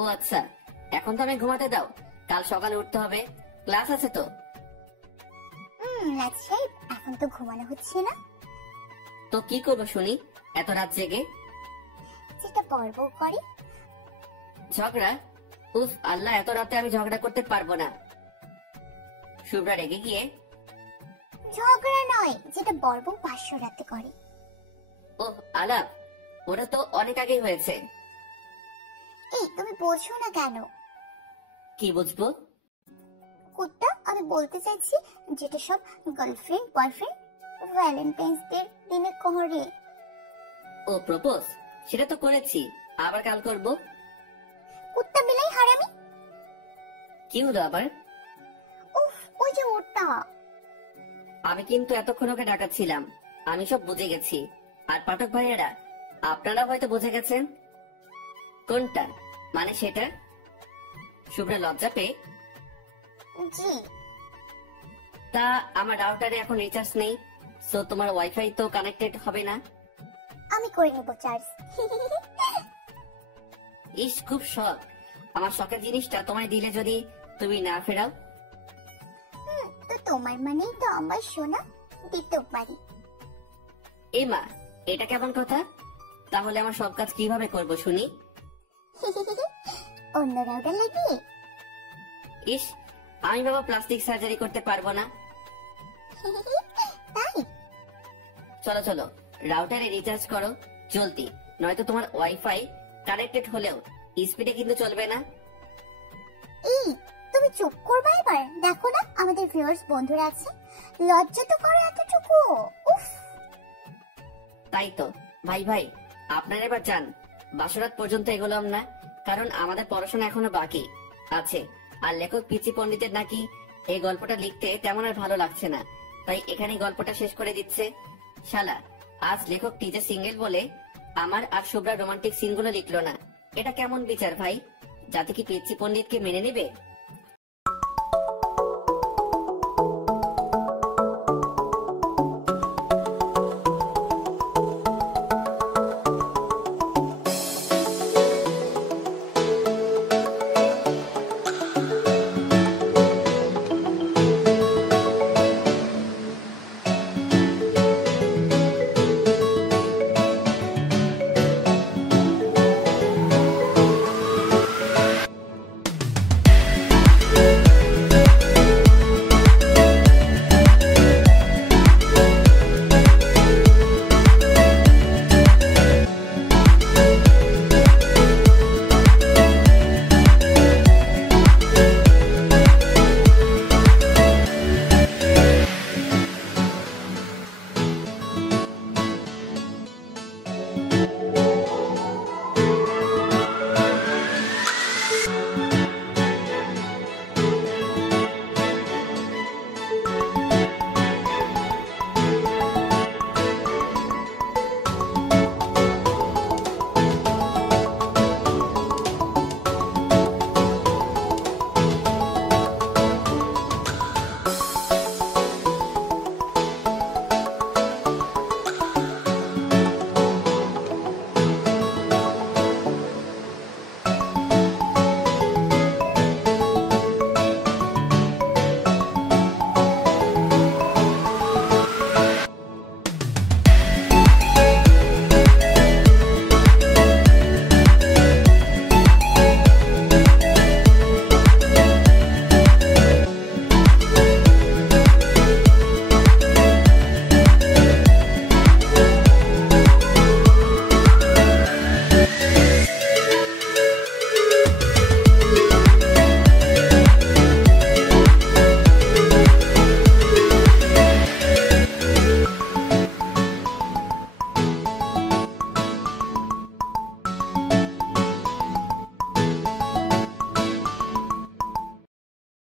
ও আচ্ছা, এখন তো আমি ঘুমাতে দাও, কাল সকালে উঠতে হবে, ক্লাস আছে তো। আচ্ছা, এখন তো ঘুমানো হচ্ছে না। তো কি করবো শুনি এত রাত জেগে? যেটা পর্ব করে। ঝগড়া? উফ আল্লাহ, এত রাতে আমি ঝগড়া করতে পারবো না। শুভ্রা রেগে গিয়ে, ঝগড়া নয়, যেটা পর্ব 500 রাতে করে। ওহ আলাপ, ওটা তো অনেক আগেই হয়েছে। এই তুমি বোঝো না কেন? কি বুঝবো? কুত্তা, আমি বলতে চাইছি যেটা সব গার্লফ্রেন্ড বয়ফ্রেন্ড ভ্যালেন্টাইন্স ডে দিনে করে। ও প্রপোজ? সেটা তো করেছি, আবার কাল করব। কুত্তা বিলাই হারামি। কি হলো আবার? উফ, ওই যে ওটা। আমি কিন্তু এতক্ষণ ওকে ডাকাচ্ছিলাম, আমি সব বুঝে গেছি। আর পাঠক ভাইয়েরা, আপনারা হয়তো বুঝে গেছেন। কোনটা মানে সেটা? শুভ্রা লজ্জা পেয়ে, জি। তা আমার রাউটারে এখন রিচার্জ নেই, সো তোমার ওয়াইফাই তো কানেক্টেড হবে না। আমি করে নেব চার্জ। ইস, খুব শখ। আমার শখের জিনিসটা তোমায় দিলে যদি তুমি না ফেরাও। তো তোমার মানেই তো আমার সোনা, দিতে পারি। এই মা, এটা কেমন কথা? তাহলে আমার সব কাজ কিভাবে করব শুনি? অন্য রাউটার লাগিয়ে। ইস, আমি বাবা প্লাস্টিক সার্জারি করতে পারবো না। তাই চলো চলো, রাউটারে রিচার্জ করো জলদি, নয়তো তোমার ওয়াইফাই কানেক্টেড হলেও স্পিডে কিন্তু চলবে না। এই তুমি চুপ করবে এবার। দেখো না আমাদের ভিউয়ার্স বন্ধুরা আছে, লজ্জা তো করো এতটুকু। উফ, তাই তো ভাই ভাই, আপনারা এবার যান, বাসরাত পর্যন্ত এগোলাম না, কারণ আমাদের পড়াশোনা এখনো বাকি আছে। আর লেখক পিচি পণ্ডিতের নাকি এই গল্পটা লিখতে তেমন আর ভালো লাগছে না, তাই এখানে গল্পটা শেষ করে দিচ্ছে। শালা, আজ লেখক টিজে সিঙ্গেল বলে আমার আর শুভ্রা রোমান্টিক সিনগুলো লিখলো না। এটা কেমন বিচার ভাই? যাতে কি পিচি পণ্ডিতকে মেনে নেবে?